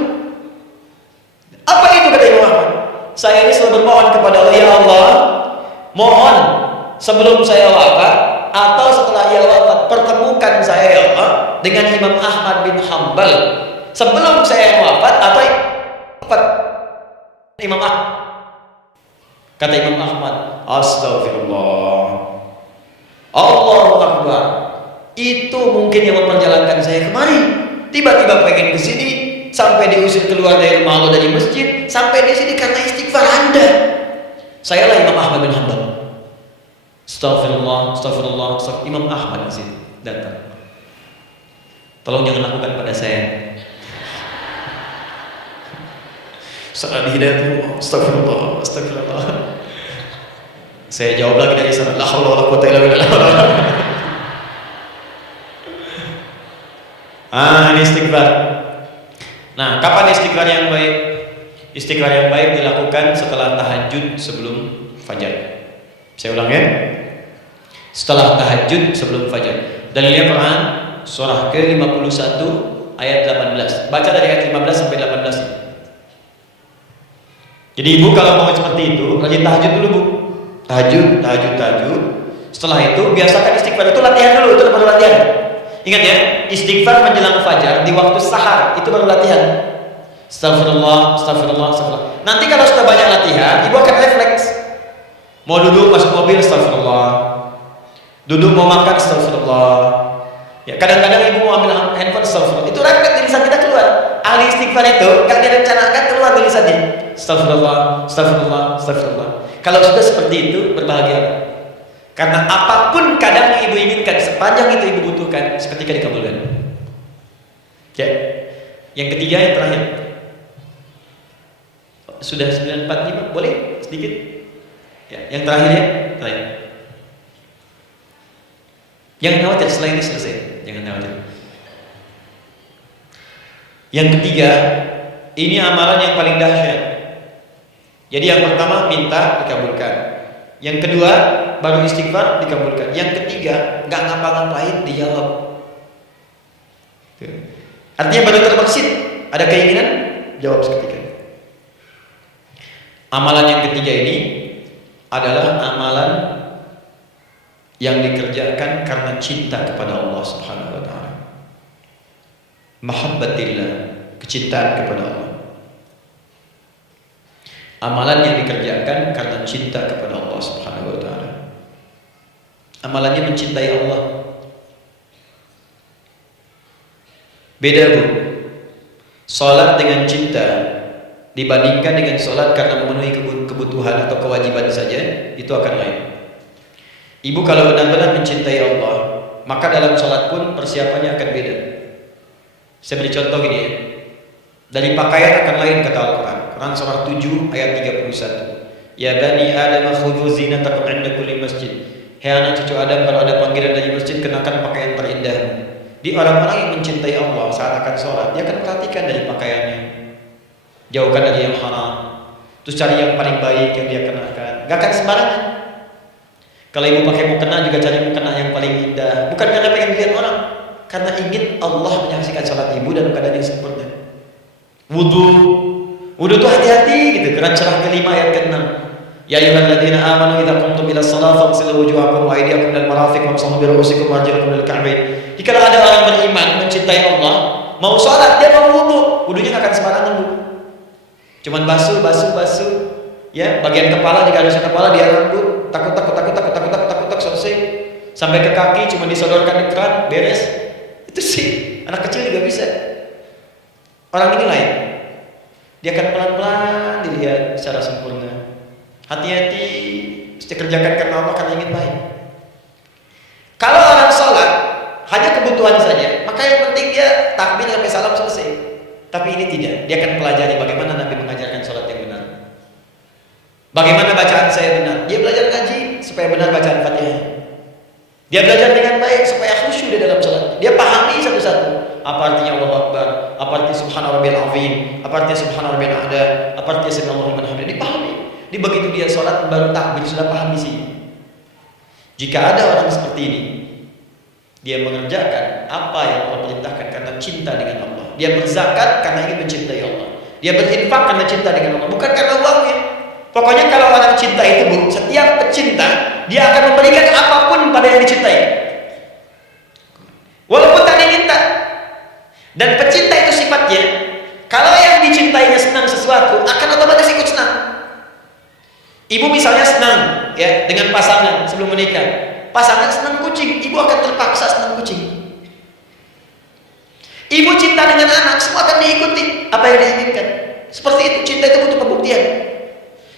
Apa itu kata Imam Ahmad? Saya ini selalu bermohon kepada Allah, ya Allah, mohon sebelum saya wafat atau setelah ia wafat, pertemukan saya ya Allah dengan Imam Ahmad bin Hanbal sebelum saya wafat atau wafat Imam Ahmad. Kata Imam Ahmad, astagfirullah, Allahu Akbar. Itu mungkin yang memperjalankan saya kemari. Tiba-tiba pengen ke sini, sampai diusir keluar dari rumah Allah, dari masjid, sampai di sini karena istighfar Anda. Saya lah Imam Ahmad bin Hanbal. Astagfirullah. Imam Ahmad di sini datang. Tolong jangan lakukan pada saya. Saat hidayah, astagfirullah. Saya jawab lagi dari sana, la haula wala quwwata illa billah. Ini istighfar. Nah, kapan istighfar yang baik? Istighfar yang baik dilakukan setelah tahajud sebelum fajar. Saya ulang ya. Setelah tahajud sebelum fajar. Dalilnya Quran surah ke-51 ayat 18. Baca dari ayat 15 sampai 18. Jadi ibu kalau mau seperti itu, rajin tahajud dulu bu. Tahajud. Setelah itu biasakan istighfar, itu latihan dulu, itu baru latihan. Ingat ya, istighfar menjelang fajar di waktu sahar itu baru latihan. Astagfirullah. Nanti kalau sudah banyak latihan, ibu akan refleks. Mau duduk masuk mobil, astagfirullah. Duduk mau makan, astagfirullah. Ya, kadang-kadang ibu mau ambil handphone, astagfirullah. Itu refleks di lisan kita keluar. Ahli istighfar itu gak direncanakan keluar dari lisannya. Astagfirullah. Kalau sudah seperti itu, berbahagia. Karena apapun kadang ibu inginkan, sepanjang itu ibu butuhkan, seketika dikabulkan. Ya. Yang ketiga, yang terakhir. Sudah 9:45, boleh sedikit? Ya, yang terakhir ya, terakhir. Jangan khawatir, setelah ini selesai. Jangan khawatir. Yang ketiga, ini amalan yang paling dahsyat. Jadi yang pertama minta dikabulkan. Yang kedua baru istighfar dikabulkan. Yang ketiga nggak ngapa-ngapain dijawab. Artinya baru terbersit, ada keinginan jawab seketika. Amalan yang ketiga ini adalah amalan yang dikerjakan karena cinta kepada Allah Subhanahu wa taala. Mahabbatillah, kecintaan kepada Allah. Amalan yang dikerjakan karena cinta kepada Allah Subhanahu wa taala. Amalannya mencintai Allah. Beda bu. Salat dengan cinta dibandingkan dengan salat karena memenuhi kebutuhan atau kewajiban saja, itu akan lain. Ibu kalau benar-benar mencintai Allah, maka dalam salat pun persiapannya akan beda. Saya beri contoh gini ya. Dari pakaian akan lain kata Al-Quran. Quran surah 7 ayat 31. Ya bani Adam khudhu zinatakum 'inda kulli masjid. Hai anak cucu Adam, kalau ada panggilan dari masjid, kenakan pakaian terindah. Di orang-orang yang mencintai Allah saat akan sholat, dia akan perhatikan dari pakaiannya. Jauhkan dari yang haram. Terus cari yang paling baik yang dia kenakan. Gak akan sembarangan. Kalau ibu pakai mukena juga cari mukena yang paling indah. Bukan karena pengen dilihat orang, karena ingin Allah menyaksikan sholat ibu dalam keadaan yang sempurna. Wudhu itu hati-hati gitu. Quran surah ke-5 ayat ke-6. Ya ayyuhalladzina amanu idza qumtum ila shalah faghsilu wujuhakum wa aydiyakum ilal marafiq wamsahu bi ru'usikum wa arjulakum ilal ka'bayn. Jika ada orang beriman mencintai Allah, mau salat dia mau wudu, wudunya enggak akan sembarangan, Bu. Cuman basuh, ya, bagian kepala digaruskan kepala dia rambut, takut selesai. Sampai ke kaki cuma disodorkan di keran, beres. Itu sih anak kecil juga bisa. Orang ini lain. Dia akan pelan-pelan dilihat secara sempurna. Hati-hati, mesti kerjakan karena Allah, karena ingin baik. Kalau orang sholat hanya kebutuhan saja, maka yang penting dia takbir sampai salam selesai. Tapi ini tidak, dia akan pelajari bagaimana Nabi mengajarkan sholat yang benar. Bagaimana bacaan saya benar. Dia belajar ngaji supaya benar bacaan Fatihah. Dia belajar dengan baik supaya khusyuk di dalam sholat. Dia pahami satu-satu. Apa artinya Allahu Akbar? Apa artinya Subhana Rabbiyal Azim? Apa artinya Subhana Rabbiyal A'la? Apa artinya Subhanallahu liman hamidah? Dipahami. Di begitu dia sholat baru takbir sudah paham isinya. Jika ada orang seperti ini, dia mengerjakan apa yang Allah perintahkan karena cinta dengan Allah. Dia berzakat karena ingin mencintai Allah. Dia berinfak karena cinta dengan Allah, bukan karena uangnya. Pokoknya kalau orang cinta itu, Bu, setiap pecinta dia akan memberikan apapun pada yang dicintai, walaupun tak diminta. Dan pecinta itu sifatnya, kalau yang dicintainya senang sesuatu, akan otomatis ikut senang. Ibu misalnya senang ya dengan pasangan sebelum menikah. Pasangan senang kucing, ibu akan terpaksa senang kucing. Ibu cinta dengan anak, semua akan diikuti apa yang diinginkan. Seperti itu, cinta itu butuh pembuktian.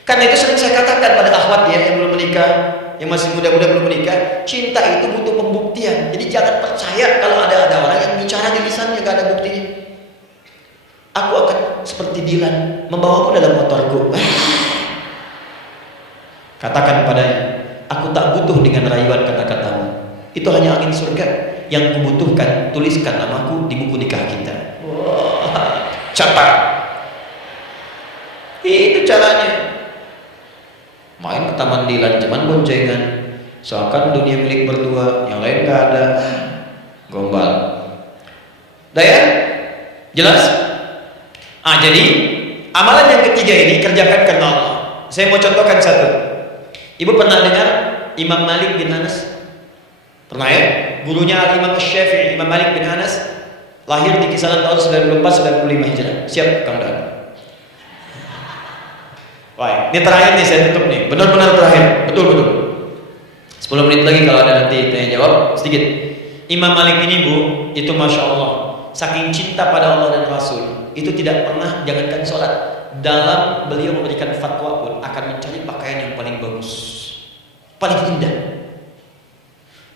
Karena itu sering saya katakan pada akhwat ya yang belum menikah, yang masih muda-muda belum menikah, cinta itu butuh pembuktian. Jadi jangan percaya kalau ada orang yang bicara di lisannya gak ada buktinya. Aku akan seperti Dilan, membawamu dalam motorku. Katakan padanya, aku tak butuh dengan rayuan kata-katamu. Itu hanya angin surga. Yang kubutuhkan, tuliskan namaku di buku nikah kita. Wah, catat. Itu caranya. Main ke Taman Dilan, cuman boncengan. Seakan dunia milik berdua, yang lain gak ada. Gombal. Dah ya? Jelas? Jadi amalan yang ketiga ini kerjakan karena Allah. Saya mau contohkan satu. Ibu pernah dengar Imam Malik bin Anas? Pernah ya? Gurunya Al-Imam Syafi'i, Imam Malik bin Anas, lahir di kisaran tahun 94-95 Hijrah. Siap, Kang Dan? Wah, ini terakhir nih, saya tutup nih. Benar-benar terakhir, betul-betul. 10 menit lagi kalau ada nanti tanya jawab sedikit. Imam Malik ini, Bu, itu Masya Allah, saking cinta pada Allah dan Rasul, itu tidak pernah, jangankan sholat, dalam beliau memberikan fatwa pun akan mencari pakaian yang paling bagus, paling indah.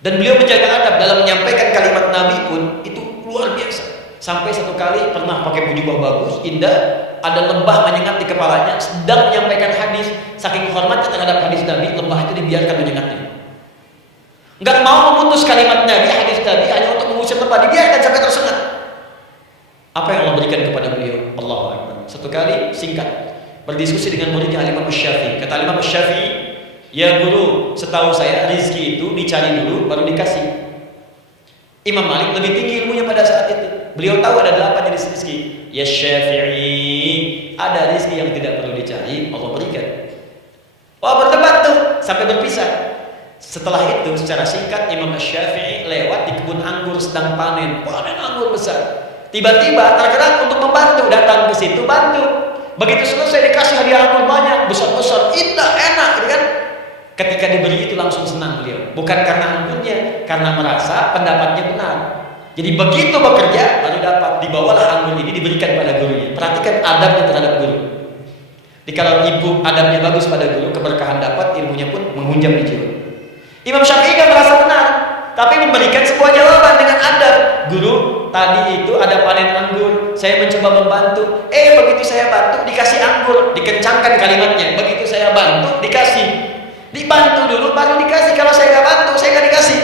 Dan beliau menjaga adab dalam menyampaikan kalimat Nabi pun itu luar biasa. Sampai satu kali pernah pakai baju bagus, indah, ada lebah menyengat di kepalanya, sedang menyampaikan hadis, saking hormatnya terhadap hadis Nabi, lebah itu dibiarkan menyengatnya. Enggak mau memutus kalimat Nabi, hadis Nabi hanya untuk mengusir lebah, dibiarkan sampai tersengat. Apa yang Allah berikan kepada beliau? Allahu Akbar. Satu kali singkat berdiskusi dengan muridnya Imam Syafi'i. Kata Imam Syafi'i, ya guru, setahu saya rezeki itu dicari dulu baru dikasih. Imam Malik lebih tinggi ilmunya pada saat itu. Beliau tahu ada 8 jenis rezeki. Ya Syafi'i, ada rezeki yang tidak perlu dicari, Allah berikan. Wah, berdebat tuh sampai berpisah. Setelah itu secara singkat Imam Syafi'i lewat di kebun anggur sedang panen anggur besar. Tiba-tiba tergerak untuk membantu, datang ke situ bantu. Begitu selesai dikasih hadiah anggur banyak, besar-besar, indah, enak, gitu kan? Ketika diberi itu langsung senang beliau. Bukan karena anggurnya, karena merasa pendapatnya benar. Jadi begitu bekerja baru dapat. Dibawalah anggur ini diberikan pada gurunya. Perhatikan adabnya terhadap guru. Jadi kalau ibu adabnya bagus pada guru, keberkahan dapat, ilmunya pun menghunjam di jiwa. Imam Syafi'i kan merasa benar, tapi memberikan sebuah jawaban dengan adab. Guru, tadi itu ada panen anggur, saya mencoba membantu. Begitu saya bantu dikasih anggur, dikencangkan kalimatnya. Begitu saya bantu dikasih. Dibantu dulu baru dikasih. Kalau saya nggak bantu, saya nggak dikasih.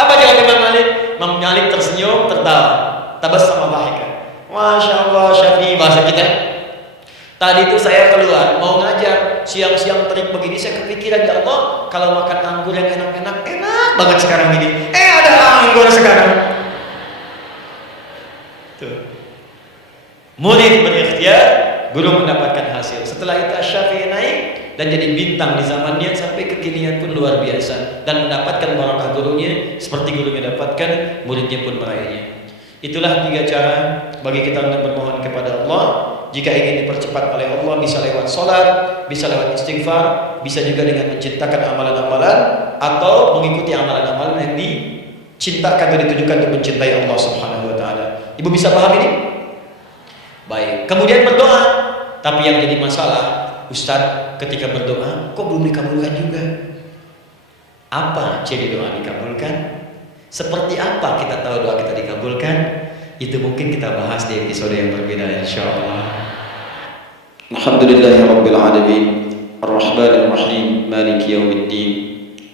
Apa jawab Imam Malik? Imam Malik tersenyum, tertawa, tabassum dhahika. Masya Allah, Syafi'i bahasa kita. Tadi itu saya keluar mau ngajar, siang-siang terik begini saya kepikiran, ya Allah, kalau makan anggur yang enak-enak, enak banget sekarang ini. Ada anggur sekarang. Tuh. Murid berikhtiar, guru mendapatkan hasil. Setelah itu Asy-Syafi'i naik dan jadi bintang di zamannya, sampai kekinian pun luar biasa, dan mendapatkan barakah gurunya seperti gurunya dapatkan, muridnya pun meraihnya. Itulah 3 cara bagi kita untuk bermohon kepada Allah. Jika ingin dipercepat oleh Allah, bisa lewat sholat, bisa lewat istighfar, bisa juga dengan menciptakan amalan-amalan, atau mengikuti amalan-amalan yang dicintakan dan ditujukan untuk mencintai Allah Subhanahu wa Ta'ala. Ibu bisa paham ini? Baik. Kemudian berdoa. Tapi yang jadi masalah, Ustadz, ketika berdoa kok belum dikabulkan juga? Apa ciri doa dikabulkan? Seperti apa kita tahu doa kita dikabulkan? Itu mungkin kita bahas di episode yang berbeda, insyaallah. Alhamdulillahirabbil alamin, arrahmanir rahim, maliki yaumiddin.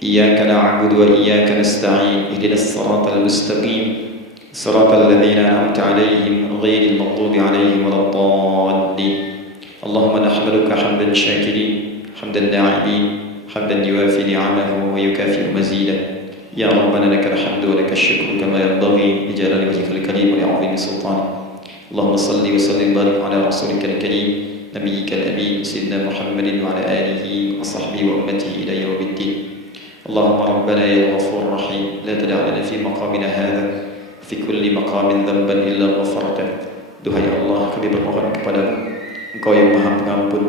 Iyyaka na'budu wa iyyaka nasta'in. Ihdinas siratal mustaqim, siratal ladzina an'amta 'alaihim ghairil maghdubi 'alaihim waladdallin. Allahumma nahmaduka hamdan syakirin, hamdan na'imin, hamdan yuwafi ni'amahu wa yukafi mazidah. Ya Rabbana lakal hamdu wa lakal syukru kama yanbaghi li jalali wajhikal karim wa li'azimi sultanik. Allahumma salli wa sallim barik ala rasulikal karim nabiyyikal amin sayyidina Muhammadin wa ala alihi wa sahbihi wa ummatihi ila yaumiddin. Allahumma rabbana ya ghafur rahim, la tada' lana fi maqamina hadha fi kulli maqamin dhanban illa ghafarta. Duhai Allah, kami bermohon kepadamu, Engkau yang Maha Pengampun,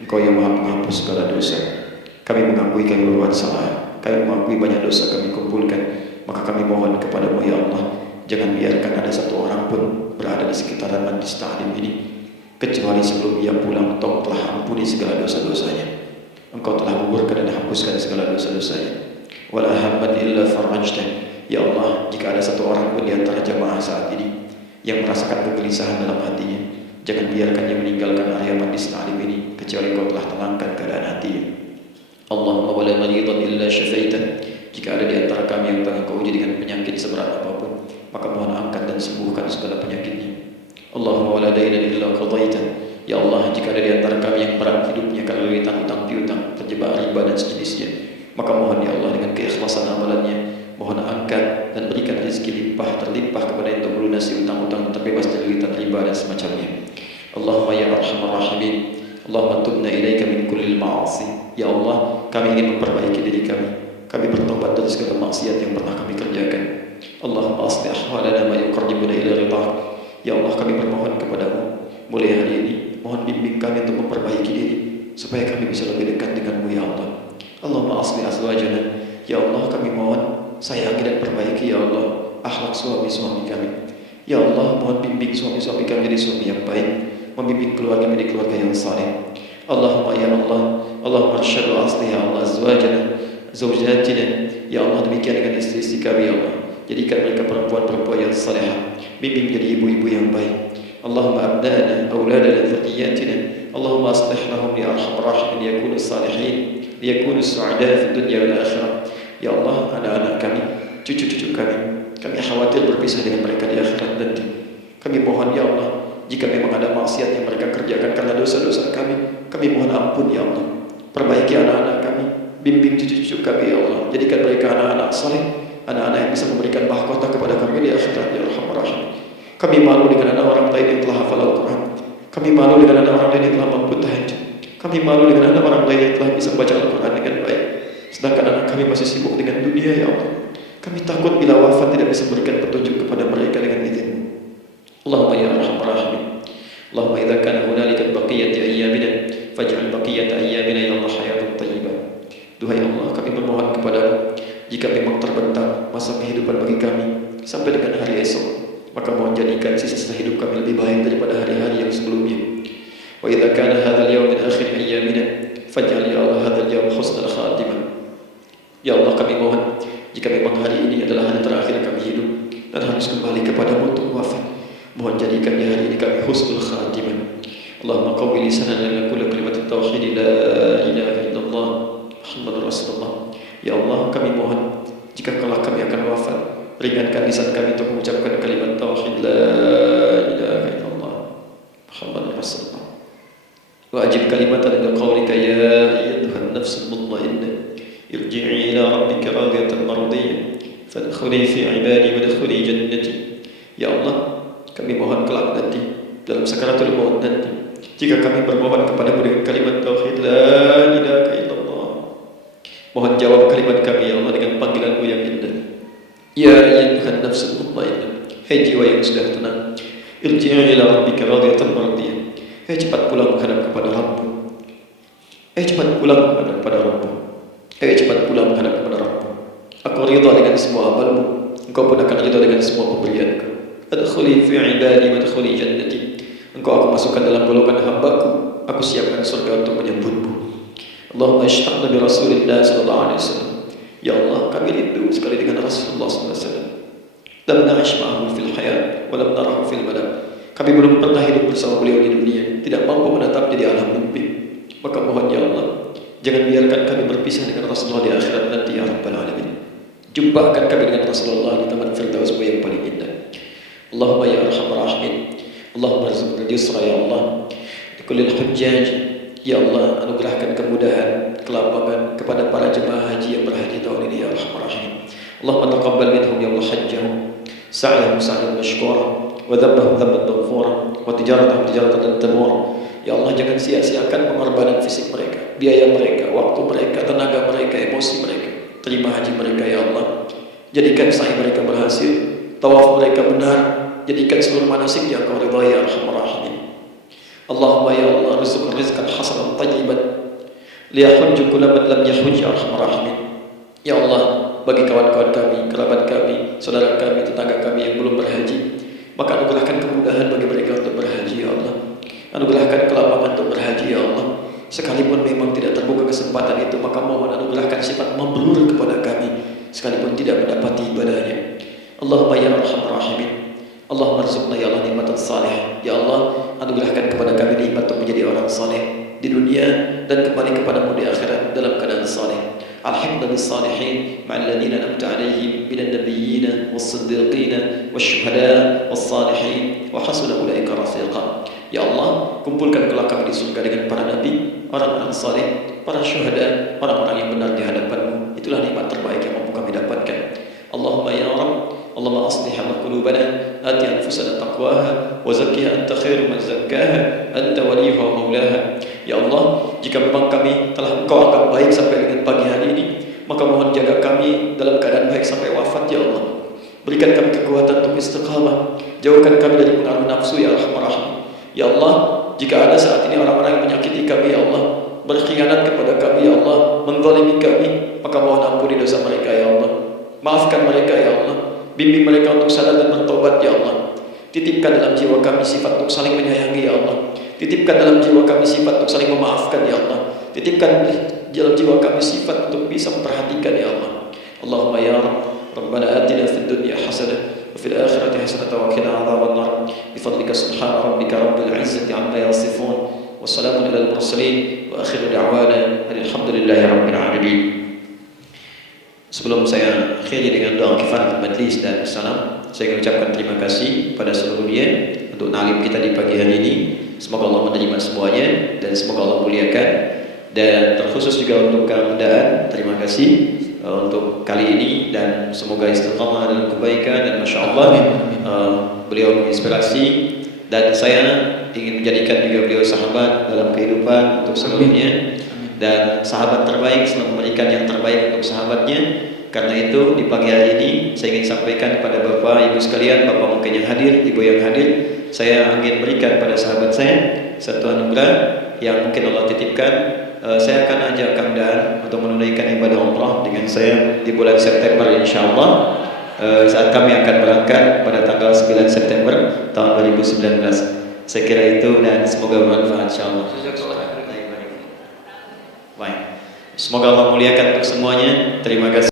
Engkau yang Maha Penghapus segala dosa. Kami mengakui kami berbuat salah, kami mengakui banyak dosa kami kumpulkan, maka kami mohon kepadamu ya Allah, jangan biarkan ada satu orang pun berada di sekitaran majlis ta'lim ini kecuali sebelum ia pulang Engkau telah ampuni segala dosa-dosanya, Engkau telah gugurkan dan hapuskan segala dosa-dosanya. Wala hamman illa farajtah. Ya Allah, jika ada satu orang pun di antara jamaah saat ini yang merasakan kegelisahan dalam hatinya, jangan biarkan dia meninggalkan area majlis ta'lim ini kecuali Engkau telah tenangkan keadaan hatinya. Allahumma wala maridan illa syafaitah. Jika ada di antara kami yang tengah kau uji dengan penyakit seberat apapun, maka mohon angkat dan sembuhkan segala penyakitnya. Allahumma wala dainan illa qadaitah. Ya Allah, jika ada di antara kami yang berat hidupnya karena utang piutang, terjebak riba dan sejenisnya, maka mohon ya Allah dengan keikhlasan amalannya, mohon angkat dan berikan rezeki limpah terlimpah kepada yang untuk melunasi utang-utang, terbebas dari lilitan riba dan semacamnya. Allahumma ya arhamar rahimin, Allahumma tubna ilaika min kullil ma'asi. Ya Allah, kami ingin memperbaiki diri kami. Kami bertobat dari segala maksiat yang pernah kami kerjakan. Allahumma aslih ahwalana ma yuqarribuna ila ridha. Ya Allah, kami bermohon kepadamu, mulai hari ini mohon bimbing kami untuk memperbaiki diri supaya kami bisa lebih dekat denganmu ya Allah. Allahumma aslih azwajana. Ya Allah, kami mohon sayangi dan perbaiki ya Allah akhlak suami-suami kami. Ya Allah, mohon bimbing suami-suami kami jadi suami yang baik, membimbing keluarga menjadi keluarga yang saleh. Allahumma ya Allah, Allahumma arsyad wa aslih ya Allah azwajana, zawjatina. Ya Allah, demikian dengan istri-istri kami ya Allah, jadikan mereka perempuan-perempuan yang salihah, bimbing jadi ibu-ibu yang baik. Allahumma abna'ana, awladana, dzurriyyatina. Allahumma aslih lahum ya arhamar rahimin liyakunu salihin, liyakunu su'ada fid dunya wal akhirah. Ya Allah, anak-anak kami, cucu-cucu kami khawatir berpisah dengan mereka di akhirat nanti. Kami mohon ya Allah, jika memang ada maksiat yang mereka kerjakan karena dosa-dosa kami mohon ampun ya Allah. Perbaiki anak-anak kami, bimbing cucu-cucu kami ya Allah, jadikan mereka anak-anak saleh, anak-anak yang bisa memberikan mahkota kepada kami di akhirat ya Arhamar Rahim. Kami malu dengan anak orang lain yang telah hafal Al-Quran, kami malu dengan anak orang lain yang telah mampu tahajud, kami malu dengan anak orang lain yang telah bisa baca Al-Quran dengan baik, sedangkan anak kami masih sibuk dengan dunia ya Allah. Kami takut bila wafat tidak bisa memberikan petunjuk kepada mereka dengan izin-Mu. Allahumma ya Arhamar Rahimin. Allahumma idza kana hunalika baqiyatu ayyamina faj'al baqiyata ayyamina ya Allah hayatan thayyibah. Duhai Allah, kami bermohon kepadamu, jika memang terbentang masa kehidupan bagi kami sampai dengan hari esok, maka mohon jadikan sisa-sisa hidup kami lebih baik daripada hari-hari yang sebelumnya. Wa idza kana hadzal yawm min akhir ayyamina faj'al ya Allah hadzal yawm husnal khatimah. Ya Allah, kami mohon, jika memang hari ini adalah hari terakhir kami hidup dan harus kembali kepadamu untuk wafat, mohon jadikan di hari ini kami husnul khatimah. Allahumma qawwi lisanana lana kulla kalimatin tauhid la ilaha illallah Muhammadur Rasulullah. Ya Allah, kami mohon, jika kelak kami akan wafat, ringankan lisan kami untuk mengucapkan kalimat tauhid la ilaha illallah Muhammadur Rasulullah. Wa ajib kalimatan min qawlika ya ayyatuhan nafsul mutmainnah irji'i ila rabbika radiyatan mardiyah fadkhuli fi ibadi wadkhuli jannati. Ya Allah, kami mohon kelak nanti dalam sakaratul maut nanti, Jika kami bermohon kepadamu dengan kalimat tauhid la ilaha illallah, mohon jawab kalimat kami ya Allah dengan panggilanmu yang indah. Ya ayyuhan nafsul mutmainnah, hai jiwa yang sudah tenang, irji'i ila rabbika radiyatan mardiyah. Hai cepat pulang menghadap kepada Rabbmu. Hai cepat pulang menghadap kepada Rabbmu. Hai cepat pulang menghadap kepada Rabbmu. Aku ridha dengan semua amalmu, engkau pun akan ridha dengan semua pemberianku. Adkhuli fi ibadi wa adkhuli jannati. Engkau aku masukkan dalam golongan hambaku, aku siapkan surga untuk menyambutmu. Allahumma ishtaqna bi Rasulillah sallallahu alaihi wasallam. Ya Allah, kami rindu sekali dengan Rasulullah sallallahu alaihi wasallam. Lam na'ish ma'ahu fil hayat wa lam narahu fil manam. Kami belum pernah hidup bersama beliau di dunia, tidak mampu menatapnya di alam mimpi. Maka mohon ya Allah, jangan biarkan kami berpisah dengan Rasulullah di akhirat nanti ya Rabbal Alamin. Jumpakan kami dengan Rasulullah di taman Firdaus yang paling indah. Allahumma ya arhamar rahimin, Allahumma rizqna yusra ya Allah. Di kullil hujjaj, ya Allah anugerahkan kemudahan, kelapangan kepada para jemaah haji yang berhaji tahun ini ya arhamar rahimin. Allahumma taqabbal minhum ya Allah hajjahum, sa'yahum sa'yan mashkura, wa dhabbahum dhabban maghfura, wa tijaratahum tijaratan tamur. Ya Allah, jangan sia-siakan pengorbanan fisik mereka, biaya mereka, waktu mereka, tenaga mereka, emosi mereka. Terima haji mereka ya Allah. Jadikan sa'i mereka berhasil, tawaf mereka benar, jadikan seluruh manasik yang Kau ridhai ya arhamar rahimin. Allahumma ya Allah, rizqan rizqan hasanan tayyiban liyahujju kullu man lam yahujj ya arhamar rahimin. Ya Allah, bagi kawan-kawan kami, kerabat kami, saudara kami, tetangga kami yang belum berhaji, maka anugerahkan kemudahan bagi mereka untuk berhaji ya Allah. Anugerahkan kelapangan untuk berhaji ya Allah. Sekalipun memang tidak terbuka kesempatan itu, maka mohon anugerahkan sifat mabrur kepada kami sekalipun tidak mendapati ibadahnya. Allahumma ya arhamar rahimin, Allahumma rizqna ya Allah nikmatan salih. Ya Allah, anugerahkan kepada kami nikmat untuk menjadi orang saleh di dunia dan kembali kepadamu di akhirat dalam keadaan saleh. Alhamdulillah bis-salihin ma'al ladzina an'amta 'alaihim minan nabiyyin was-siddiqin wasyuhada was-salihin wa hasuna ulaika rafiqa. Ya Allah, kumpulkan kelak kami di surga dengan para nabi, orang-orang saleh, para syuhada, orang-orang yang benar di hadapan-Mu. Itulah nikmat terbaik yang mampu kami dapatkan. Allahumma ya Rabb, Allahumma aslih qulubana, ati anfusana taqwaha wa zakkiha anta khairu man zakkaha, anta waliyuha wa maulaha. Ya Allah, jika memang kami telah Engkau anggap baik sampai dengan pagi hari ini, maka mohon jaga kami dalam keadaan baik sampai wafat ya Allah. Berikan kami kekuatan untuk istiqamah, jauhkan kami dari pengaruh nafsu ya arhamar rahimin. Ya Allah, jika ada saat ini orang-orang yang menyakiti kami ya Allah, berkhianat kepada kami ya Allah, menzalimi kami, maka mohon ampuni dosa mereka ya Allah. Maafkan mereka ya Allah. Bimbing mereka untuk sadar dan bertobat ya Allah. Titipkan dalam jiwa kami sifat untuk saling menyayangi ya Allah. Titipkan dalam jiwa kami sifat untuk saling memaafkan ya Allah. Titipkan dalam jiwa kami sifat untuk bisa memperhatikan ya Allah. Allahumma ya Rabb, Rabbana atina fid dunya hasanah wa fil akhirati hasanah wa qina adzaban nar. Bi fadlika subhana rabbika rabbil izzati amma yasifun wa salamun alal mursalin wa akhiru da'wana alhamdulillahi rabbil alamin. Sebelum saya akhiri dengan doa kifaratul majlis dan salam, saya ingin ucapkan terima kasih pada seluruhnya untuk nalim kita di pagi hari ini. Semoga Allah menerima semuanya dan semoga Allah muliakan. Dan terkhusus juga untuk Kang Daan, terima kasih untuk kali ini dan semoga istiqamah dalam kebaikan dan masya Allah beliau menginspirasi dan saya ingin menjadikan juga beliau sahabat dalam kehidupan untuk seluruhnya. Dan sahabat terbaik selalu memberikan yang terbaik untuk sahabatnya. Karena itu di pagi hari ini saya ingin sampaikan kepada Bapak Ibu sekalian, Bapak mungkin yang hadir, Ibu yang hadir, saya ingin berikan pada sahabat saya satu anugerah yang mungkin Allah titipkan. Saya akan ajak Kang Daan untuk menunaikan ibadah umrah dengan saya di bulan September insyaallah, saat kami akan berangkat pada tanggal 9 September tahun 2019. Saya kira itu dan semoga bermanfaat insyaallah. Baik. Semoga Allah muliakan untuk semuanya. Terima kasih.